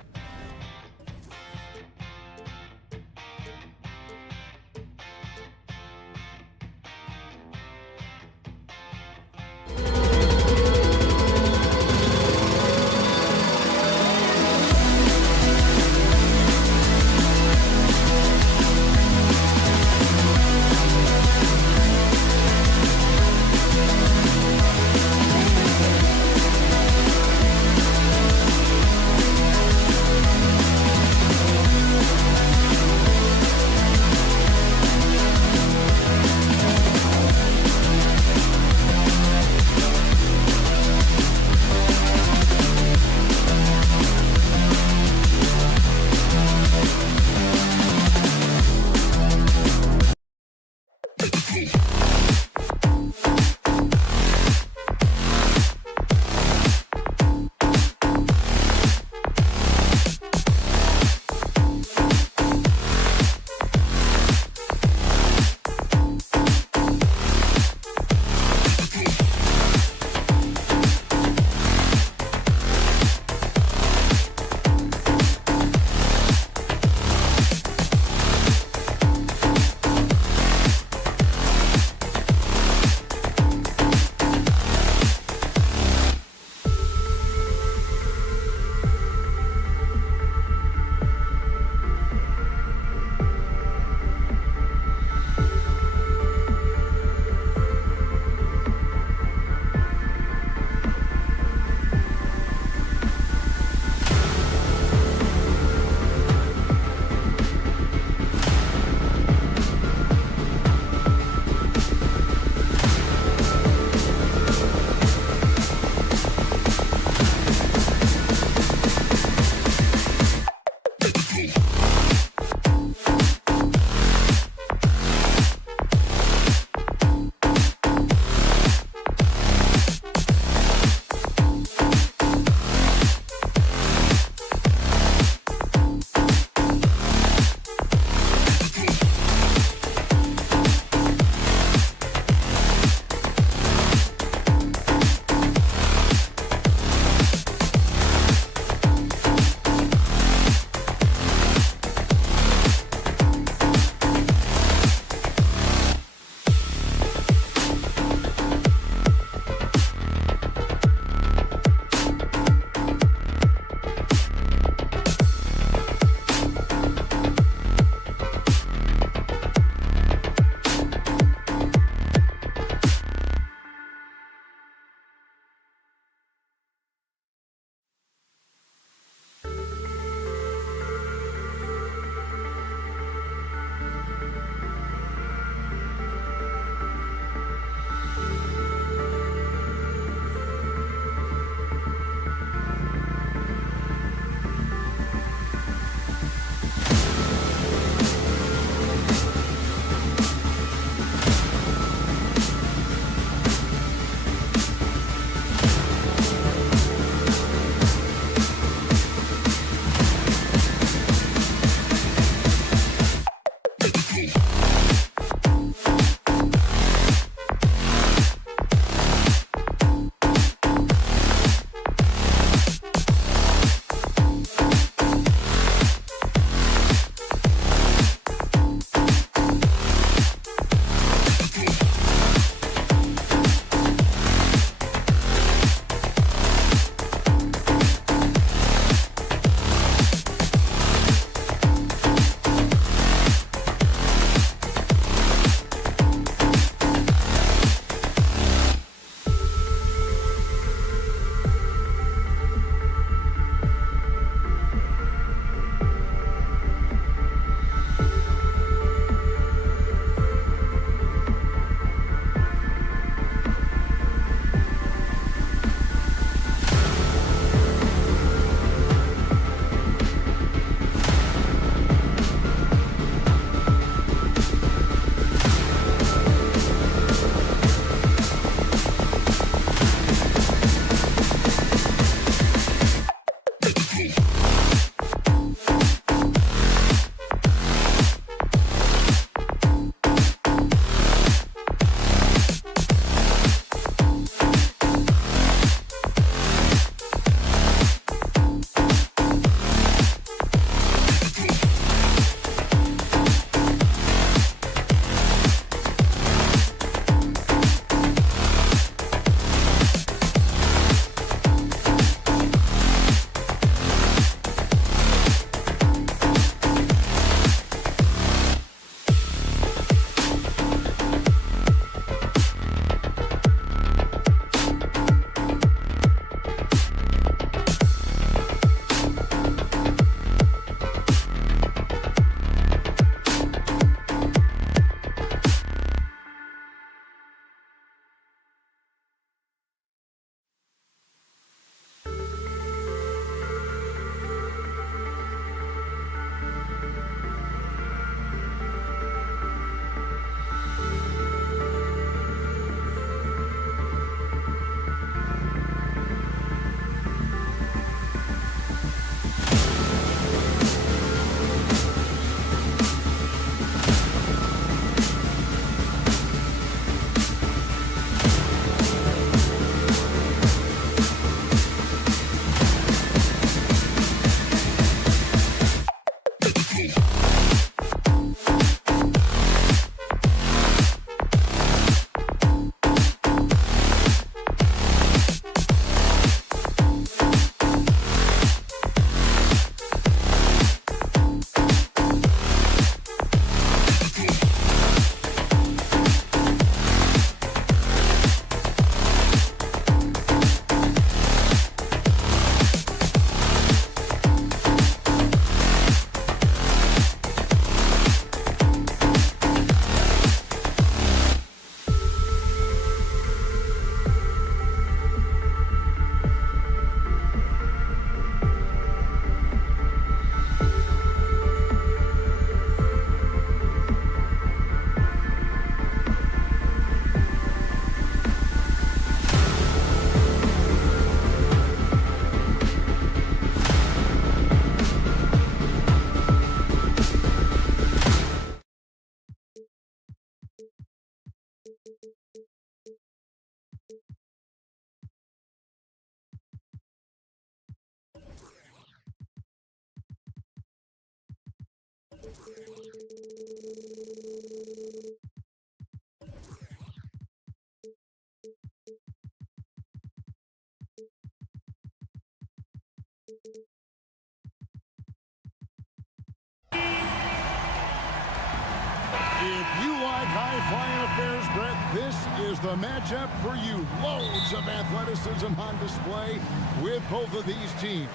affairs, Brett, this is the matchup for you. Loads of athleticism on display with both of these teams.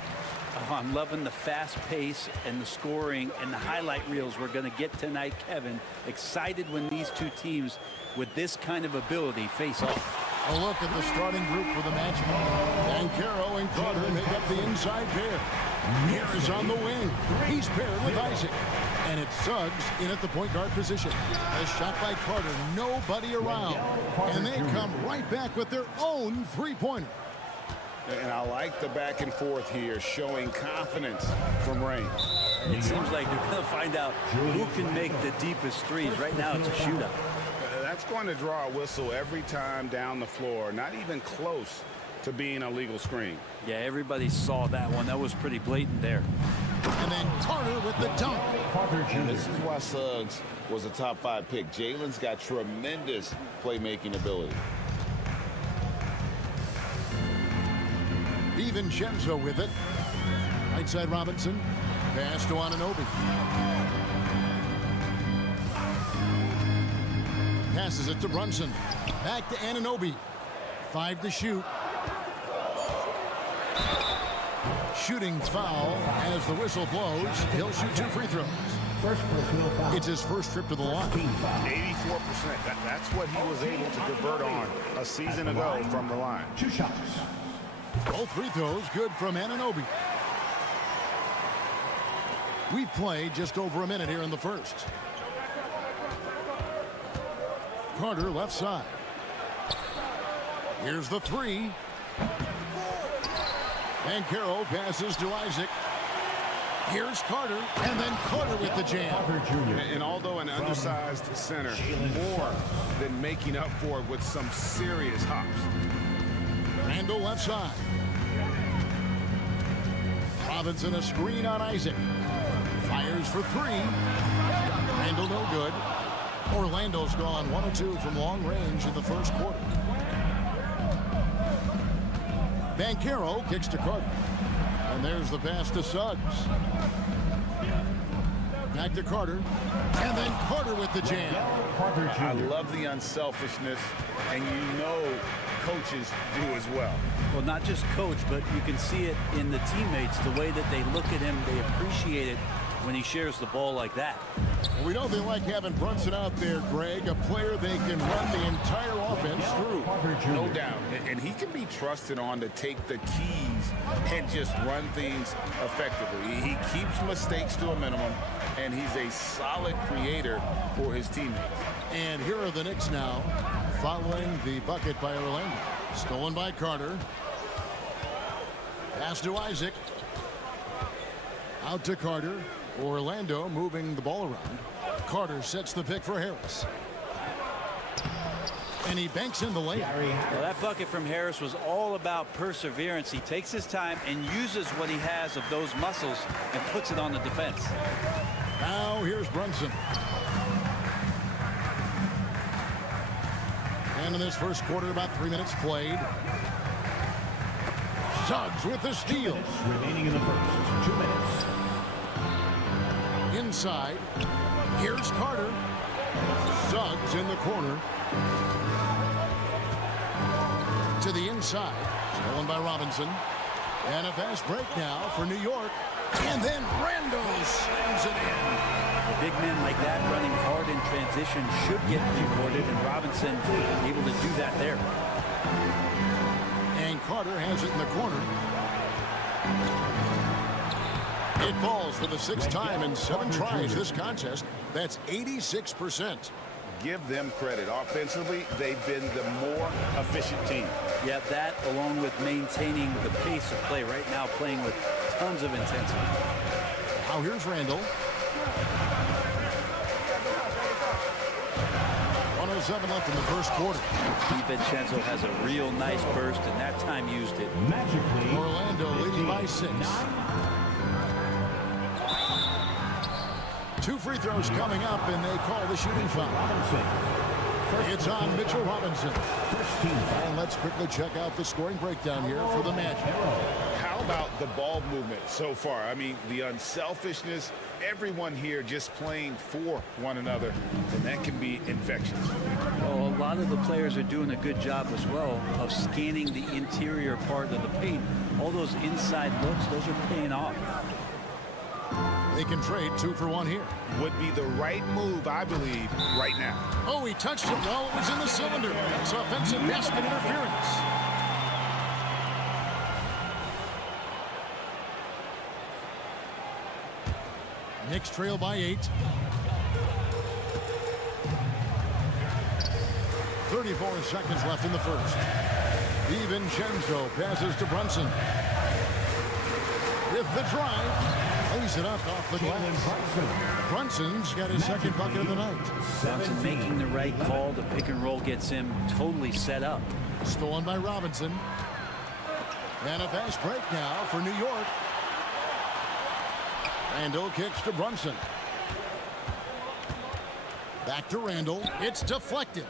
Oh, I'm loving the fast pace and the scoring and the highlight reels we're going to get tonight, Kevin. Excited when these two teams with this kind of ability face off. A look at the starting group for the matchup. Banchero and Carter make up the inside pair. Here is on the wing. He's paired with Isaac. And it's Suggs in at the point guard position. A shot by Carter, nobody around. And they come right back with their own three-pointer. And I like the back and forth here, showing confidence from range. It seems like we're going to find out who can make the deepest threes. Right now, it's a shootout. That's going to draw a whistle every time down the floor. Not even close to being a legal screen. Yeah, everybody saw that one. That was pretty blatant there. And then Carter with the dunk. And this is why Suggs was a top 5 pick. Jalen's got tremendous playmaking ability. DiVincenzo with it. Right side Robinson. Pass to Anunoby. Passes it to Brunson. Back to Anunoby. 5 to shoot. Shooting foul as the whistle blows. He'll shoot 2 free throws. It's his first trip to the line. 84%. That's what he was able to convert on a season ago from the line. 2 shots. Both free throws good from Anunoby. We've played just over a minute here in the first. Carter left side. Here's the 3. Banchero passes to Isaac. Here's Carter, and then Carter with the jam. And although an undersized center, more than making up for it with some serious hops. Randall left side. Robinson a screen on Isaac. Fires for 3. Randall no good. Orlando's gone 1 of 2 from long range in the first quarter. Banchero kicks to Carter. And there's the pass to Suggs. Back to Carter. And then Carter with the jam. I love the unselfishness, and you know coaches do as well. Well, not just coach, but you can see it in the teammates, the way that they look at him. They appreciate it when he shares the ball like that. We know they like having Brunson out there, Greg, a player they can run the entire offense through. No doubt. And he can be trusted on to take the keys and just run things effectively. He keeps mistakes to a minimum, and he's a solid creator for his teammates. And here are the Knicks now, following the bucket by Orlando. Stolen by Carter. Pass to Isaac. Out to Carter. Orlando moving the ball around. Carter sets the pick for Harris. And he banks in the layup. Well, that bucket from Harris was all about perseverance. He takes his time and uses what he has of those muscles and puts it on the defense. Now here's Brunson. And in this first quarter, about 3 minutes played. Suggs with the steal. Remaining in the first. 2 minutes. Inside. Here's Carter. Suggs in the corner. To the inside. Stolen by Robinson. And a fast break now for New York. And then Randall slams it in. A big men like that running hard in transition should get rewarded, and Robinson able to do that there. And Carter has it in the corner. It falls for the 6th time in 7 tries this contest. That's 86%. Give them credit. Offensively, they've been the more efficient team. Yeah, that along with maintaining the pace of play right now, playing with tons of intensity. Now here's Randall. 1:07 left in the first quarter. DiVincenzo has a real nice burst, and that time used it. Magically, Orlando leading by 6. 2 free throws coming up, and they call the shooting foul. It's on Mitchell Robinson. And let's quickly check out the scoring breakdown here for the Magic. How how about the ball movement so far? I mean, the unselfishness, everyone here just playing for one another, and that can be infectious. Well, a lot of the players are doing a good job as well of scanning the interior part of the paint. All those inside looks, those are paying off. They can trade 2 for 1 here. Would be the right move, I believe, right now. Oh, he touched it while it was in the cylinder. It's offensive basket interference. Knicks trail by 8. 34 seconds left in the first. DiVincenzo passes to Brunson. With the drive. Lays it up off the glass. Brunson's got his second bucket of the night. Brunson making the right call. The pick and roll gets him totally set up. Stolen by Robinson. And a fast break now for New York. Randall kicks to Brunson. Back to Randall. It's deflected.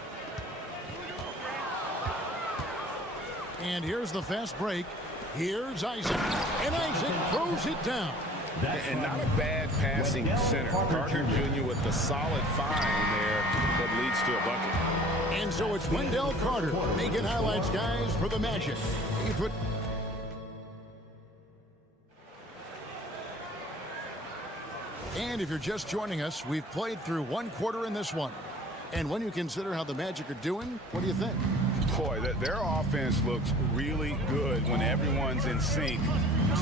And here's the fast break. Here's Isaac. And Isaac throws it down. And not a bad passing center. Carter Jr. with the solid find there that leads to a bucket. And so it's Wendell Carter making highlights, guys, for the Magic. He put... And if you're just joining us, we've played through 1 quarter in this one. And when you consider how the Magic are doing, what do you think? Boy, their offense looks really good when everyone's in sync.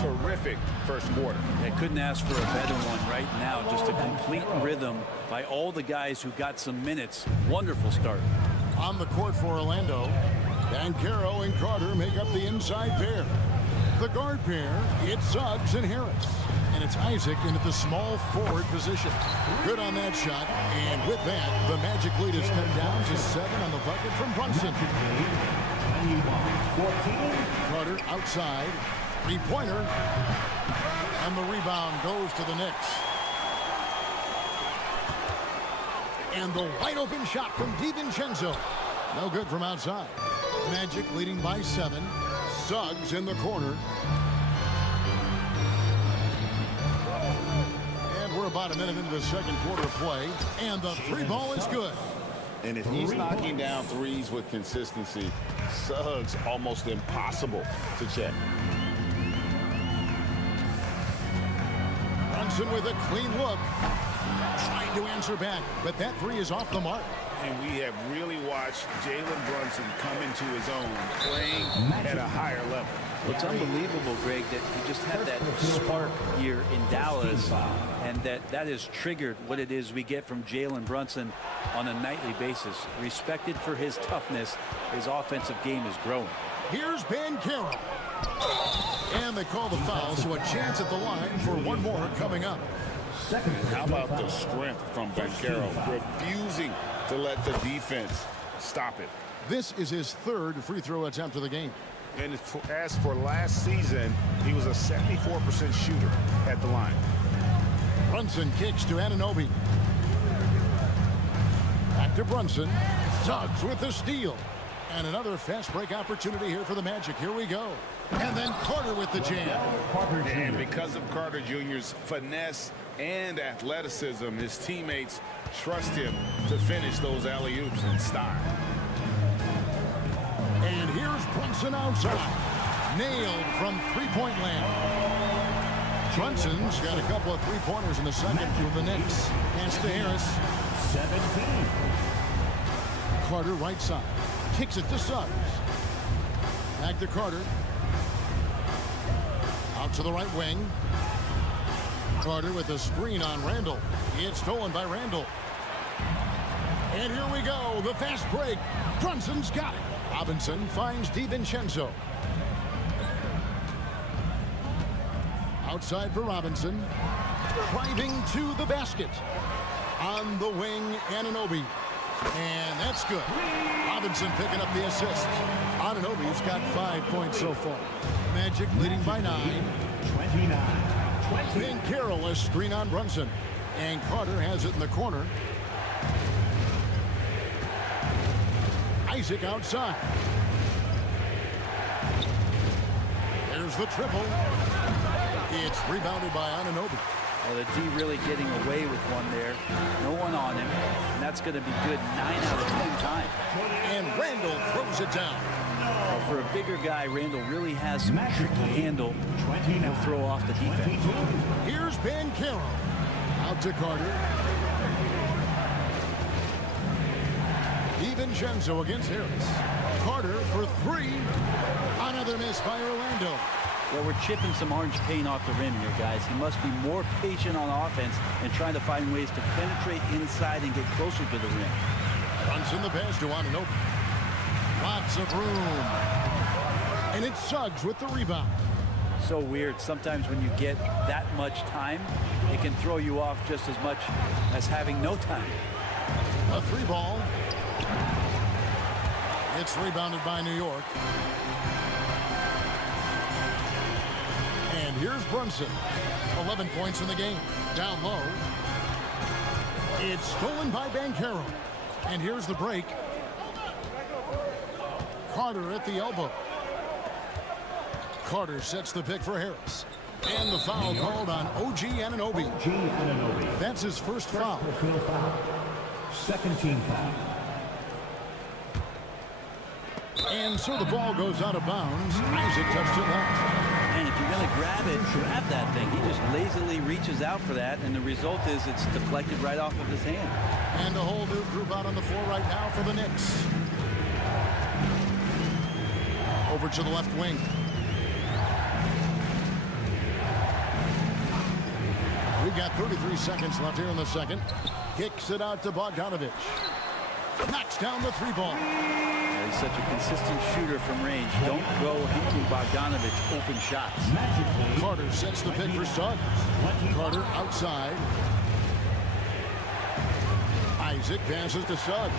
Terrific first quarter. They couldn't ask for a better one right now. Just a complete rhythm by all the guys who got some minutes. Wonderful start. On the court for Orlando, Banchero and Carter make up the inside pair. The guard pair, it's Suggs and Harris. And it's Isaac in at the small forward position. Good on that shot. And with that, the Magic lead is cut down to 7 on the bucket from Brunson. Carter outside. 3-pointer. And the rebound goes to the Knicks. And the wide open shot from DiVincenzo. No good from outside. Magic leading by 7. Suggs in the corner. And we're about a minute into the second quarter of play. And the 3-ball is good. And if he's knocking down threes with consistency, Suggs almost impossible to check. Brunson with a clean look. Trying to answer back, but that 3 is off the mark. And we have really watched Jalen Brunson come into his own, playing at a higher level. It's unbelievable, Greg, that he just had that spark here in Dallas, and that has triggered what it is we get from Jalen Brunson on a nightly basis. Respected for his toughness, his offensive game is growing. Here's Banchero. And they call the foul, so a chance at the line for one more coming up. How about the strength from Banchero, refusing to let the defense stop it. This is his 3rd free throw attempt of the game. And as for last season, he was a 74% shooter at the line. Brunson kicks to Anunoby. Back to Brunson. Suggs with the steal. And another fast break opportunity here for the Magic. Here we go. And then Carter with the jam. And because of Carter Jr.'s finesse and athleticism, his teammates trust him to finish those alley-oops in style. And here's Brunson outside. Nailed from 3-point land. Brunson's got a couple of 3-pointers in the second for the Knicks. Pass to Harris. 17. Carter right side. Kicks it to Suggs. Back to Carter. Out to the right wing. Carter with a screen on Randall. It's stolen by Randall. And here we go. The fast break. Brunson's got it. Robinson finds DiVincenzo. Outside for Robinson. Driving to the basket. On the wing, Anunoby. And that's good. Robinson picking up the assist. Anunoby's got 5 points so far. Magic leading by 9. 29. Banchero a screen on Brunson. And Carter has it in the corner. Isaac outside. There's There's the triple. It's rebounded by Anunoby. Well, the D really getting away with one there. No one on him. And that's going to be good 9 out of 10 times. And Randall throws it down. Well, for a bigger guy, Randall really has some tricky handle. He'll throw off the defense. Here's Banchero. Out to Carter. DiVincenzo against Harris. Carter for 3. Another miss by Orlando. Well, we're chipping some orange paint off the rim here, guys. He must be more patient on offense and trying to find ways to penetrate inside and get closer to the rim. Runs in the pass to Anunoby. Lots of room. And it's Suggs with the rebound. So weird. Sometimes when you get that much time, it can throw you off just as much as having no time. A 3 ball. It's rebounded by New York. And here's Brunson. 11 points in the game. Down low. It's stolen by Banchero. And here's the break. Carter at the elbow. Carter sets the pick for Harris. And the foul called on OG Anunoby. That's his first foul. Second team foul. And so the ball goes out of bounds. Isaac touched it left. And if you're going to grab it, grab that thing. He just lazily reaches out for that, and the result is it's deflected right off of his hand. And a whole new group out on the floor right now for the Knicks. Over to the left wing. We've got 33 seconds left here in the second. Kicks it out to Bogdanovich. Knocks down the 3 ball. Yeah, he's such a consistent shooter from range. Don't go hitting Bogdanovich open shots. Carter sets the pick for Suggs. Carter outside. Isaac passes to Suggs.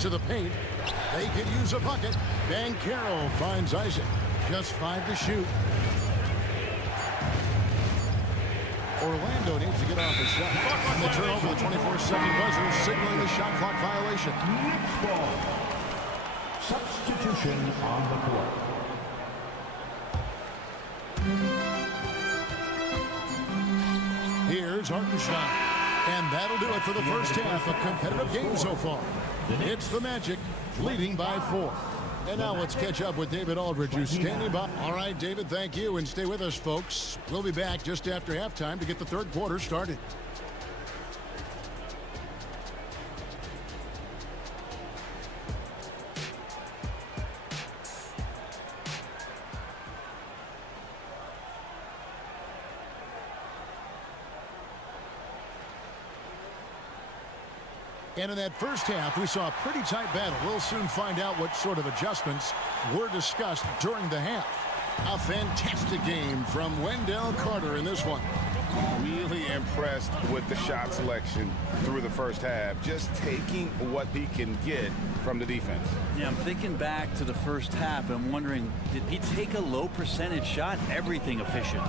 To the paint. They could use a bucket. Banchero finds Isaac. Just 5 to shoot. Orlando needs to get off a shot. And the turnover, the 24-second buzzer, signaling the shot clock violation. Knicks ball. Substitution on the court. Here's Hartenstein. And that'll do it for the first half of competitive game so far. It's the Magic leading by 4. And now let's catch up with David Aldridge, who's standing by. All right, David, thank you. And stay with us, folks. We'll be back just after halftime to get the third quarter started. And in that first half, we saw a pretty tight battle. We'll soon find out what sort of adjustments were discussed during the half. A fantastic game from Wendell Carter in this one. Really impressed with the shot selection through the first half. Just taking what he can get from the defense. Yeah, I'm thinking back to the first half. I'm wondering, did he take a low percentage shot? Everything efficient.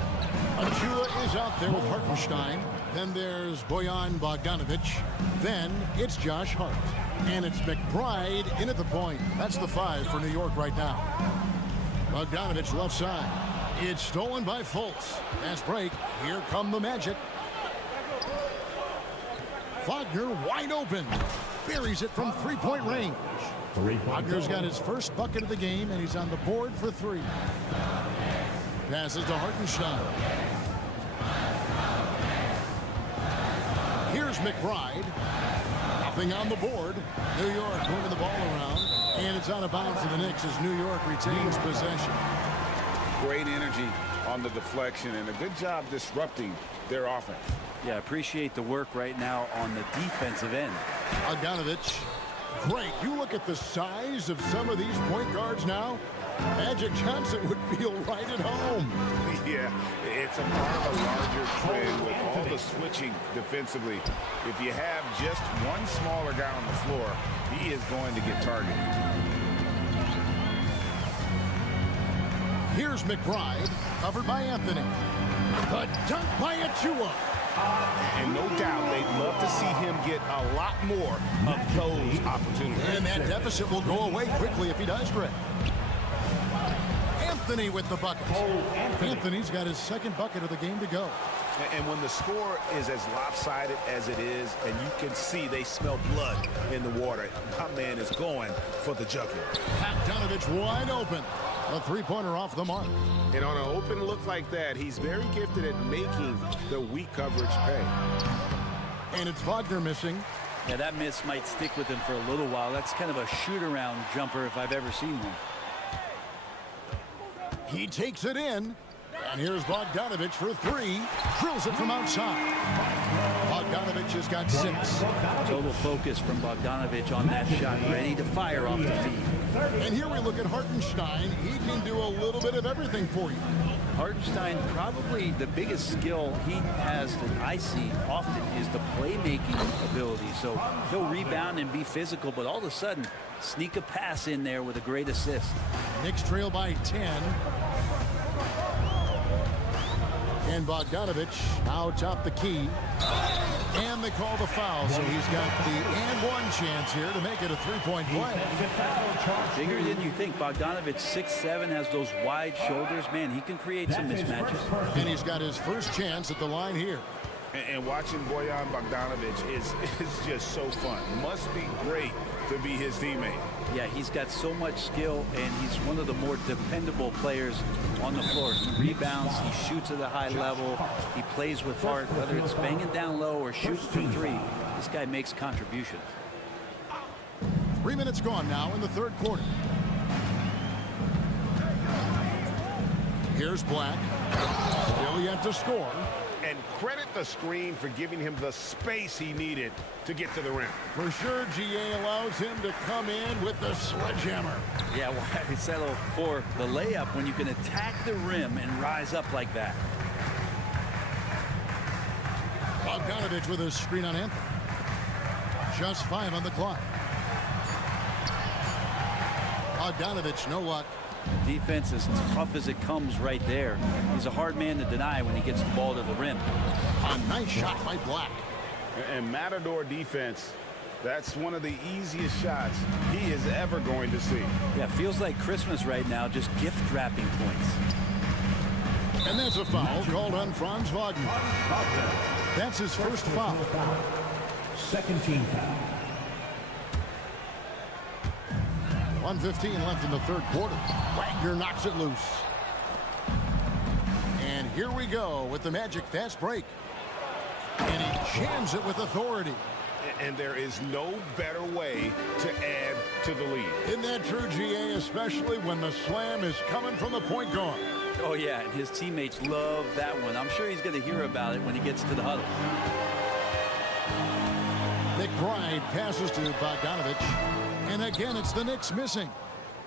Achua is out there with Hartenstein. Then there's Bojan Bogdanovich. Then it's Josh Hart. And it's McBride in at the point. That's the 5 for New York right now. Bogdanovich left side. It's stolen by Fultz. Fast break. Here come the Magic. Wagner wide open. Buries it from 3-point range. Wagner's got his first bucket of the game, and he's on the board for 3. Passes to Hartenstein. Here's McBride. Nothing on the board. New York moving the ball around. And it's out of bounds to the Knicks as New York retains possession. Great energy on the deflection and a good job disrupting their offense. Yeah, appreciate the work right now on the defensive end. Bogdanovich. Great. You look at the size of some of these point guards now. Magic Johnson would feel right at home. Yeah, it's a part of a larger trend with all the switching defensively. If you have just one smaller guy on the floor, he is going to get targeted. Here's McBride, covered by Anthony. The dunk by Achua. And no doubt they'd love to see him get a lot more of those opportunities. And that deficit will go away quickly if he does, Greg. Anthony with the bucket. Anthony's got his second bucket of the game to go. And when the score is as lopsided as it is, and you can see they smell blood in the water, my man is going for the jugular. Bogdanovich wide open. A three-pointer off the mark. And on an open look like that, he's very gifted at making the weak coverage pay. And it's Wagner missing. Yeah, that miss might stick with him for a little while. That's kind of a shoot-around jumper if I've ever seen one. He takes it in. And here's Bogdanovich for three. Drills it from outside. Bogdanovich has got 6. Total focus from Bogdanovich on that shot. Ready to fire off the feed. And here we look at Hartenstein. He can do a little bit of everything for you. Hartenstein, probably the biggest skill he has that I see often is the playmaking ability. So he'll rebound and be physical, but all of a sudden, sneak a pass in there with a great assist. Knicks trail by 10. And Bogdanovich now top the key. And they call the foul, so he's got the and one chance here to make it a three-point play. Bigger than you think. Bogdanovich, 6'7", has those wide shoulders. Man, he can create some mismatches. And he's got his first chance at the line here. And watching Bojan Bogdanović is just so fun. Must be great to be his teammate. Yeah, he's got so much skill, and he's one of the more dependable players on the floor. He rebounds, he shoots at a high level, he plays with heart, whether it's banging down low or shooting from three. This guy makes contributions. 3 minutes gone now in the third quarter. Here's Black. Still yet to score. And credit the screen for giving him the space he needed to get to the rim. For sure, GA allows him to come in with the sledgehammer. Yeah, why settle for the layup when you can attack the rim and rise up like that? Bogdanovich with a screen on Anthony. Just 5 on the clock. Bogdanovich, no luck. Defense as tough as it comes right there. He's a hard man to deny when he gets the ball to the rim. A nice shot by Black. And Matador defense, that's one of the easiest shots he is ever going to see. Yeah, feels like Christmas right now, just gift wrapping points. And that's a foul called on Franz Wagner. That's his first foul. Second team foul. 1:15 left in the third quarter. Wagner knocks it loose. And here we go with the Magic fast break. And he jams it with authority. And there is no better way to add to the lead. Isn't that true, GA, especially when the slam is coming from the point guard? Oh, yeah, and his teammates love that one. I'm sure he's going to hear about it when he gets to the huddle. McBride passes to Bogdanovich. And again, it's the Knicks missing.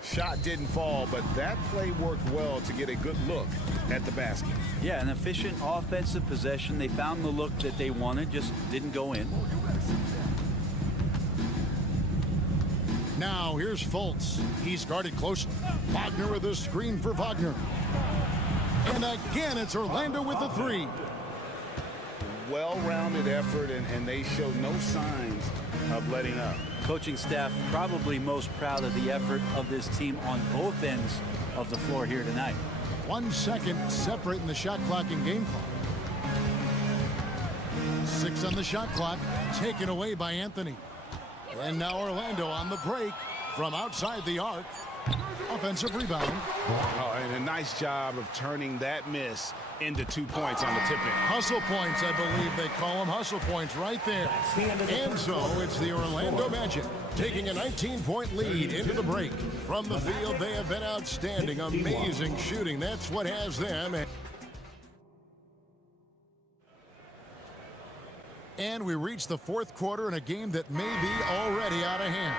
Shot didn't fall, but that play worked well to get a good look at the basket. Yeah, an efficient offensive possession. They found the look that they wanted, just didn't go in. Now here's Fultz. He's guarded closely. Wagner with a screen for Wagner. And again, it's Orlando with the three. Well-rounded effort, and they showed no signs of letting up. Coaching staff probably most proud of the effort of this team on both ends of the floor here tonight. 1 second separating the shot clock and game clock. 6 on the shot clock, taken away by Anthony. And now Orlando on the break from outside the arc. Offensive rebound. Oh, and a nice job of turning that miss into 2 points on the tip-in. Hustle points, I believe they call them. Hustle points right there. And so it's the Orlando Magic taking a 19-point lead into the break. From the field, they have been outstanding. Amazing shooting. That's what has them. And we reach the fourth quarter in a game that may be already out of hand.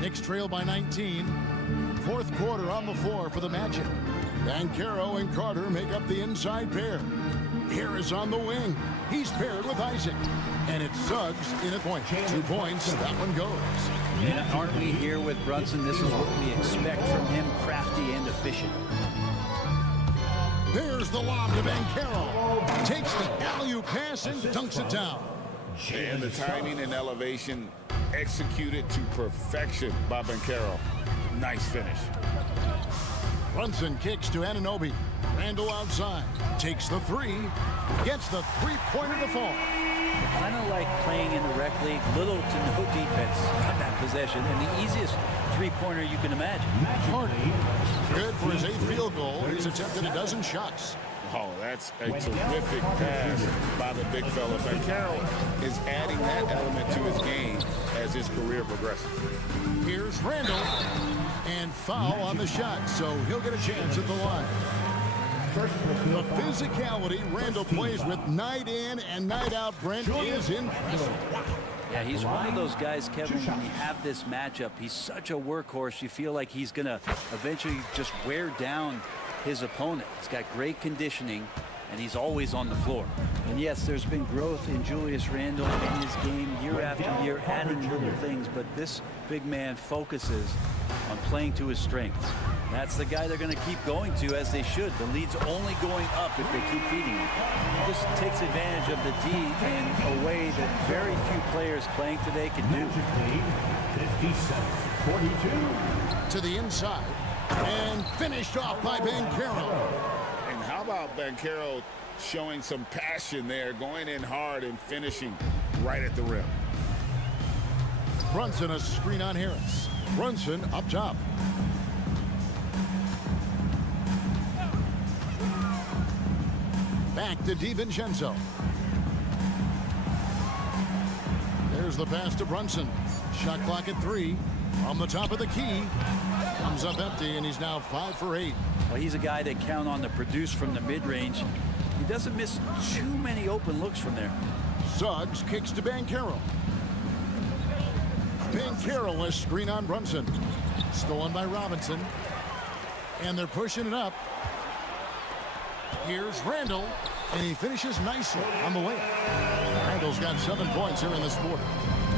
Knicks trail by 19. Fourth quarter on the floor for the Magic. Banchero and Carter make up the inside pair. Harris on the wing. He's paired with Isaac. And it's Suggs in at point. 2 points. That one goes. And aren't we here with Brunson? This is what we expect from him, crafty and efficient. There's the lob to Banchero. Takes the alley-oop pass and dunks it down. And the timing and elevation executed to perfection by Banchero. Nice finish. Brunson kicks to Anunoby. Randall outside. Takes the three. Gets the three-pointer to fall. Kind of like playing in the rec league, little to no defense on that possession, and the easiest three-pointer you can imagine. Harden, good for his 8th field goal. He's attempted a dozen shots. Oh, that's a terrific pass by the big fella. But Carroll is adding that element to his game as his career progresses. Here's Randall, and foul on the shot, so he'll get a chance at the line. The physicality Randall plays with night in and night out, Brent, is impressive. Yeah, he's one of those guys, Kevin, when you have this matchup, he's such a workhorse, you feel like he's going to eventually just wear down his opponent. He's got great conditioning, and he's always on the floor. And yes, there's been growth in Julius Randle in his game year after year, adding little things, but this big man focuses on playing to his strengths. That's the guy they're going to keep going to, as they should. The lead's only going up if they keep feeding him. He just takes advantage of the D in a way that very few players playing today can do. 57-42. To the inside, and finished off by Banchero. And how about Banchero showing some passion there, going in hard and finishing right at the rim. Brunson, a screen on Harris. Brunson up top. Back to DiVincenzo. There's the pass to Brunson. Shot clock at 3. On the top of the key. Comes up empty, and he's now 5 for 8. Well, he's a guy they count on to produce from the mid-range. He doesn't miss too many open looks from there. Suggs kicks to Banchero. Banchero, a screen on Brunson. Stolen by Robinson. And they're pushing it up. Here's Randall, and he finishes nicely on the way. Randall's got 7 points here in this quarter.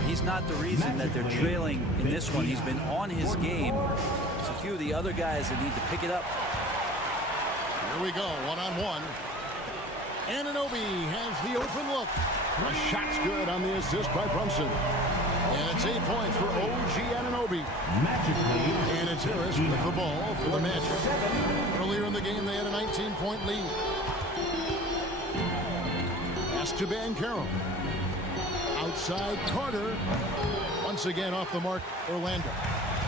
He's not the reason that they're trailing in this one. He's been on his game. There's a few of the other guys that need to pick it up. Here we go, one-on-one. Anunoby has the open look. The shot's good on the assist by Brunson. And it's 8 points for OG Anunoby. And it's Harris with the ball for the Magic. Earlier in the game, they had a 19-point lead. Pass to Banchero. Outside Carter. Once again off the mark, Orlando.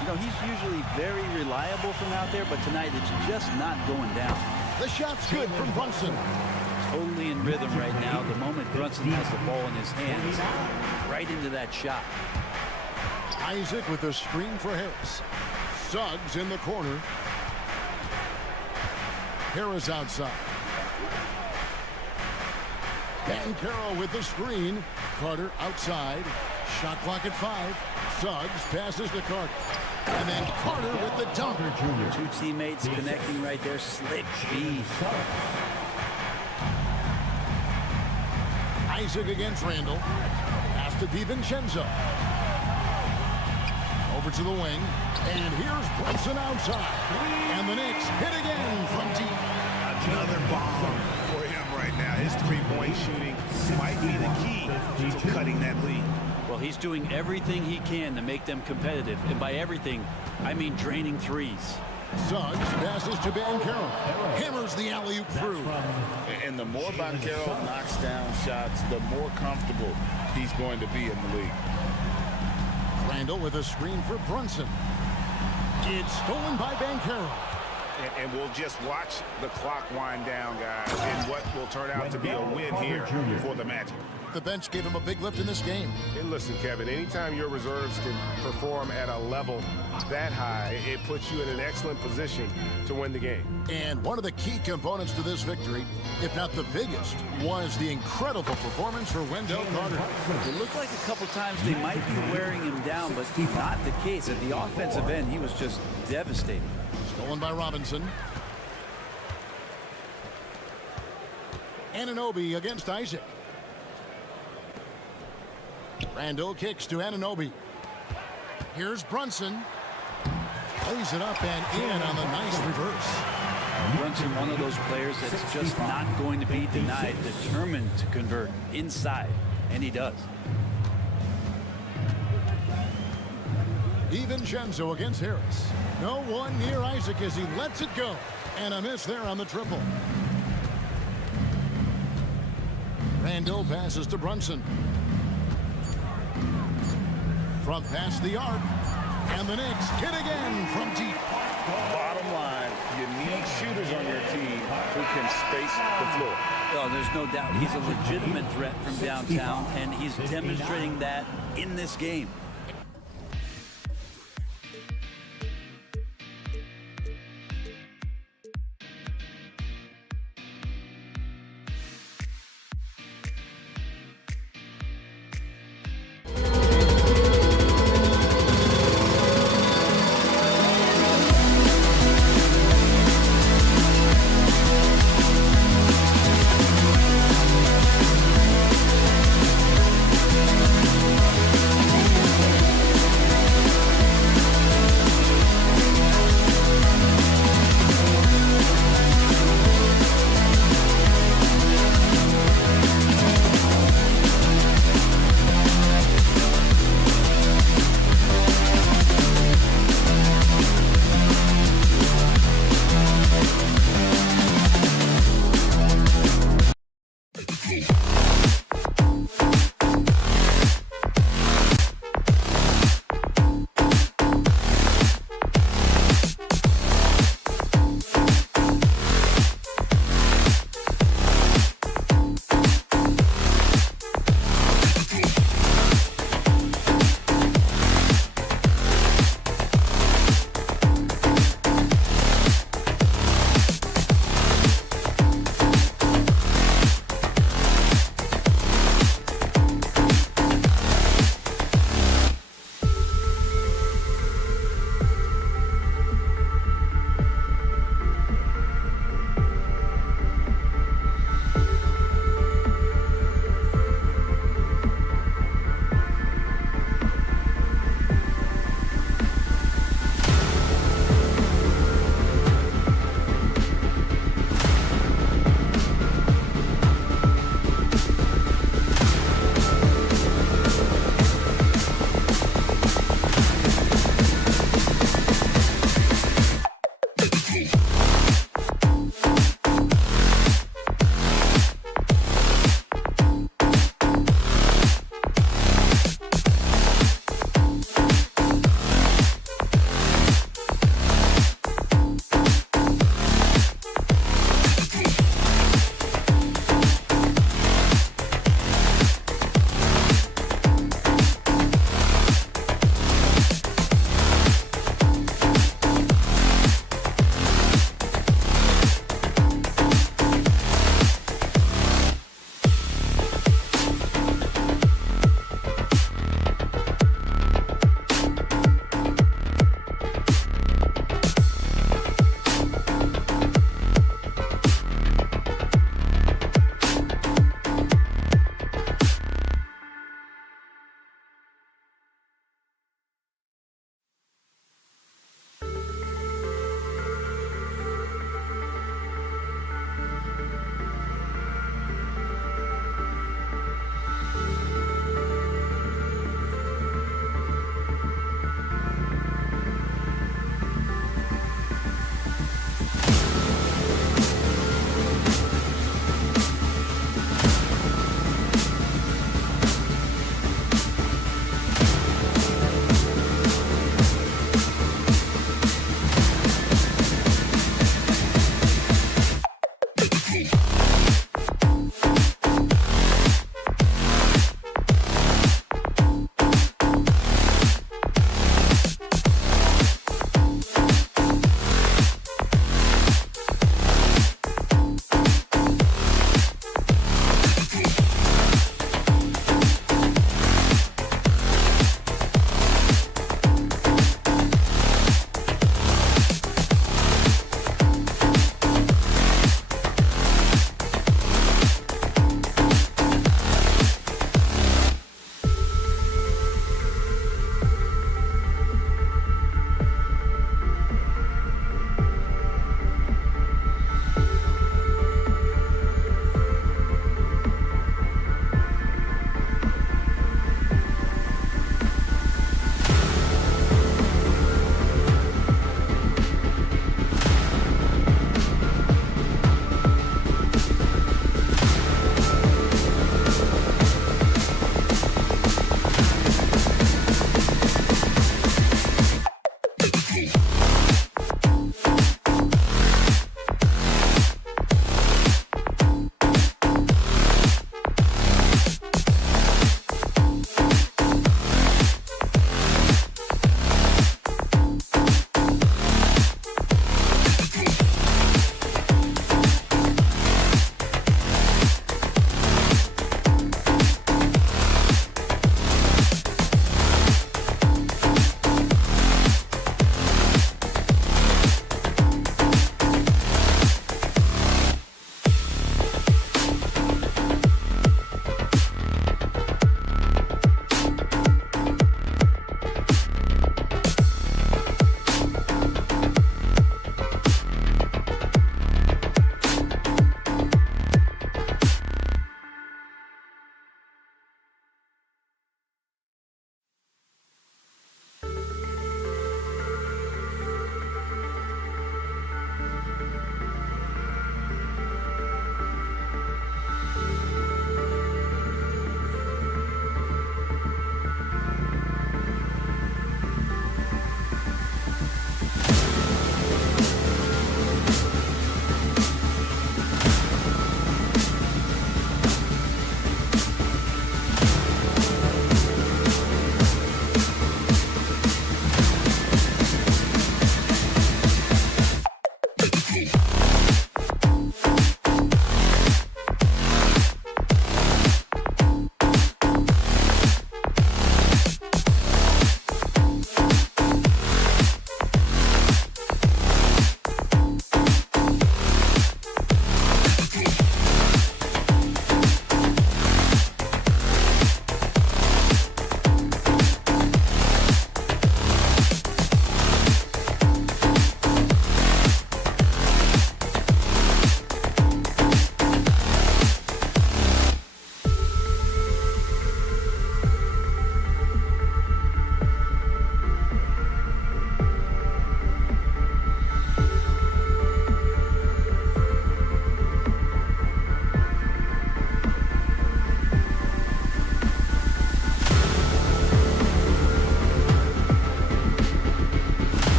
You know, he's usually very reliable from out there, but tonight it's just not going down. The shot's good from Brunson. Totally in rhythm right now. The moment Brunson has the ball in his hands, right into that shot. Isaac with a screen for Harris. Suggs in the corner. Harris outside. Banchero with the screen. Carter outside. Shot clock at 5. Suggs passes to Carter. And then Carter with the dunk. Two teammates connecting right there. Slick feed. Isaac against Randall. Pass to DiVincenzo. Over to the wing. And here's Brunson outside. And the Knicks hit again from deep. Another bomb for him right now. His three-point shooting might be the key to cutting that lead. Well, he's doing everything he can to make them competitive. And by everything, I mean draining threes. Suggs passes to Banchero. Hammers the alley-oop through. And the more Banchero knocks down shots, the more comfortable he's going to be in the league. Randall with a screen for Brunson. It's stolen by Banchero. And we'll just watch the clock wind down, guys, in what will turn out to be a win here for the Magic. The bench gave him a big lift in this game. And listen, Kevin, anytime your reserves can perform at a level that high, it puts you in an excellent position to win the game. And one of the key components to this victory, if not the biggest, was the incredible performance for Wendell Carter. It looked like a couple times they might be wearing him down, but not the case. At the offensive end, he was just devastating. Stolen by Robinson. Anunoby against Isaac. Randall kicks to Anunoby. Here's Brunson. Plays it up and in on the nice reverse. Brunson, one of those players that's just not going to be denied, determined to convert inside, and he does. DiVincenzo against Harris. No one near Isaac as he lets it go. And a miss there on the triple. Randall passes to Brunson. From past the arc. And the Knicks hit again from deep. Bottom line, you need shooters on your team who can space the floor. Oh, there's no doubt he's a legitimate threat from downtown, and he's demonstrating that in this game.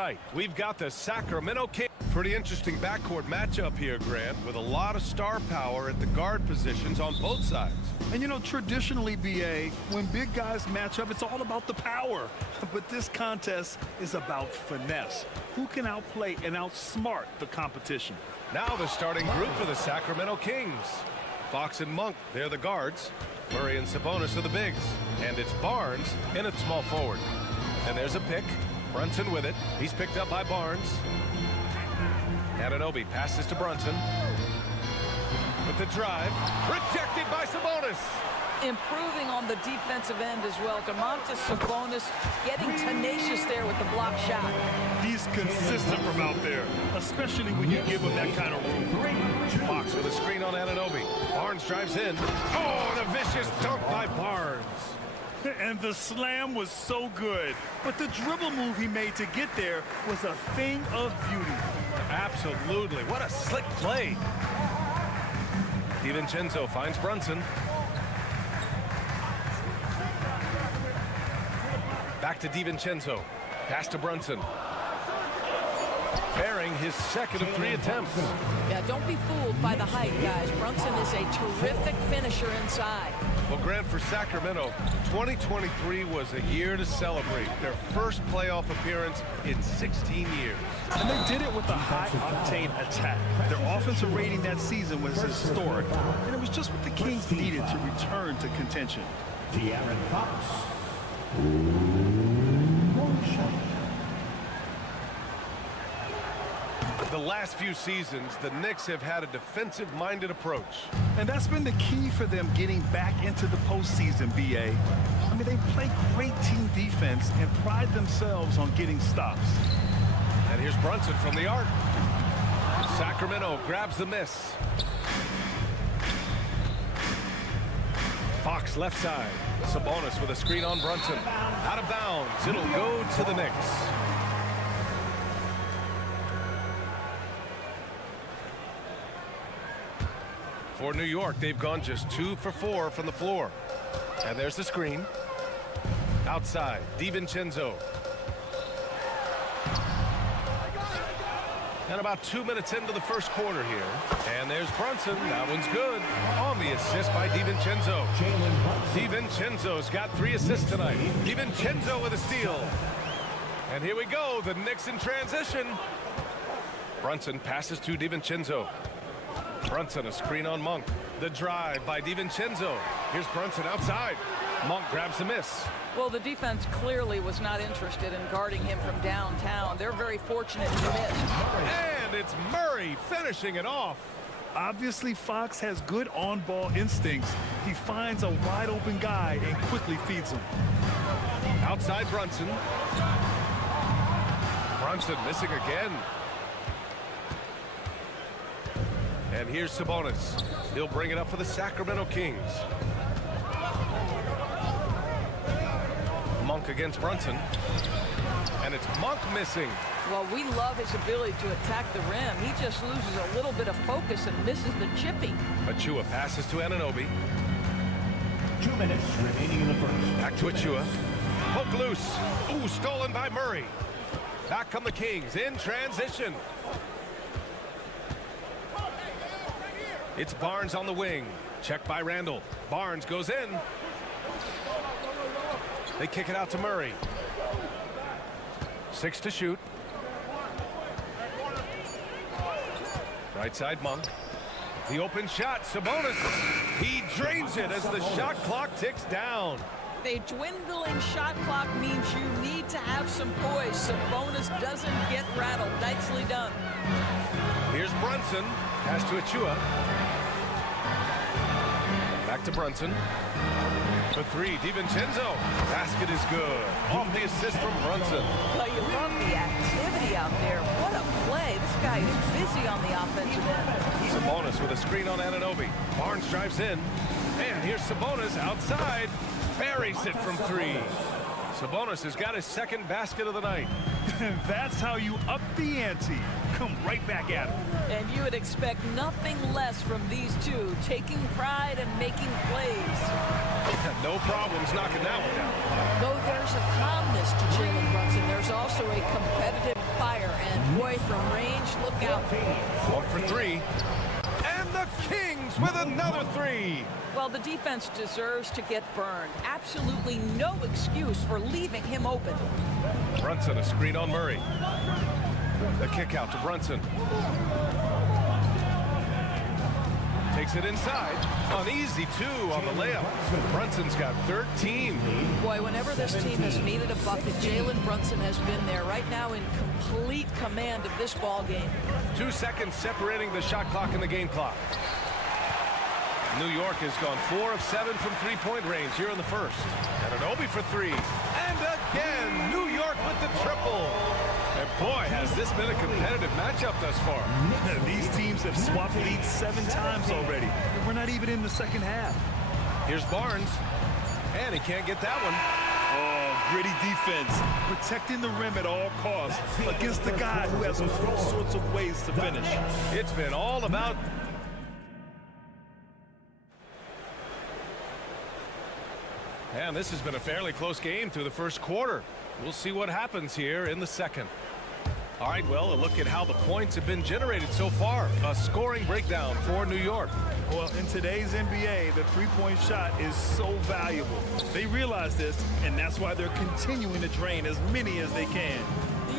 tonight, we've got the Sacramento Kings. Pretty interesting backcourt matchup here, Grant, with a lot of star power at the guard positions on both sides. And you know, traditionally, BA, when big guys match up, it's all about the power. But this contest is about finesse. Who can outplay and outsmart the competition? Now the starting group for the Sacramento Kings. Fox and Monk, they're the guards. Murray and Sabonis are the bigs. And it's Barnes in at small forward. And there's a pick. Brunson with it. He's picked up by Barnes. Anunoby passes to Brunson. With the drive. Rejected by Sabonis. Improving on the defensive end as well. Domantas Sabonis getting tenacious there with the block shot. He's consistent from out there, especially when you give him that kind of room. Fox with a screen on Anunoby. Barnes drives in. Oh, and a vicious dunk by Barnes. And the slam was so good. But the dribble move he made to get there was a thing of beauty. Absolutely. What a slick play. DiVincenzo finds Brunson. Back to DiVincenzo. Pass to Brunson. Bearing his second of 3 attempts. Yeah, don't be fooled by the height, guys. Brunson is a terrific finisher inside. Well, Grant, for Sacramento, 2023 was a year to celebrate. Their first playoff appearance in 16 years. And they did it with a high-octane attack. Their offensive rating that season was historic. And it was just what the Kings needed to return to contention. De'Aaron Fox. The last few seasons, the Knicks have had a defensive-minded approach. And that's been the key for them getting back into the postseason, BA. I mean, they play great team defense and pride themselves on getting stops. And here's Brunson from the arc. Sacramento grabs the miss. Fox left side. Sabonis with a screen on Brunson. Out of bounds. It'll go to the Knicks. For New York, they've gone just 2 for 4 from the floor. And there's the screen. Outside, DiVincenzo. And about 2 minutes into the first quarter here. And there's Brunson. That one's good. On the assist by DiVincenzo. DiVincenzo's got 3 assists tonight. DiVincenzo with a steal. And here we go. The Knicks in transition. Brunson passes to DiVincenzo. Brunson, a screen on Monk. The drive by DiVincenzo. Here's Brunson outside. Monk grabs the miss. Well, the defense clearly was not interested in guarding him from downtown. They're very fortunate he missed. And it's Murray finishing it off. Obviously, Fox has good on-ball instincts. He finds a wide-open guy and quickly feeds him. Outside Brunson. Brunson missing again. And here's Sabonis. He'll bring it up for the Sacramento Kings. Monk against Brunson. And it's Monk missing. Well, we love his ability to attack the rim. He just loses a little bit of focus and misses the chipping. Achua passes to Anunoby. 2 minutes remaining in the first. Back to Achua. Poke loose. Ooh, stolen by Murray. Back come the Kings in transition. It's Barnes on the wing. Checked by Randall. Barnes goes in. They kick it out to Murray. 6 to shoot. Right side Monk. The open shot. Sabonis. He drains it as the shot clock ticks down. A dwindling shot clock means you need to have some poise. Sabonis doesn't get rattled. Nicely done. Here's Brunson. Pass to Achua. Back to Brunson. For 3, DiVincenzo. Basket is good. Off the assist from Brunson. Well, you love the activity out there. What a play. This guy is busy on the offensive end. Sabonis with a screen on Anunoby. Barnes drives in. And here's Sabonis outside. Buries it from 3. Sabonis has got his second basket of the night. That's how you up the ante. Come right back at him. And you would expect nothing less from these two, taking pride and making plays. No problems knocking that one down. Though there's a calmness to Jalen Brunson, there's also a competitive fire. And boy, from range, look out. 1 for 3. And the Kings with another 3. Well, the defense deserves to get burned. Absolutely no excuse for leaving him open. Brunson, a screen on Murray. The kick out to Brunson. Takes it inside. An easy 2 on the layup. Brunson's got 13. Boy, whenever this team has needed a bucket, Jalen Brunson has been there right now in complete command of this ball game. 2 seconds separating the shot clock and the game clock. New York has gone 4 of 7 from three-point range here in the first. Anunoby for 3. And again, New York with the triple. And boy, has this been a competitive matchup thus far. These teams have swapped leads 7 times already. And we're not even in the second half. Here's Barnes. And he can't get that one. Oh, gritty defense. Protecting the rim at all costs against the guy who has all sorts of ways to finish. It's been all about... And this has been a fairly close game through the first quarter. We'll see what happens here in the second. All right, well, a look at how the points have been generated so far. A scoring breakdown for New York. Well, in today's NBA, the three-point shot is so valuable. They realize this, and that's why they're continuing to drain as many as they can.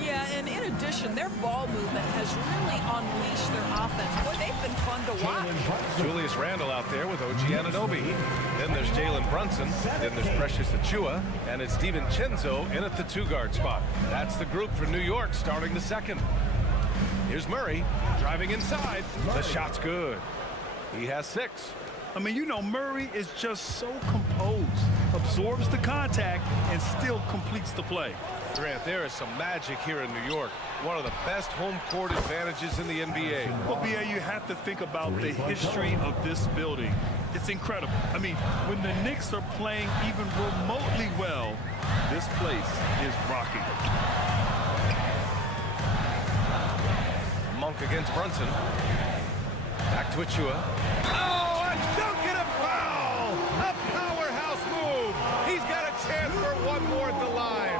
Yeah, and in addition, their ball movement has really unleashed their offense. Boy, they've been fun to watch. Julius Randle out there with OG Anunoby. Then there's Jalen Brunson. Then there's Precious Achiuwa. And it's DiVincenzo in at the 2-guard spot. That's the group for New York starting the second. Here's Murray driving inside. The shot's good. He has 6. I mean, you know, Murray is just so composed, absorbs the contact, and still completes the play. Grant, there is some magic here in New York. One of the best home court advantages in the NBA. Well, B.A., you have to think about the history of this building. It's incredible. I mean, when the Knicks are playing even remotely well, this place is rocking. Monk against Brunson. Back to Achiuwa. Oh, a dunk and a foul! A powerhouse move! He's got a chance for one more at the line.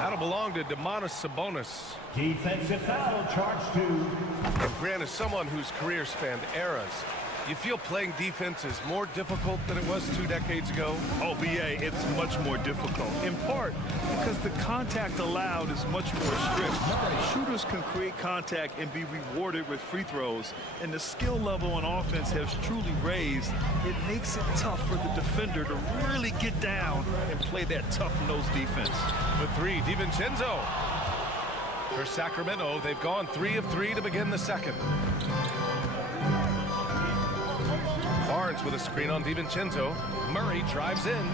That'll belong to Domantas Sabonis. Defensive foul charged to. And Grant is someone whose career spanned eras. You feel playing defense is more difficult than it was 2 decades ago? Oh, B.A., it's much more difficult, in part because the contact allowed is much more strict. Shooters can create contact and be rewarded with free throws, and the skill level on offense has truly raised. It makes it tough for the defender to really get down and play that tough-nosed defense. The 3, DiVincenzo. For Sacramento, they've gone 3 of 3 to begin the second. Barnes with a screen on DiVincenzo. Murray drives in.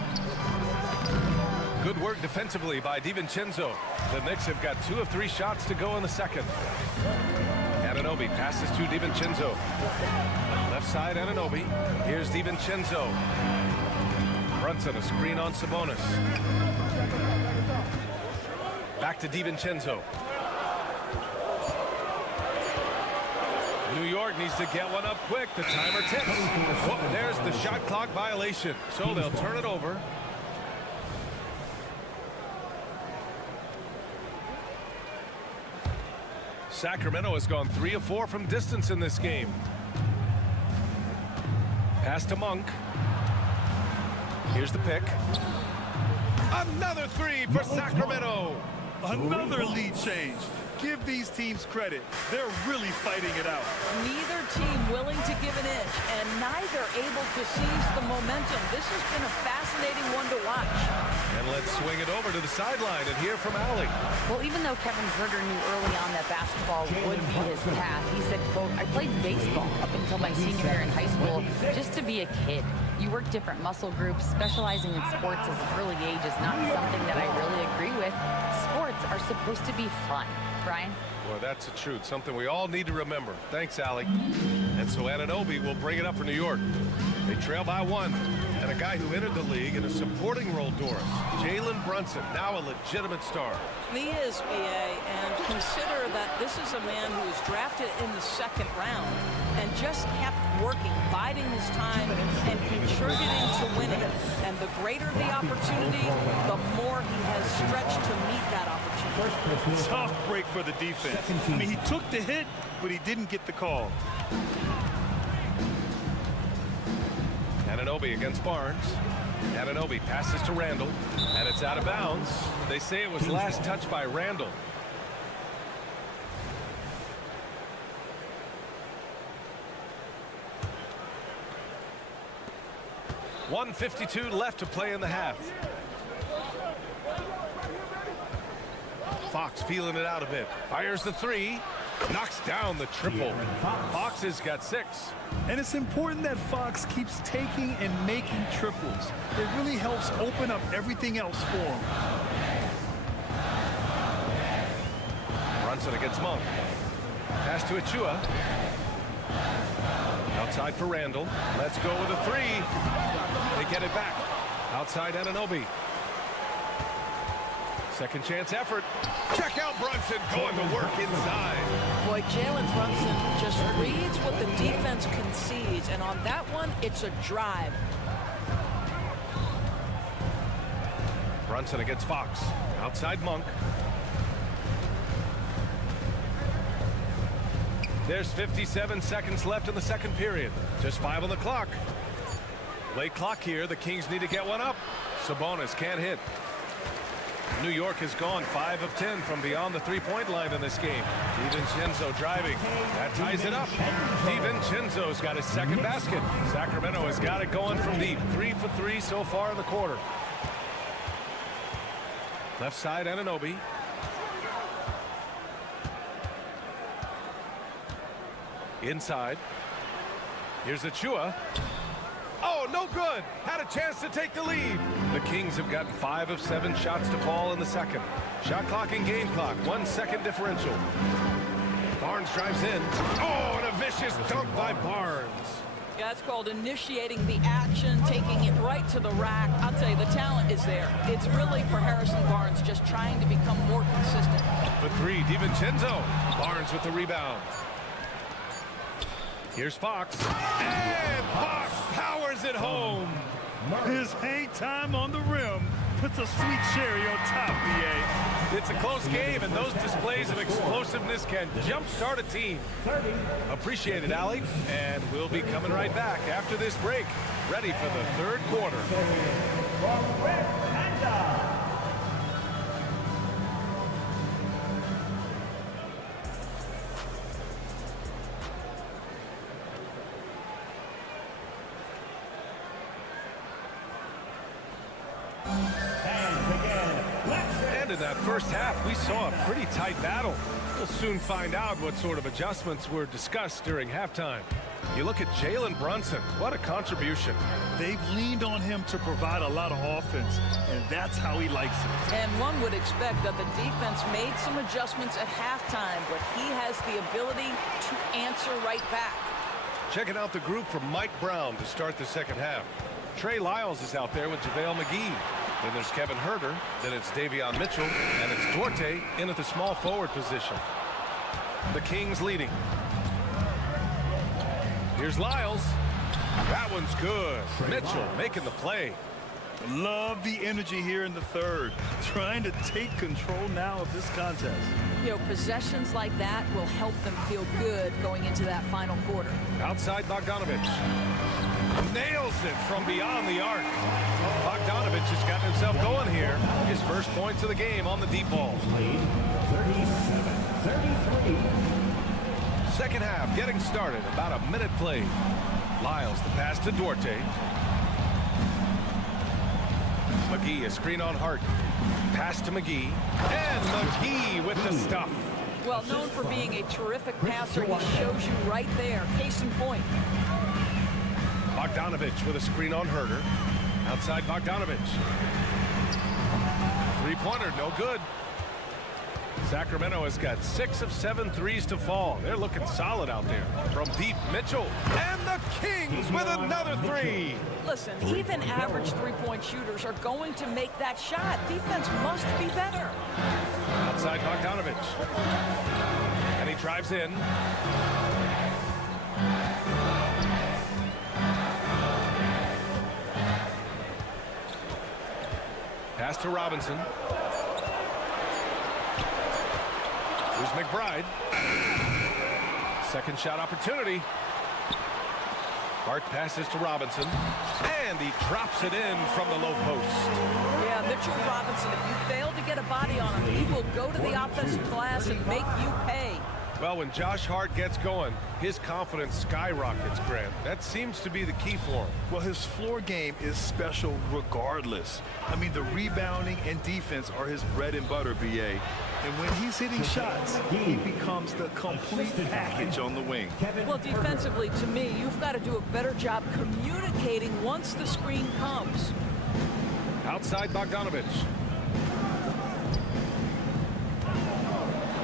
Good work defensively by DiVincenzo. The Knicks have got 2 of 3 shots to go in the second. Anunoby passes to DiVincenzo. Left side, Anunoby. Here's DiVincenzo. Brunson, a screen on Sabonis. Back to DiVincenzo. New York needs to get one up quick. The timer ticks. Oh, there's the shot clock violation. So they'll turn it over. Sacramento has gone 3 of 4 from distance in this game. Pass to Monk. Here's the pick. Another 3 for Sacramento. Another lead change. Give these teams credit. They're really fighting it out. Neither team willing to give an inch, and neither able to seize the momentum. This has been a fascinating one to watch. And let's swing it over to the sideline and hear from Allie. Well, even though Kevin Herter knew early on that basketball would be his path, he said, quote, I played baseball up until my senior year in high school just to be a kid. You work different muscle groups. Specializing in sports at an early age is not something that I really agree with. Sports are supposed to be fun. Brian? Well, that's the truth. Something we all need to remember. Thanks, Allie. And so Anunoby will bring it up for New York. They trail by 1. And a guy who entered the league in a supporting role, Doris. Jalen Brunson, now a legitimate star. He is, BA, and consider that this is a man who was drafted in the 2nd round and just kept working, biding his time, and contributing to winning. And the greater the opportunity, the more he has stretched to meet that opportunity. Tough break for the defense. I mean, he took the hit, but he didn't get the call. Anunoby against Barnes. Anunoby passes to Randall, and it's out of bounds. They say it was last touched by Randall. .152 left to play in the half. Fox feeling it out a bit. Fires the 3. Knocks down the triple. Fox has got 6. And it's important that Fox keeps taking and making triples. It really helps open up everything else for him. Brunson against Monk. Pass to Achua. Outside for Randall. Let's go with a 3. They get it back. Outside Anunoby. Second chance effort. Check out Brunson going to work inside. Boy, Jalen Brunson just reads what the defense concedes, and on that one, it's a drive. Brunson against Fox. Outside Monk. There's 57 seconds left in the 2nd period. Just 5 on the clock. Late clock here. The Kings need to get one up. Sabonis can't hit. New York has gone 5 of 10 from beyond the 3-point line in this game. DiVincenzo driving. That ties it up. DiVincenzo's got his 2nd basket. Sacramento has got it going from deep. 3 for 3 so far in the quarter. Left side, Anunoby. Inside. Here's Achua. Oh, no good. Had a chance to take the lead. The Kings have gotten 5 of 7 shots to fall in the 2nd. Shot clock and game clock. 1 second differential. Barnes drives in. Oh, and a vicious dunk by Barnes. Yeah, that's called initiating the action, taking it right to the rack. I'll tell you, the talent is there. It's really for Harrison Barnes just trying to become more consistent. For 3, DiVincenzo. Barnes with the rebound. Here's Fox. And Fox powers it home. His hang time on the rim puts a sweet cherry on top, BA. It's a close game, and those displays of explosiveness can jumpstart a team. Appreciate it, Allie. And we'll be coming right back after this break, ready for the 3rd quarter. And in that first half, we saw a pretty tight battle. We'll soon find out what sort of adjustments were discussed during halftime. You look at Jalen Brunson, what a contribution. They've leaned on him to provide a lot of offense, and that's how he likes it. And one would expect that the defense made some adjustments at halftime, but he has the ability to answer right back. Checking out the group from Mike Brown to start the 2nd half. Trey Lyles is out there with JaVale McGee. Then there's Kevin Huerter. Then it's Davion Mitchell. And it's Duarte in at the small forward position. The Kings leading. Here's Lyles. That one's good. Mitchell making the play. Love the energy here in the 3rd. Trying to take control now of this contest. You know, possessions like that will help them feel good going into that final quarter. Outside Bogdanovich. Nails it from beyond the arc. Bogdanovich has gotten himself going here. His first points of the game on the deep ball. 37-33. 2nd half getting started. About a minute played. Lyles the pass to Duarte. McGee a screen on Hart. Pass to McGee. And McGee with the stuff. Well, known for being a terrific passer, he shows you right there. Case in point. Bogdanovich with a screen on Huerter. Outside Bogdanovich. 3-pointer, no good. Sacramento has got 6 of 7 threes to fall. They're looking solid out there. From deep, Mitchell. And the Kings with another 3. Listen, even average three-point shooters are going to make that shot. Defense must be better. Outside Bogdanovich. And he drives in. Pass to Robinson. Here's McBride. Second shot opportunity. Hart passes to Robinson. And he drops it in from the low post. Yeah, Mitchell Robinson, if you fail to get a body on him, he will go to the offensive glass and make you pay. Well, when Josh Hart gets going, his confidence skyrockets, Grant. That seems to be the key for him. Well, his floor game is special regardless. I mean, the rebounding and defense are his bread and butter, BA. And when he's hitting shots, he becomes the complete package on the wing. Well, defensively, to me, you've got to do a better job communicating once the screen comes. Outside Bogdanovich.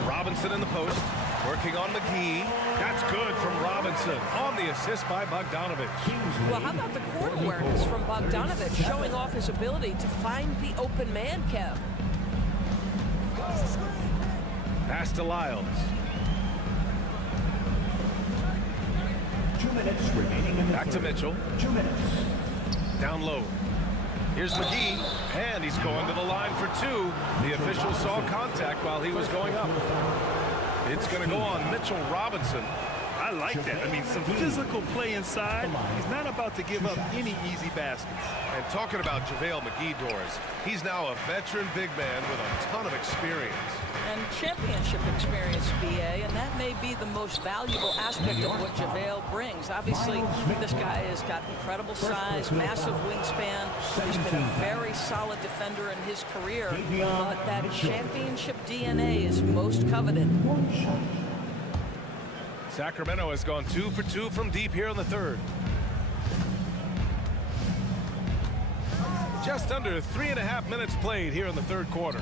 Robinson in the post. Working on McGee. That's good from Robinson on the assist by Bogdanovich. Well, how about the court awareness from Bogdanovich showing off his ability to find the open man, Kev? Pass to Lyles. 2 minutes remaining in the Back to Mitchell. 2 minutes. Down low. Here's McGee, and he's going to the line for 2. The official saw contact while he was going up. It's going to go on Mitchell Robinson. I like that. I mean, some physical play inside. He's not about to give up any easy baskets. And talking about JaVale McGee, Doris, he's now a veteran big man with a ton of experience. And championship experience, BA, and that may be the most valuable aspect of what JaVale brings. Obviously, this guy has got incredible size, massive wingspan. He's been a very solid defender in his career, but that championship DNA is most coveted. Sacramento has gone 2 for 2 from deep here in the third. Just under 3.5 minutes played here in the third quarter.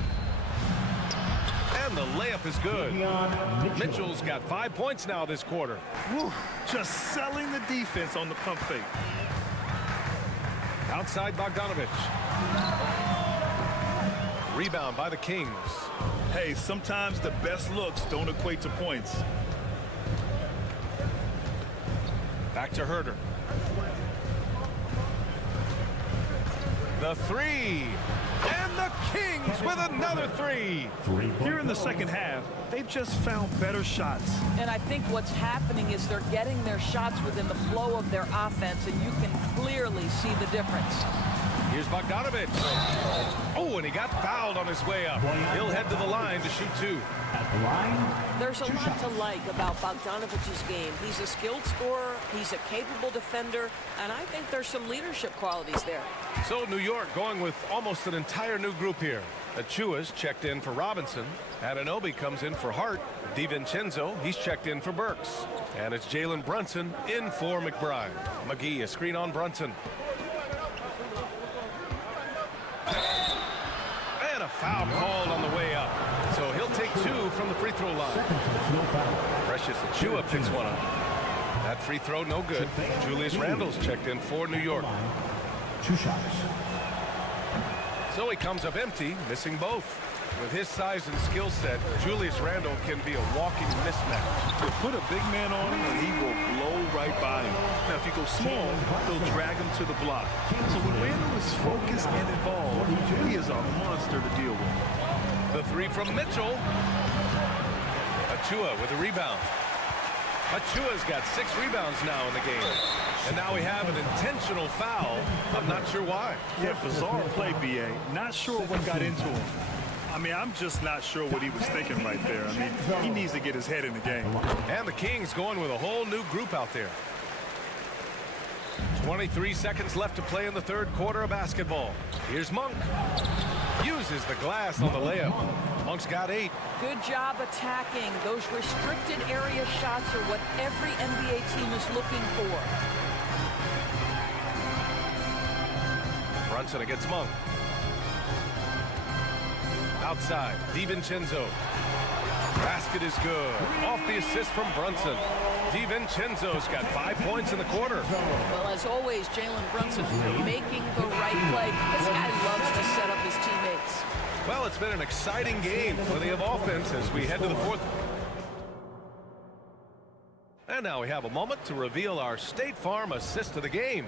And the layup is good. Mitchell's got 5 points now this quarter. Woo, just selling the defense on the pump fake. Outside Bogdanovich. Rebound by the Kings. Hey, sometimes the best looks don't equate to points. Back to Herter. The 3. And the Kings with another 3. Here in the second half, they've just found better shots. And I think what's happening is they're getting their shots within the flow of their offense, and you can clearly see the difference. Here's Bogdanovich. Oh, and he got fouled on his way up. He'll head to the line to shoot 2. At the line. There's a lot to like about Bogdanovich's game. He's a skilled scorer, he's a capable defender, and I think there's some leadership qualities there. So New York going with almost an entire new group here. Achua's checked in for Robinson. Anunoby comes in for Hart. DiVincenzo, he's checked in for Burks. And it's Jalen Brunson in for McBride. McGee, a screen on Brunson. And a foul called on the way up. So he'll take 2 from the free throw line. Precious Achua picks one up. That free throw no good. Julius Randle's checked in for New York. 2 shots. So he comes up empty, missing both. With his size and skill set, Julius Randle can be a walking mismatch. You put a big man on him and he will blow right by him. Now, if you go small, they'll drag him to the block. So when Randle is focused and involved, he is a monster to deal with. The 3 from Mitchell. Achua with a rebound. Achua's got 6 rebounds now in the game. And now we have an intentional foul. I'm not sure why. Yeah, bizarre play, BA. Not sure what got into him. I mean, I'm just not sure what he was thinking right there. I mean, he needs to get his head in the game. And the Kings going with a whole new group out there. 23 seconds left to play in the third quarter of basketball. Here's Monk. Uses the glass on the layup. Monk's got 8. Good job attacking. Those restricted area shots are what every NBA team is looking for. Brunson against Monk. Outside, DiVincenzo. Basket is good. Off the assist from Brunson. DiVincenzo's got 5 points in the quarter. Well, as always, Jalen Brunson making the right play. This guy loves to set up his teammates. Well, it's been an exciting game. Plenty of offense as we head to the fourth. And now we have a moment to reveal our State Farm assist of the game.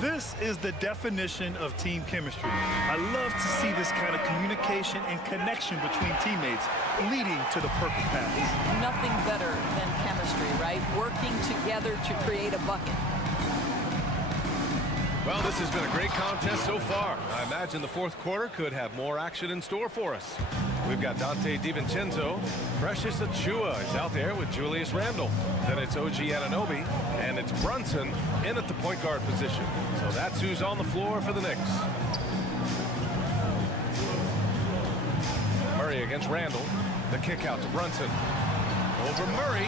This is the definition of team chemistry. I love to see this kind of communication and connection between teammates leading to the perfect pass. Nothing better than chemistry, right? Working together to create a bucket. Well, this has been a great contest so far. I imagine the fourth quarter could have more action in store for us. We've got Dante DiVincenzo. Precious Achiuwa is out there with Julius Randle. Then it's OG Anunoby, and it's Brunson in at the point guard position. So that's who's on the floor for the Knicks. Murray against Randle. The kick out to Brunson. Over Murray.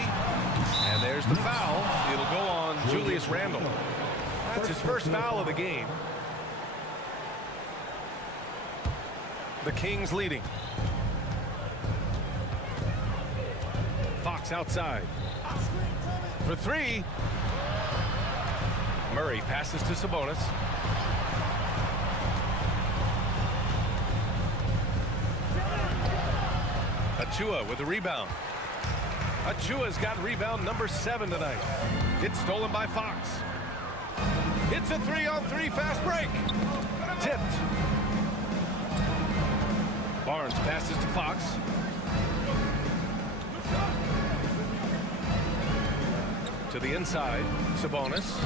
And there's the foul. It'll go on Julius Randle. That's his first foul of the game. The Kings leading. Fox outside. For three. Murray passes to Sabonis. Achiuwa with the rebound. Achiuwa's got rebound number 7 tonight. It's stolen by Fox. It's a 3-on-3 fast break. Tipped. Barnes passes to Fox. To the inside. Sabonis.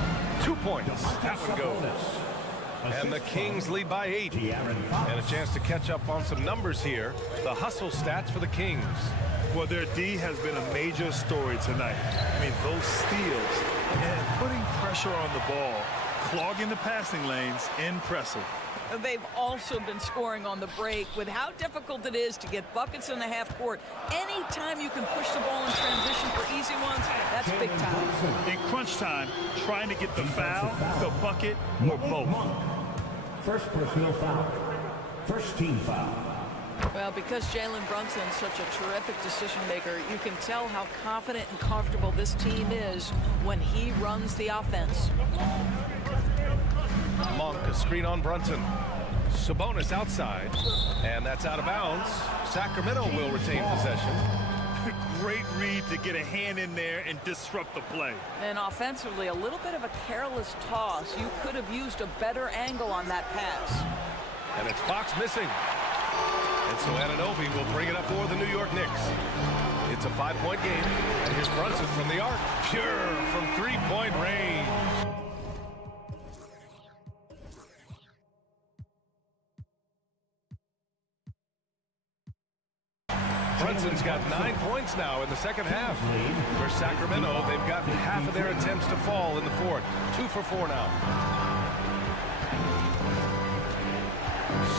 2 points. That one goes. And the Kings lead by 8. And a chance to catch up on some numbers here. The hustle stats for the Kings. Well, their D has been a major story tonight. I mean, those steals and putting pressure on the ball, clogging the passing lanes, impressive. They've also been scoring on the break. With how difficult it is to get buckets in the half court, anytime you can push the ball in transition for easy ones, that's big time. In crunch time, trying to get the foul, the bucket, or both. First personal foul. First team foul. Well, because Jalen Brunson's such a terrific decision maker, you can tell how confident and comfortable this team is when he runs the offense. Monk, a screen on Brunson. Sabonis outside, and that's out of bounds. Sacramento will retain possession. Great read to get a hand in there and disrupt the play. And offensively, a little bit of a careless toss. You could have used a better angle on that pass. And it's Fox missing. And so Anunoby will bring it up for the New York Knicks. It's a 5-point game, and here's Brunson from the arc. Pure from 3-point range. Brunson's got 9 points now in the second half. For Sacramento, they've gotten half of their attempts to fall in the fourth. 2 for 4 now.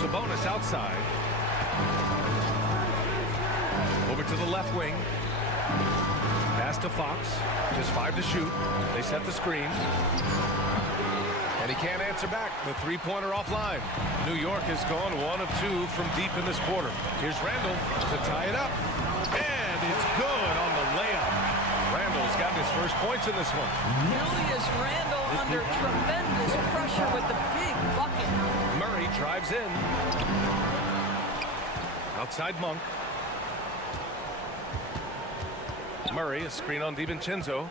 Sabonis outside. Over to the left wing. Pass to Fox. Just 5 to shoot. They set the screen. And he can't answer back. The three-pointer offline. New York has gone 1 of 2 from deep in this quarter. Here's Randle to tie it up. And it's good on the layup. Randle's gotten his first points in this one. Julius Randle under tremendous pressure with the big bucket. Murray drives in. Outside Monk. Murray, a screen on DiVincenzo.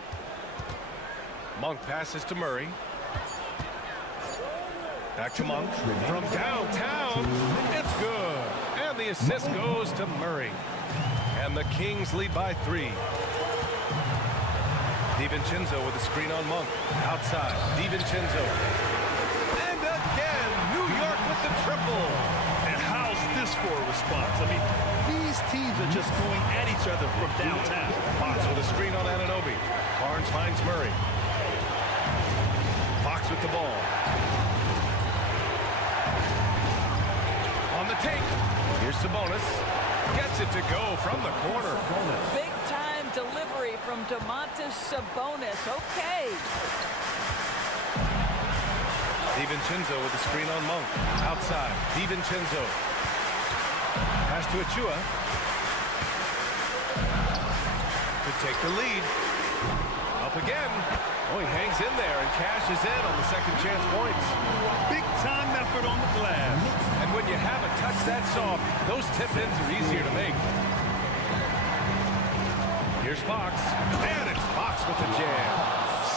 Monk passes to Murray. Back to Monk. From downtown, it's good. And the assist goes to Murray. And the Kings lead by 3. DiVincenzo with a screen on Monk. Outside, DiVincenzo. And again, New York with the triple. And how's this for a response? I mean, these teams are just going at each other from downtown. Fox with a screen on Anunoby. Barnes finds Murray. Fox with the ball. On the take. Here's Sabonis. Gets it to go from the corner. Big time delivery from Domantas Sabonis. Okay. DiVincenzo with the screen on Monk. Outside. DiVincenzo. Pass to Achiuwa. take the lead. Up again. Oh, he hangs in there and cashes in on the second chance points. Big time effort on the glass. And when you have a touch that soft, those tip-ins are easier to make. Here's Fox, and it's Fox with the jam.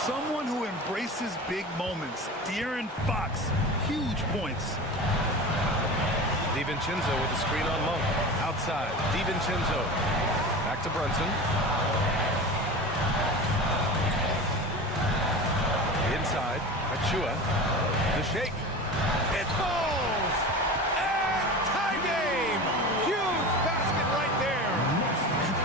Someone who embraces big moments. De'Aaron Fox, huge points. DiVincenzo with the screen on Monk. Outside, DiVincenzo. Back to Brunson. Inside, Achua. The shake. It falls! And tie game! Huge basket right there!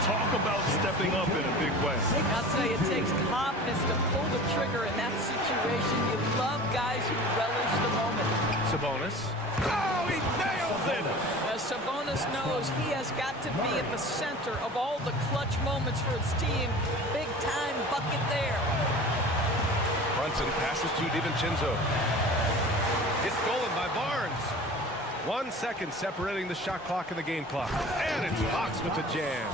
Talk about stepping up in a big way. I'll tell you, it takes confidence to pull the trigger in that situation. You love guys who relish the moment. Sabonis. Oh, he nails it! As Sabonis knows, he has got to be at the center of all the clutch moments for his team. Big time bucket there. Brunson passes to DiVincenzo. It's stolen by Barnes. 1 second separating the shot clock and the game clock. And it's Fox with the jam.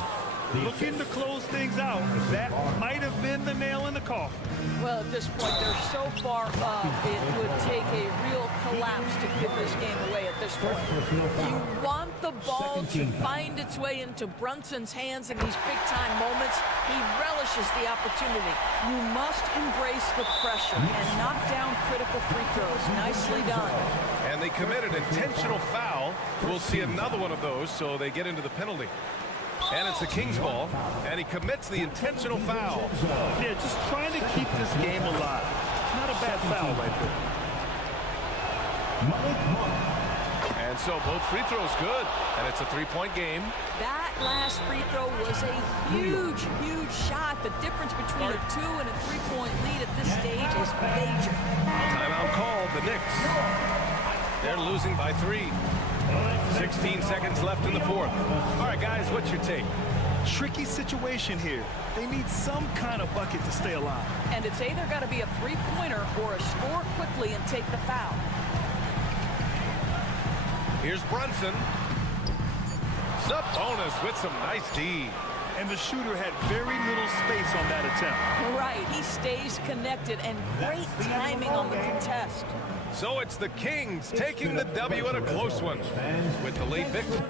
Looking to close things out. That might have been the nail in the coffin. Well, at this point, they're so far up, it would take a real collapse to give this game away at this point. You want the ball to find its way into Brunson's hands in these big-time moments. He relishes the opportunity. You must embrace the pressure and knock down critical free throws. Nicely done. And they committed intentional foul. We'll see another one of those, so they get into the penalty. And it's the Kings ball, and he commits the intentional foul. Yeah, just trying to keep this game alive. Not a bad foul right there. And so both free throws good, and it's a three-point game. That last free throw was a huge, huge shot. The difference between a 2 and a 3-point lead at this stage is major. Timeout called, the Knicks. They're losing by 3. 16 seconds left in the fourth. All right, guys, what's your take? Tricky situation here. They need some kind of bucket to stay alive. And it's either got to be a three-pointer or a score quickly and take the foul. Here's Brunson. Sabonis with some nice D. And the shooter had very little space on that attempt. Right, he stays connected and great timing on the contest. So it's the Kings taking the W in a close one with the late victory.